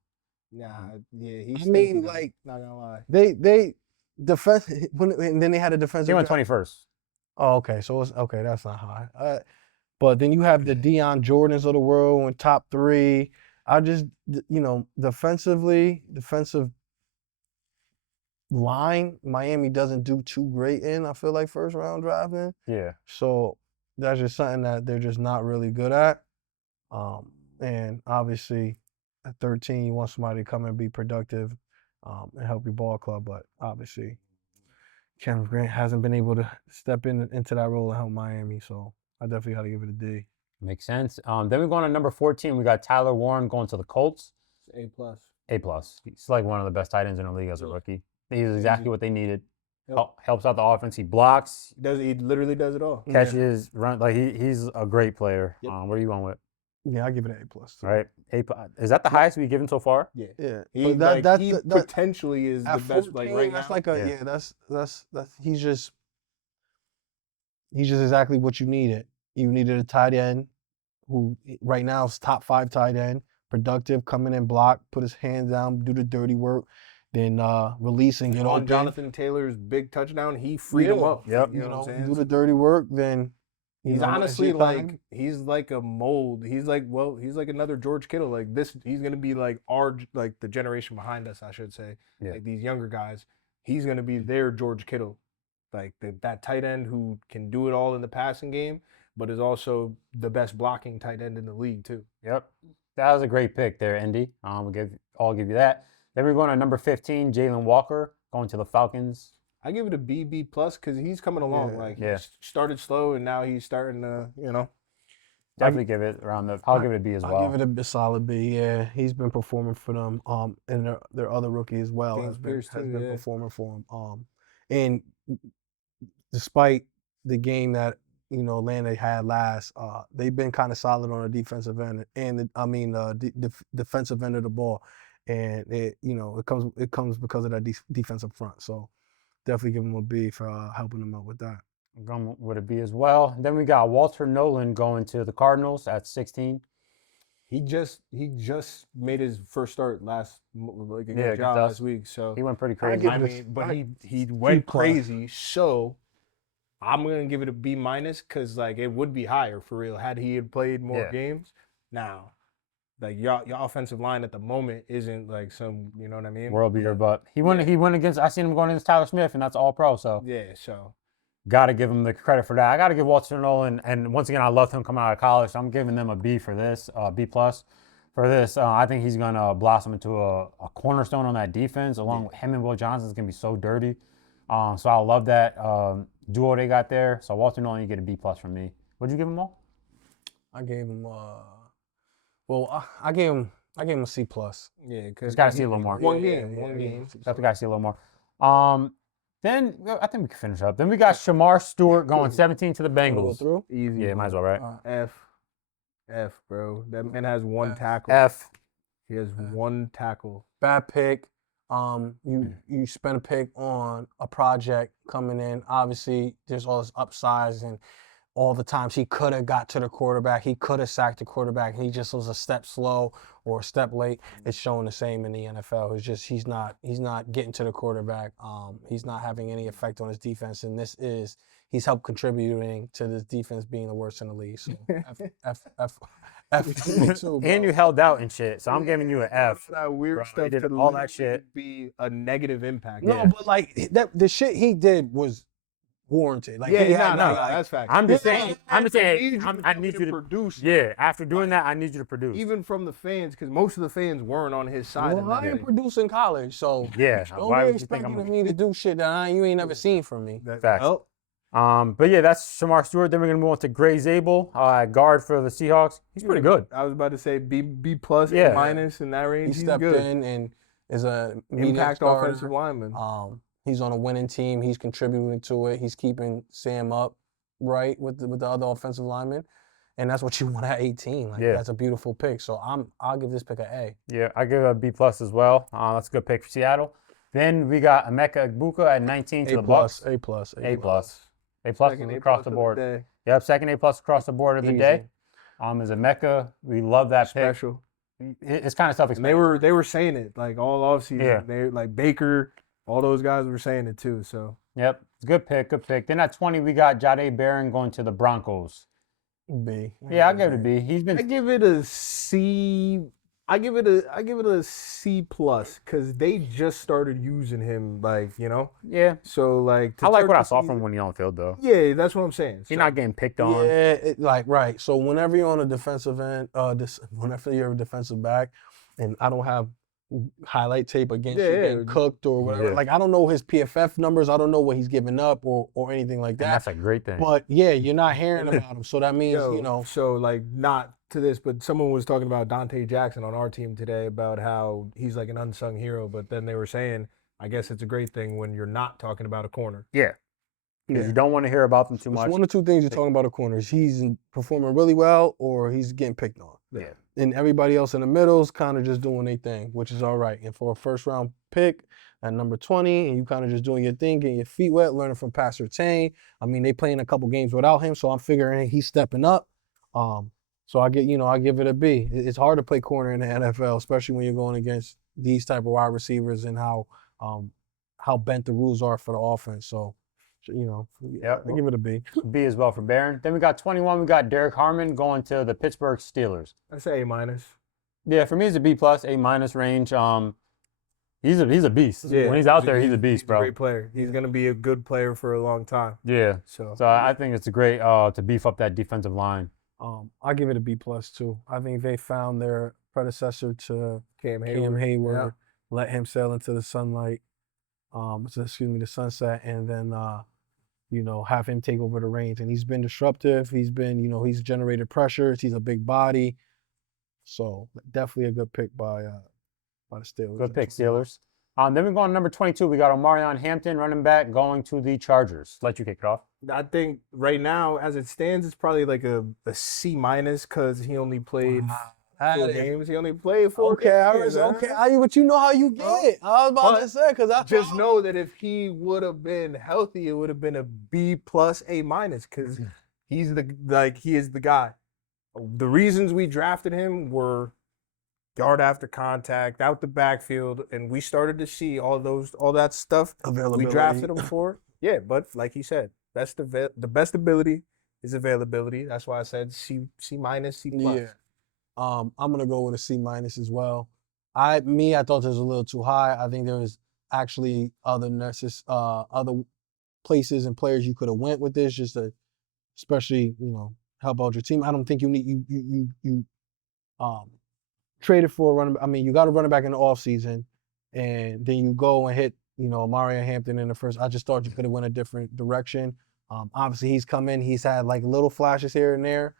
Nah, yeah, he's. Not gonna lie. They defense and then they had a defensive. He went 21st. Oh, okay. So it's okay. That's not high. But then you have the Deion Jordans of the world in top 3. I just defensive line Miami doesn't do too great in. I feel like first round drafting. Yeah. So that's just something that they're just not really good at. And obviously. At 13, you want somebody to come and be productive and help your ball club, but obviously Kenneth Grant hasn't been able to step into that role and help Miami, so I definitely got to give it a D. Makes sense. Then we go on to number 14. We got Tyler Warren going to the Colts. A plus. A+. He's like one of the best tight ends in the league as a rookie. He's exactly what they needed. Yep. Helps out the offense. He blocks, He literally does it all. catches, run. Like he's a great player. Yep. What are you on with? Yeah, I give it an A+. Too. All right. Is that the highest we've given so far? Yeah. Yeah, He, but he that potentially is the at best 14, like right that's now. like a Yeah. that's he's just exactly what you needed. You needed a tight end who right now is top 5 tight end, productive, come in and block, put his hands down, do the dirty work, then release and get On open. Jonathan Taylor's big touchdown, he freed him Yeah. up. Yep. You know what I'm saying? do the dirty work, then He's know, honestly it's your time. he's like a mold. He's like another George Kittle. Like this, he's gonna be like the generation behind us, I should say. Yeah. Like these younger guys, he's gonna be their George Kittle, like that tight end who can do it all in the passing game, but is also the best blocking tight end in the league too. Yep. That was a great pick there, Indy. I'll give you that. Then we're going to number 15, Jalen Walker, going to the Falcons. I give it a B plus because he's coming along. Yeah. Like Yeah. he started slow and now he's starting to Definitely give it around the. I'll give it a B as well. I'll give it a solid B. Yeah, he's been performing for them. And their other rookie as well James has been, Pierce too, yeah. performing for him. And despite the game that Atlanta had last, they've been kind of solid on the defensive end and defensive end of the ball, and it comes because of that defensive front. So definitely give him a B for helping them out with that. I'm going with a B as well. Then we got Walter Nolan going to the Cardinals at 16. He just made his first start last against against y'all us. last week. So He went pretty I crazy. give I it a- mean, but I- he went plus. crazy. So I'm gonna give it a B minus because like it would be higher for real had he had played more Yeah. games. Now, like your offensive line at the moment isn't like some, you know what I mean? World beater, but he went against. I seen him going against Tyler Smith, and that's all pro. So Yeah. So got to give him the credit for that. I got to give Walter Nolan, and once again, I loved him coming out of college. So I'm giving them a B for this, B plus for this. I think he's gonna blossom into a cornerstone on that defense, along with him and Will Johnson. It's gonna be so dirty. So I love that duo they got there. So Walter Nolan, you get a B plus from me. What'd you give him all? I gave him I gave him a C plus. yeah, because Just gotta see a little more. One game. Definitely got to see a little more. Then I think we can finish up. Then we got Shamar Stewart going 17 to the Go Bengals. through. Easy. Yeah, might as well, right? F, bro. That man has one tackle. F. He has one tackle. Bad pick. You spent a pick on a project coming in. Obviously, there's all this upsides and all the times he could have got to the quarterback. He could have sacked the quarterback. And he just was a step slow or a step late. It's showing the same in the NFL. It's just he's not getting to the quarterback. He's not having any effect on his defense. And he's helped contributing to this defense being the worst in the league. So F too, And you held out and shit. So I'm giving you an F. That weird Bro, he stuff did could all that literally shit. be a negative impact. No, but like the shit he did was warranted. Like yeah, he had, no, that's fact. I'm just Yeah, saying. I'm just saying. I to need you to produce. Yeah. After doing that, I need you to produce. Even from the fans, because most of the fans weren't on his side. in Well, that I ain't game. produced in college, so Yeah. don't Why be would you think expecting I'm? me to do shit that you ain't never seen from me. Facts. Well, But yeah, that's Shamar Stewart. Then we're gonna move on to Gray Zabel, guard for the Seahawks. He's pretty good. I was about to say B plus, Yeah. A minus in that range. He He's stepped good. in and is a medium Impact starter. offensive lineman. He's on a winning team. He's contributing to it. He's keeping Sam up right with the other offensive linemen, and that's what you want at 18. Like Yeah. that's a beautiful pick. So I'll give this pick an A. Yeah, I give it a B plus as well. That's a good pick for Seattle. Then we got Emeka Egbuka at 19 to the Bucks. A plus. A plus. A plus Second A across plus the of board. day. Yep, second A plus across the board of the day. Is Emeka. We love that pick. Special. It's kind of And self-explanatory. they were saying it like all offseason. Yeah. They like Baker, all those guys were saying it too. So Yep, it's a good pick, good pick. Then at 20, we got Jahdae Barron going to the Broncos. B. Yeah, I'll give it a B. He's I been give it a C. I give it a C plus because they just started using him, like, you know. yeah. So like to I like start what I the saw season- from when he's on the field though. Yeah, that's what I'm saying. He's not getting picked on. Yeah, right. So whenever you're on a defensive end, whenever you're a defensive back, and I don't have highlight tape against Yeah, you yeah. getting cooked or whatever. Yeah. Like I don't know his PFF numbers. I don't know what he's giving up or anything like And that. that's a great thing. But yeah, you're not hearing about him. So that means, Yo, you know, so like not to this, but someone was talking about Dante Jackson on our team today about how he's like an unsung hero. But then they were saying, I guess it's a great thing when you're not talking about a corner. yeah. Because Yeah. you don't want to hear about them too it's much. one or two things you're talking about the corners. He's performing really well or he's getting picked on. Yeah. And everybody else in the middle is kind of just doing their thing, which is all right. And for a first round pick at number 20, and you kind of just doing your thing, getting your feet wet, learning from Pastor Tane. I mean, they playing a couple games without him, so I'm figuring he's stepping up. So I give it a B. It's hard to play corner in the NFL, especially when you're going against these type of wide receivers and how bent the rules are for the offense. So, Yep. I give it a B. B as well for Barron. Then we got 21. We got Derek Harmon going to the Pittsburgh Steelers. I say A-. Yeah, for me it's a B plus, A minus range. He's a beast. When he's out there, he's a beast, he's bro. a great player. He's gonna be a good player for a long time. Yeah. So So I think it's a great to beef up that defensive line. I give it a B plus too. I think they found their predecessor to Cam Cam Hayward. Hayward, let him sail into the sunlight, the sunset, and then have him take over the reins. And he's been disruptive. He's been, he's generated pressures. He's a big body, so definitely a good pick by the Steelers. Good pick, Steelers. Then we go on number 22. We got Omarion Hampton, running back, going to the Chargers. Let you kick it off. I think right now, as it stands, it's probably like a C- because he only played 4 games. He only played 4 games. But you know how you get. I was about But to say because I just know that if he would have been healthy, it would have been a B plus A minus because he is the guy. The reasons we drafted him were yard after contact, out the backfield, and we started to see all that stuff availability. we drafted him for. Yeah, but like he said, that's the best ability is availability. That's why I said C minus, C plus. Yeah. I'm gonna go with a C minus as well. I thought this was a little too high. I think there was actually other places and players you could have went with this, just to, especially help out your team. I don't think you need you traded for a running. I mean, you got a running back in the offseason, and then you go and hit Omarion Hampton in the first. I just thought you could have went a different direction. Obviously, he's come in. He's had like little flashes here and there.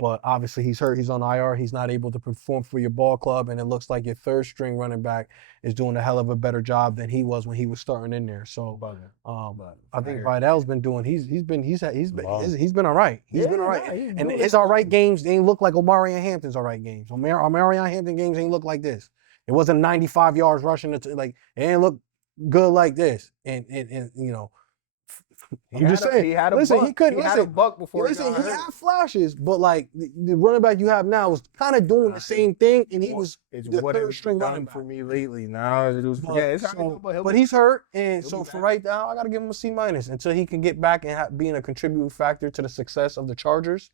But obviously he's hurt. He's on IR. He's not able to perform for your ball club, and it looks like your third string running back is doing a hell of a better job than he was when he was starting in there. So, I think Vidal's been doing. He's been all right. He's been all right. And his all right games, they ain't look like Omarion Hampton's all right games. Omarion Hampton games ain't look like this. It wasn't 95 yards rushing. It ain't look good like this. And I'm just saying. He had a listen, buck. he couldn't. He Listen, had a buck before. Listen, he had flashes, but like the running back you have now was kind of doing the same thing, and he was It's the what third it's string done running back. for me lately. Now it was. But he's hurt, and he'll so be for back. right now, I gotta give him a C minus until he can get back and being a contributing factor to the success of the Chargers.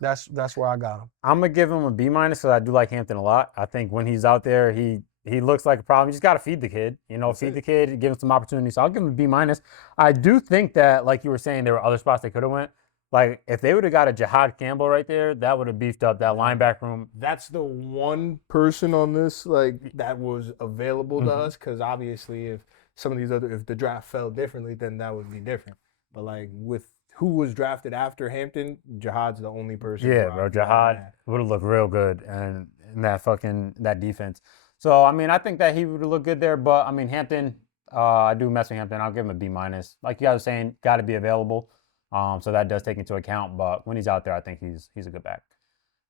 That's where I got him. I'm gonna give him a B minus because I do like Hampton a lot. I think when he's out there, he looks like a problem. You just got to feed the kid, feed the kid, give him some opportunities. So I'll give him a B minus. I do think that, like you were saying, there were other spots they could have went. Like if they would have got a Jihad Campbell right there, that would have beefed up that linebacker room. That's the one person on this that was available to us because obviously if some of these if the draft fell differently, then that would be different. But like with who was drafted after Hampton, Jihad's the only person. Yeah, bro, Jihad would have looked real good and in that defense. So, I mean, I think that he would look good there. But, I mean, Hampton, I do mess with Hampton. I'll give him a B minus. Like you guys were saying, got to be available. So that does take into account. But when he's out there, I think he's a good back.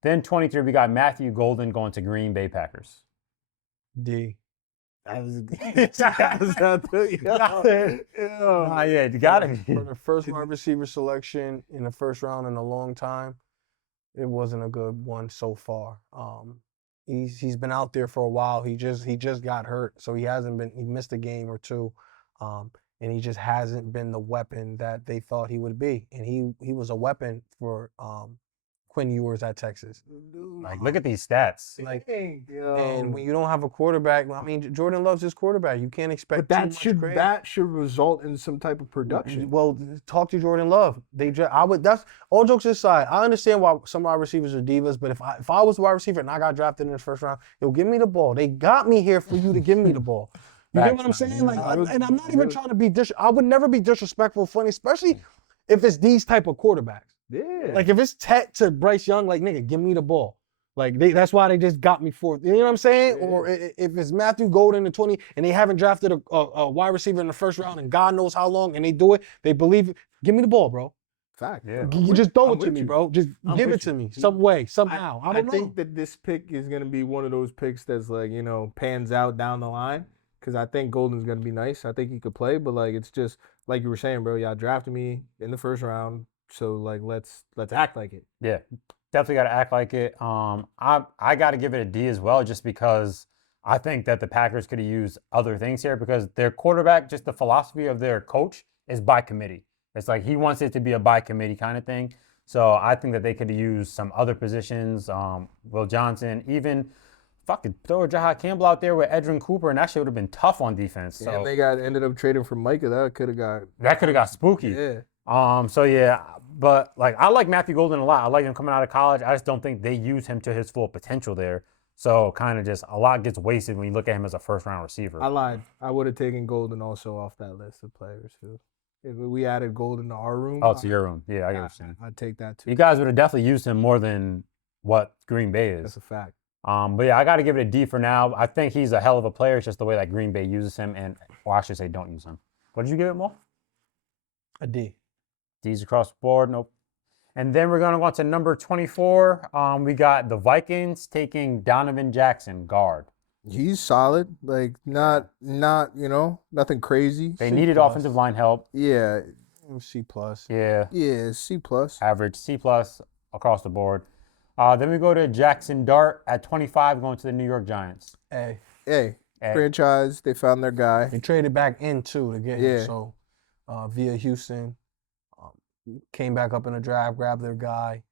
Then 23, we got Matthew Golden going to Green Bay Packers. D. Yeah, you got to be. For the first wide receiver selection in the first round in a long time, it wasn't a good one so far. He's been out there for a while. He just got hurt, so he missed a game or two, and he just hasn't been the weapon that they thought he would be. And he was a weapon for Quinn Ewers at Texas. Like, look at these stats. Like, Yo. and when you don't have a quarterback, I mean, Jordan Love's his quarterback. You can't expect But too much grade. that should result in some type of production. Well, talk to Jordan Love. That's all jokes aside. I understand why some wide receivers are divas, but if I was a wide receiver and I got drafted in the first round, give me the ball. They got me here for you to give me the ball. You get what I'm saying? Like, and I'm not even trying to be I would never be disrespectful, funny, especially if it's these type of quarterbacks. Yeah. Like if it's Tet to Bryce Young, like nigga, give me the ball. Like that's why they just got me for. You know what I'm saying? Yeah. Or if it's Matthew Golden in 20 and they haven't drafted a wide receiver in the first round and God knows how long and they do it, they believe it. Give me the ball, bro. Fact. Yeah. You just throw I'm it to with me, you. bro. Just I'm give with it to you. me some way, somehow. I don't know. think that this pick is going to be one of those picks that's like, pans out down the line. Because I think Golden's going to be nice. I think he could play. But, like, it's just, like you were saying, bro, y'all drafted me in the first round. So, like, let's act like it. Yeah, definitely got to act like it. I got to give it a D as well, just because I think that the Packers could have used other things here because their quarterback, just the philosophy of their coach is by committee. It's like he wants it to be a by committee kind of thing. So I think that they could have used some other positions, Will Johnson, even fucking throw a Jahad Campbell out there with Edrin Cooper, and that shit would have been tough on defense. So And they ended up trading for Micah. That could have got spooky. Yeah. So yeah, but like I like Matthew Golden a lot. I like him coming out of college. I just don't think they use him to his full potential there. So kind of just a lot gets wasted when you look at him as a first round receiver. I lied. I would have taken Golden also off that list of players too. If we added Golden to our room. Oh, to your room. Yeah, I get what you're saying. I'd take that too. You guys would have definitely used him more than what Green Bay That's is. a fact. But yeah, I got to give it a D for now. I think he's a hell of a player. It's just the way that Green Bay uses him, or I should say, don't use him. What did you give it, Mo? A D. D's across the board. Nope. And then we're going to go on to number 24. We got the Vikings taking Donovan Jackson, guard. He's solid. Like not nothing crazy. They C+. needed offensive line help. Yeah. C+. Yeah, Yeah. C+. average C+ across the board. Then we go to Jackson Dart at 25, going to the New York Giants. A. Hey, A. franchise. They found their guy. They traded back in too to get Yeah. him. So via Houston, came back up in the draft, grabbed their guy.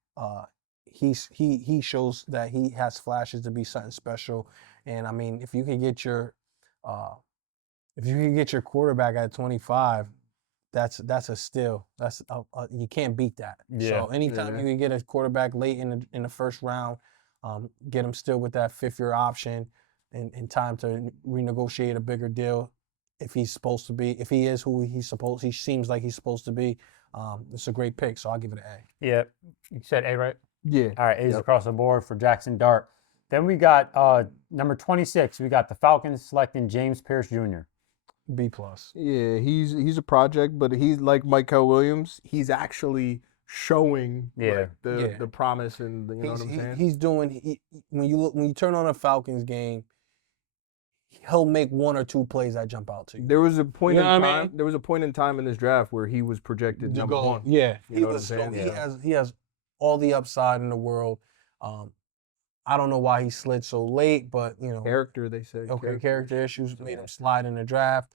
He shows that he has flashes to be something special. And I mean, if you can get your quarterback at 25, that's a steal. That's you can't beat that. Yeah. So anytime you can get a quarterback late in the first round, get him still with that 5th-year option, in time to renegotiate a bigger deal, if he's supposed to be, if he is who he seems like he's supposed to be, it's a great pick. So I'll give it an A. Yeah, you said A, right? Yeah. All right, A's across the board for Jackson Dart. Then we got number 26. We got the Falcons selecting James Pierce Jr. B+. Yeah, he's a project, but he's like Michael Williams. He's actually showing like, the promise, and you know what I'm saying. He's doing. When you turn on a Falcons game, he'll make 1 or 2 plays that jump out to you. There was a point You in know what I time. mean? There was a point in time in this draft where he was projected number 1. Yeah, You know what I'm saying? He has all the upside in the world. I don't know why he slid so late, but Character, they say. okay, character issues made him slide in the draft.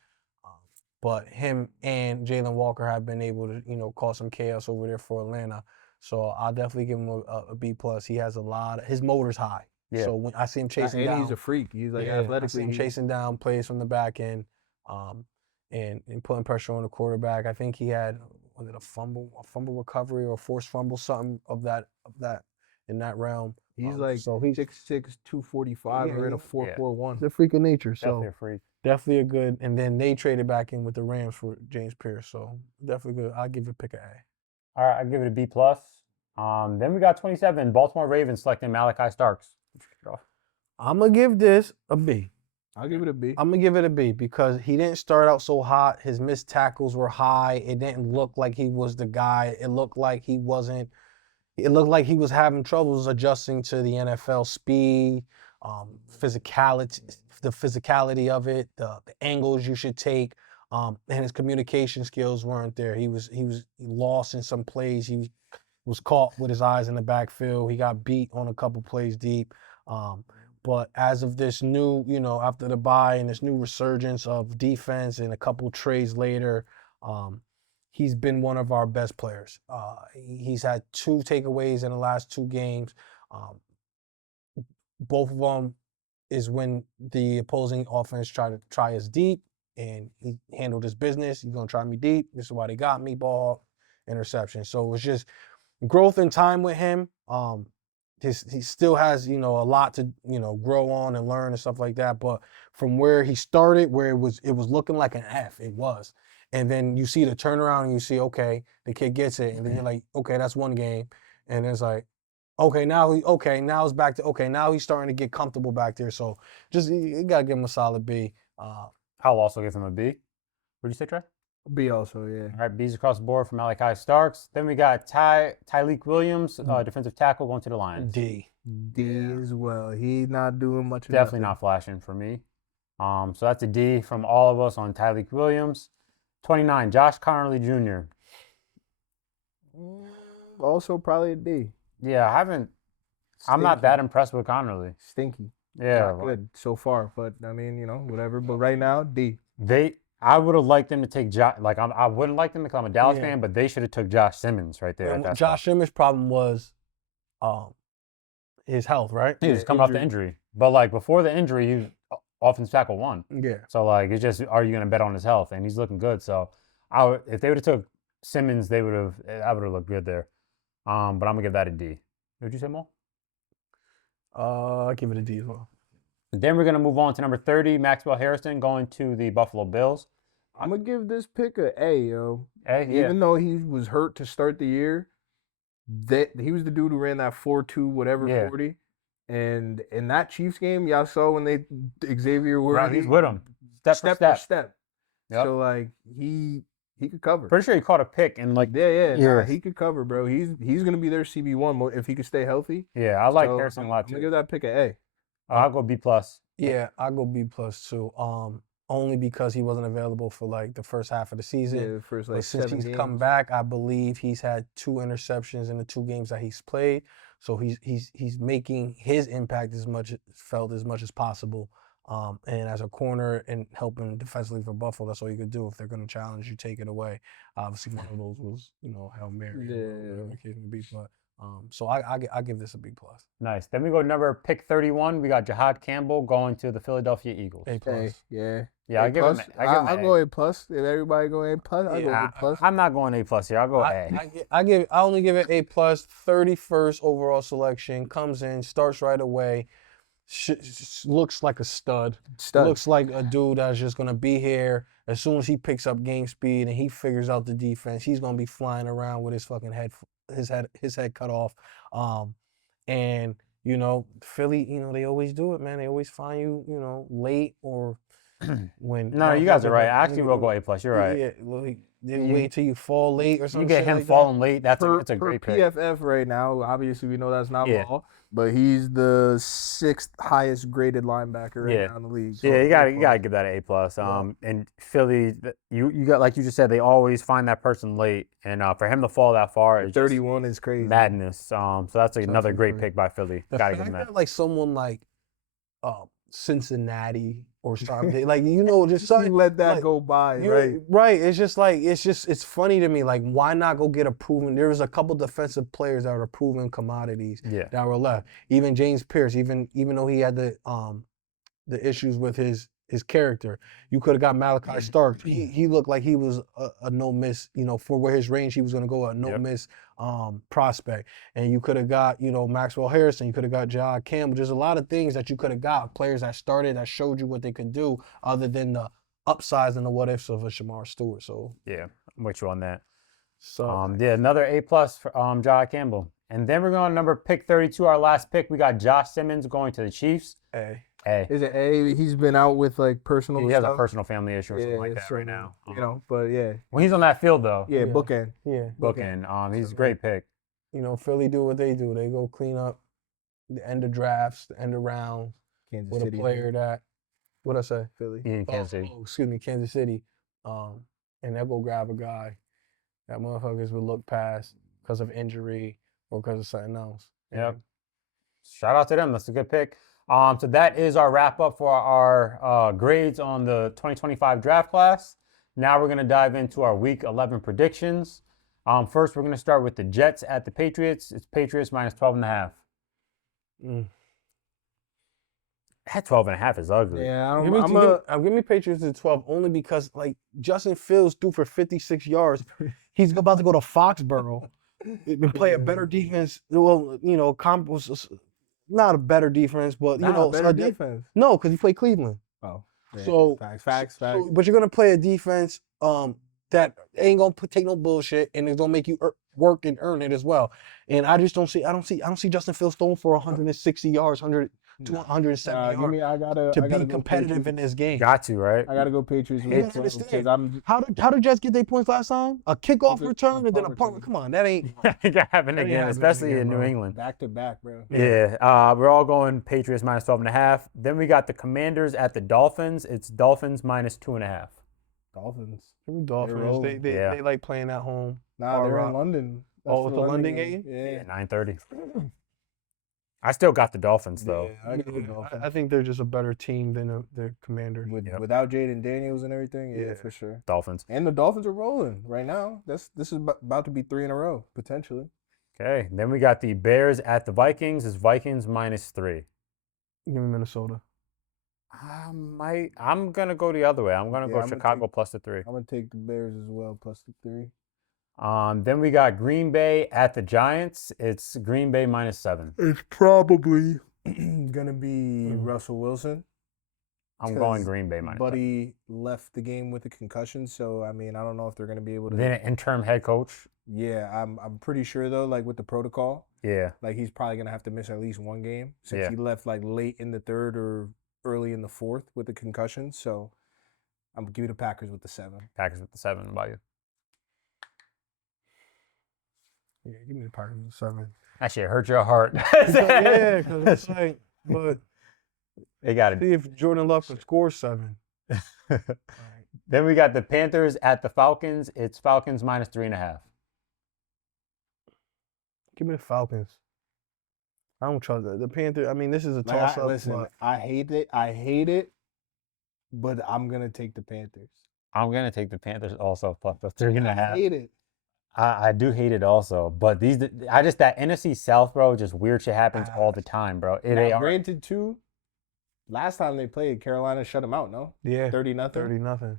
But him and Jalen Walker have been able to, cause some chaos over there for Atlanta. So I'll definitely give him a B+. He has his motor's high. Yeah. So when I see him chasing and down, he's a freak. He's like I see athletically. him chasing down plays from the back end, and putting pressure on the quarterback. I think he had a fumble recovery or a forced fumble, something of that in that realm. He's like so he's 6'6", 245, or in a 4.41. He's a freak of nature. So Definitely a freak. definitely a good. And then they traded back in with the Rams for James Pierce. So definitely good. I'll give it a pick of A. All right, I'll give it a B+. Then we got 27, Baltimore Ravens selecting Malachi Starks. I'm gonna give this a B. I'll give it a B. I'm gonna give it a B because he didn't start out so hot. His missed tackles were high. It didn't look like he was the guy. It looked like he wasn't. It looked like he was having troubles adjusting to the NFL speed, physicality, the physicality of it, the angles you should take, and his communication skills weren't there. He was lost in some plays. He was caught with his eyes in the backfield. He got beat on a couple plays deep. But as of this new, after the bye and this new resurgence of defense and a couple trades later, he's been one of our best players. He's had 2 takeaways in the last 2 games. Both of them is when the opposing offense try us deep, and he handled his business. He's gonna try me deep. This is why they got me. Ball, interception. So it's just growth in time with him. He still has, a lot to, grow on and learn and stuff like that. But from where he started, where it was looking like an F, it was. And then you see the turnaround and you see, okay, the kid gets it. And then you're like, okay, that's one game. And it's like, now it's back to, now he's starting to get comfortable back there. So just, you got to give him a solid B. I'll also give him a B. What did you say, Trey? B also, yeah. All right, B's across the board from Malachi Starks. Then we got Tyleek Williams, defensive tackle, going to the Lions. D. D as well. He's not doing much. Definitely not flashing for me. So that's a D from all of us on Tyleek Williams. 29, Josh Connerly Jr. Also probably a D. Yeah, I'm not that impressed with Connerly. Stinky. Yeah. Not good so far, but I mean, whatever. But right now, D. I would have liked them to take Josh. Like I wouldn't like them because I'm a Dallas fan, but they should have took Josh Simmons right there. And Josh Simmons' problem was his health, right? He was coming off the injury, but like before the injury, he was offensive tackle 1. Yeah. So like it's just, are you going to bet on his health? And he's looking good. So if they would have took Simmons, I would have looked good there. But I'm gonna give that a D. What did you say, Mo? I'll give it a D as well. Then we're gonna move on to number 30, Maxwell Harrison, going to the Buffalo Bills. I'm gonna give this pick a A, yo. A, yeah. Even though he was hurt to start the year, that he was the dude who ran that 4.2 whatever 40. And in that Chiefs game, y'all saw when Xavier Worthy, Right, he's with him. Step for step. Yep. So like he could cover. Pretty sure he caught a pick and like Nah, he could cover, bro. He's gonna be their CB1 if he could stay healthy. Yeah, I like So, Harrison a lot I'm gonna too. give that pick a A. I'll go B plus. Yeah, I'll go B plus too. Only because he wasn't available for like the first half of the season. Yeah, the first like But since 7 he's games. come back, I believe he's had 2 interceptions in the 2 games that he's played. So he's making his impact felt as much as possible. And as a corner and helping defensively for Buffalo, that's all you could do. If they're going to challenge you, take it away. Obviously, one of those was Hail Mary. Whatever the case may be. But so I give this a B plus. Nice. Then we go to pick 31. We got Jahad Campbell going to the Philadelphia Eagles. A plus. Yeah. Yeah, I give him. I'll go A plus. If everybody go A plus, I'll go A plus. I'm not going A plus here. I'll go A. I only give it A plus. 31st overall selection, comes in, starts right away. Looks like a stud. Looks like a dude that's just gonna be here. As soon as he picks up game speed and he figures out the defense, he's gonna be flying around with his fucking his head cut off. And Philly, they always do it, man. They always find you, late or when. No, you guys are right. I actually will go A plus. You're right. Yeah, they wait till you fall late or something. You get him like falling late. That's a great pick. PFF right now, obviously we know that's not law, but he's the 6th highest graded linebacker right now in the league. So yeah, you gotta give that an A plus. And Philly, you got, like you just said, they always find that person late, and for him to fall that far, is 31 is crazy. Madness. So that's another great pick by Philly. The Gotta fact give him that. that like someone like Cincinnati or something, like just something. You let that go by, right? Right. It's funny to me. Like, why not go get a proven? There was a couple defensive players that were proven commodities that were left. Even James Pierce, even though he had the issues with his character, you could have got Malachi Starks. He looked like he was a no miss. For where his range, he was going to go a no miss prospect. And you could have got Maxwell Harrison. You could have got Jahad Campbell. There's a lot of things that you could have got, players that started that showed you what they could do, other than the upsides and the what ifs of a Shamar Stewart. So yeah, I'm with you on that. So another A plus for Jahad Campbell. And then we're going to pick 32, our last pick. We got Josh Simmons going to the Chiefs. A. Is it A? He's been out with like personal He has stuff. a personal family issue or something like that so, right now. But yeah. When he's on that field, though. Yeah, bookend. Yeah. Bookend. He's a great pick. Philly do what they do. They go clean up the end of drafts, the end of rounds Kansas with City. a player that, what'd I say? Philly. In Kansas City. Excuse me, Kansas City. And they'll go grab a guy that motherfuckers would look past because of injury or because of something else. Yep. Shout out to them. That's a good pick. So that is our wrap up for our grades on the 2025 draft class. Now we're going to dive into our Week 11 predictions. First, we're going to start with the Jets at the Patriots. It's Patriots minus 12.5. That 12.5 is ugly. Yeah, Give me Patriots at 12 only because like Justin Fields threw for 56 yards. He's about to go to Foxborough and play a better defense. Well, you know, not a better defense, but you know, better defense. No, because he played Cleveland. Oh, yeah. So facts. But you're gonna play a defense that ain't gonna take no bullshit and it's gonna make you work and earn it as well. And I just don't see. I don't see Justin Fields throwing for 160 yards, 170 yards to be competitive in this game. Got to, right? I gotta go Patriots. You gotta understand. How did Jets get their points last time? A kickoff return and then a punt. Come on, that ain't. It can happen ain't again, happening especially again, in New bro. England. Back to back, bro. Yeah, we're all going Patriots minus 12.5. Then we got the Commanders at the Dolphins. It's Dolphins minus 2.5. Dolphins. Dolphins. rolling. They like playing at home. Nah, they're in London. Oh, it's a London game? Yeah. 9:30. I still got the Dolphins though. Yeah, I go Dolphins. I think they're just a better team than the Commanders. Without Jaden Daniels and everything, yeah, Yeah. for sure. Dolphins. And the Dolphins are rolling right now. This is about to be 3 in a row potentially. Okay. Then we got the Bears at the Vikings. It's Vikings minus 3. Give me Minnesota. I'm gonna go the other way. I'm gonna go I'm gonna Chicago plus the 3. I'm gonna take the Bears as well plus the 3. Then we got Green Bay at the Giants. It's Green Bay minus 7. It's probably gonna be Russell Wilson. I'm going Green Bay minus 7. Buddy left the game with a concussion, so I mean I don't know if they're gonna be able to. Then an interim head coach. Yeah, I'm pretty sure though, like with the protocol, Yeah. like he's probably gonna have to miss at least one game since Yeah. he left like late in the third or early in the fourth with the concussion. So I'm gonna give you the Packers with the 7. Packers with the 7. What about you? Yeah, give me the Packers with 7. That shit hurt your heart. Yeah, because it's like, but They got it. see if Jordan Love can score 7. Then we got the Panthers at the Falcons. It's Falcons minus 3.5. Give me the Falcons. I don't trust the Panthers. I mean, this is a Like, toss up. listen, I hate it, but I'm gonna take the Panthers. I'm gonna take the Panthers also plus the I 3.5. hate it. I do hate it also, but that NFC South, bro, just weird shit happens all the time, bro. Now, granted, too, last time they played, Carolina shut them out. No, Yeah, 30-0. 30-0.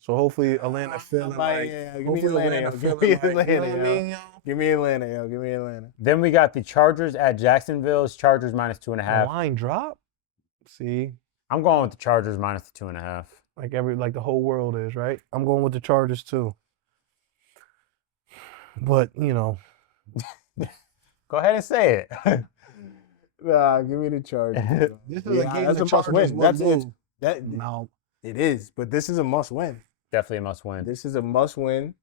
So hopefully Atlanta feeling like. give me Hopefully Atlanta. Atlanta Give feeling me like. You know Atlanta. what I yo. mean, yo? Give me Atlanta, yo. Give me Atlanta. Then we got the Chargers at Jacksonville. It's Chargers minus The 2.5. line drop. See, I'm going with the Chargers minus the 2.5. like the whole world is, right? I'm going with the Chargers too. But you know, Go ahead and say it. Nah, give me the Chargers. bro. this is a game that's the a must Chargers win. will That's it. lose. No, it is, but this is a must win. Definitely a must win. This is a must win.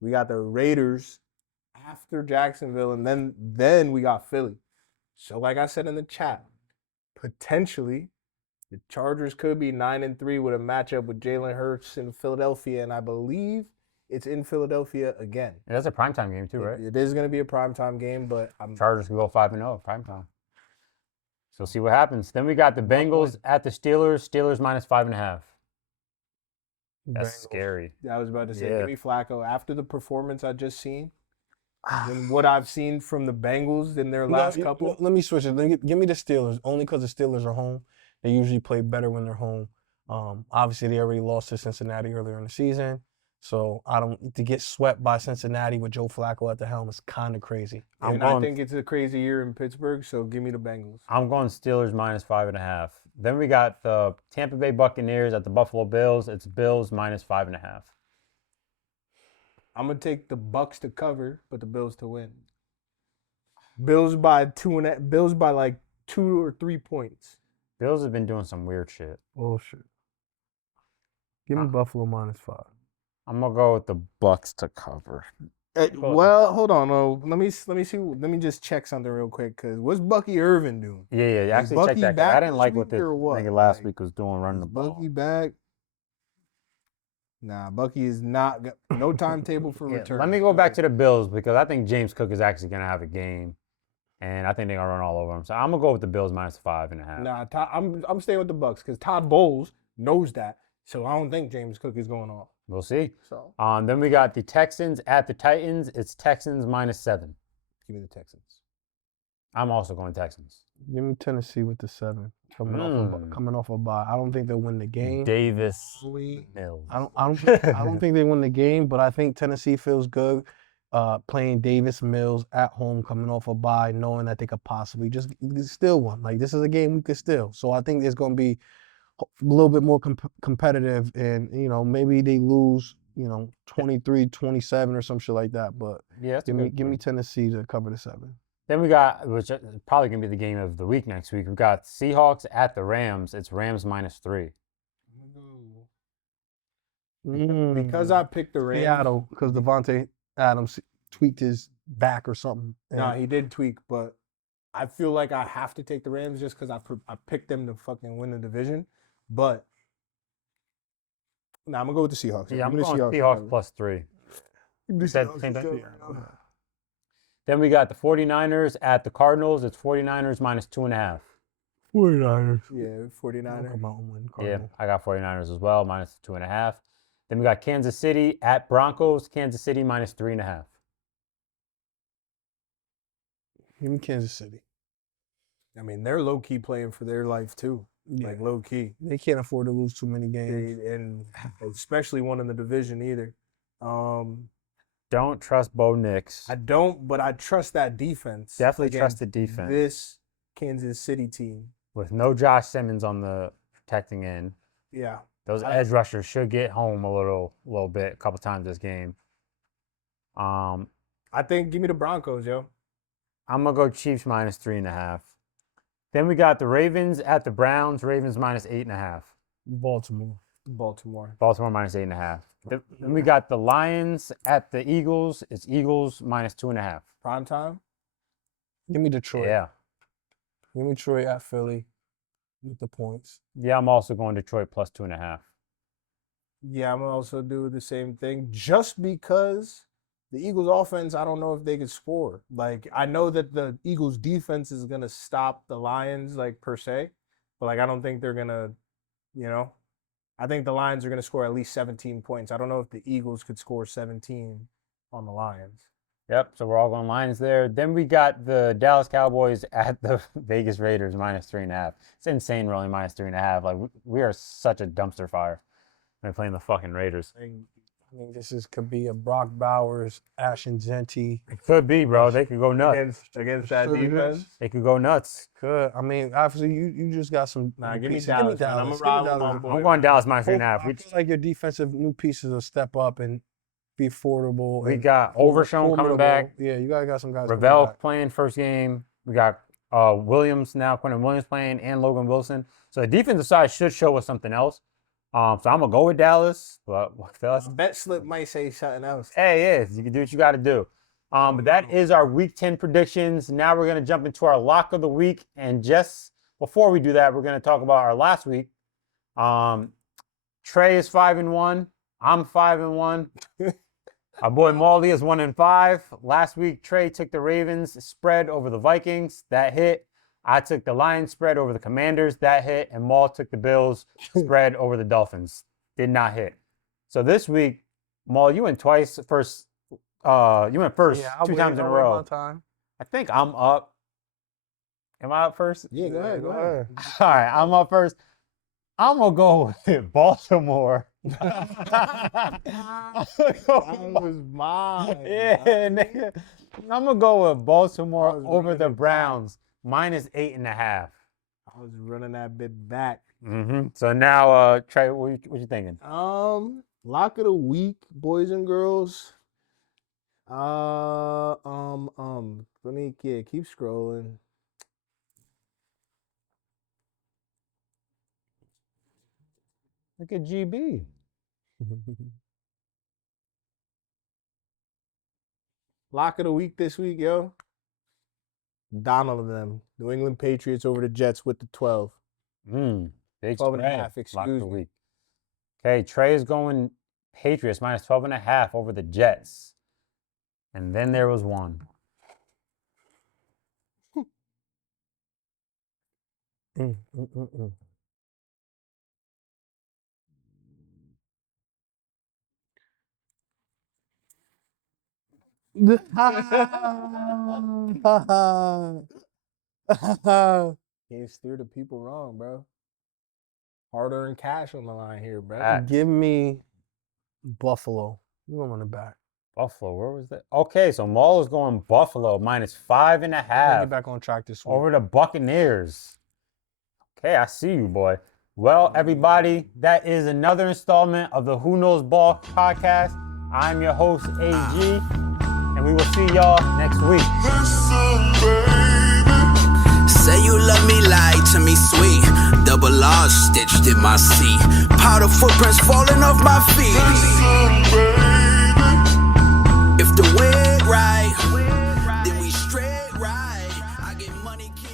We got the Raiders after Jacksonville, and then we got Philly. So, like I said in the chat, potentially the Chargers could be 9-3 with a matchup with Jalen Hurts in Philadelphia, and I believe it's in Philadelphia again. That's a primetime game too, right? It is going to be a primetime game, but Chargers can go 5-0 primetime. So see what happens. Then we got the Bengals at the Steelers. Steelers minus 5.5. That's Bengals. scary. I was about to say, Yeah. give me Flacco. After the performance I just seen, and what I've seen from the Bengals in their last couple. Let me switch it. Give me the Steelers only because the Steelers are home. They usually play better when they're home. Obviously, they already lost to Cincinnati earlier in the season, so to get swept by Cincinnati with Joe Flacco at the helm is kind of crazy. I think it's a crazy year in Pittsburgh, so give me the Bengals. I'm going Steelers minus 5.5. Then we got the Tampa Bay Buccaneers at the Buffalo Bills. It's Bills minus 5.5. I'm gonna take the Bucks to cover, but the Bills to win. Bills by 2.5. Bills by like 2 or 3 points. Bills have been doing some weird shit. Bullshit. Give me Buffalo minus 5. I'm gonna go with the Bucks to cover. Well, hold on. Let me see. Let me just check something real quick. Cause what's Bucky Irvin doing? Yeah. Actually, check Bucky that. back I didn't this like what week this or what? nigga last Like, week was doing running the ball. Bucky back? Nah, Bucky is not. No timetable for Yeah, return. let me go back to the Bills because I think James Cook is actually gonna have a game, and I think they're gonna run all over him. So I'm gonna go with the Bills minus 5.5. Nah, I'm staying with the Bucks because Todd Bowles knows that. So I don't think James Cook is going off. We'll see. So Then we got the Texans at the Titans. It's Texans -7. give me the Texans. I'm also going Texans. Give me Tennessee with the 7 Mm. coming off a bye. I don't think they'll win the game. Davis Holy- Mills. I don't think they win the game, but I think Tennessee feels good playing Davis Mills at home, coming off a bye, knowing that they could possibly just steal one. Like, this is a game we could steal. So I think it's going to be a little bit more competitive, and maybe they lose 23-27 or some shit like that. But Yeah, that's a give me good give me point. Tennessee to cover the 7. Then we got, which is probably gonna be the game of the week next week. We got Seahawks at the Rams. It's Rams -3. Because I picked the Rams. Seattle, because Devontae Adams tweaked his back or something. No, and- he did tweak, but I feel like I have to take the Rams just because I picked them to fucking win the division. But I'm gonna go with the Seahawks. Yeah, I'm Give me going the Seahawks +3. Give me the Said Seahawks same to thing? cover. Then we got the 49ers at the Cardinals. It's 49ers -2.5. 49ers. Yeah, 49ers. Come out and win. Yeah, Cardinals. I got 49ers as well, -2.5. Then we got Kansas City at Broncos. Kansas City -3.5. Give me Kansas City. I mean, they're low key playing for their life too. Yeah. Like low key. They can't afford to lose too many games. And especially one in the division either. Don't trust Bo Nix. I don't, but I trust that defense. Definitely trust against the defense. This Kansas City team. With no Josh Simmons on the protecting end. Yeah. Those edge rushers should get home a little bit, a couple times this game. I think give me the Broncos, yo. I'm gonna go Chiefs -3.5. Then we got the Ravens at the Browns. Ravens -8.5. Baltimore. Baltimore. Baltimore -8.5. Then we got the Lions at the Eagles. It's Eagles -2.5. Prime time? Give me Detroit. Yeah. Give me Detroit at Philly with the points. Yeah, I'm also going Detroit +2.5. Yeah, I'm gonna also do the same thing. Just because the Eagles offense, I don't know if they could score. Like, I know that the Eagles defense is gonna stop the Lions, like per se, but like I don't think they're gonna, I think the Lions are gonna score at least 17 points. I don't know if the Eagles could score 17 on the Lions. Yep, so we're all going Lions there. Then we got the Dallas Cowboys at the Vegas Raiders -3.5. It's insane, really, -3.5. Like, we are such a dumpster fire when playing the fucking Raiders. I think this could be a Brock Bowers, Ashton Zenti. It could be, bro. They could go nuts. Against that Sure defense. They could go nuts. Could. I mean, obviously, you just got some. Nah, new give me pieces. Dallas, man. I'ma Give me ride with Dallas. my boy. I'm going Dallas I -3.5. feel like your defensive new pieces will step up and be affordable. We and got Overshown coming formidable. back. Yeah, you got some guys. coming Ravel back. playing first game. We got Williams now, Quentin Williams playing, and Logan Wilson. So the defensive side should show us something else. So I'm gonna go with Dallas, but what else? Bet slip might say something else. Hey, yeah, you can do what you got to do. But that is our Week 10 predictions. Now we're gonna jump into our lock of the week, and just before we do that, we're gonna talk about our last week. Trey is 5-1. I'm 5-1. Our boy Molly is 1-5. Last week, Trey took the Ravens spread over the Vikings. That hit. I took the Lions spread over the Commanders. That hit. And Maul took the Bills spread over the Dolphins. Did not hit. So this week, Maul, you went twice. You went first I'll two wait- times in a I'll wait row. my time. I think I'm up. Am I up first? Yeah, go ahead. All right, I'm up first. I'm gonna go with Baltimore. That was mine. Yeah, nigga. I'm gonna go with Baltimore I was over running the it back. Browns -8.5. I was running that bit back. So now, Trey, what you thinking? Lock of the week, boys and girls. Let me keep scrolling. Look at GB. Lock of the week this week, yo. Donald and them. New England Patriots over the Jets with the 12. Big 12 and a spread. half, Lock excuse the me. week. Okay, Trey is going Patriots -12.5 over the Jets. And then there was one. Can't steer the people wrong, bro. Hard-earned cash on the line here, bro. Facts. Give me Buffalo. You don't want to back. Buffalo, where was that? Okay, so Maul is going Buffalo minus 5.5. Get back on track this week. Over the Buccaneers. Okay, I see you, boy. Well, everybody, that is another installment of the Who Knows Ball podcast. I'm your host, AG, and we will see y'all next week. Say you love me, lie to me, sweet. Double R stitched in my seat. Powder footprints falling off my feet. If the way right, then we straight right. I get money, kid.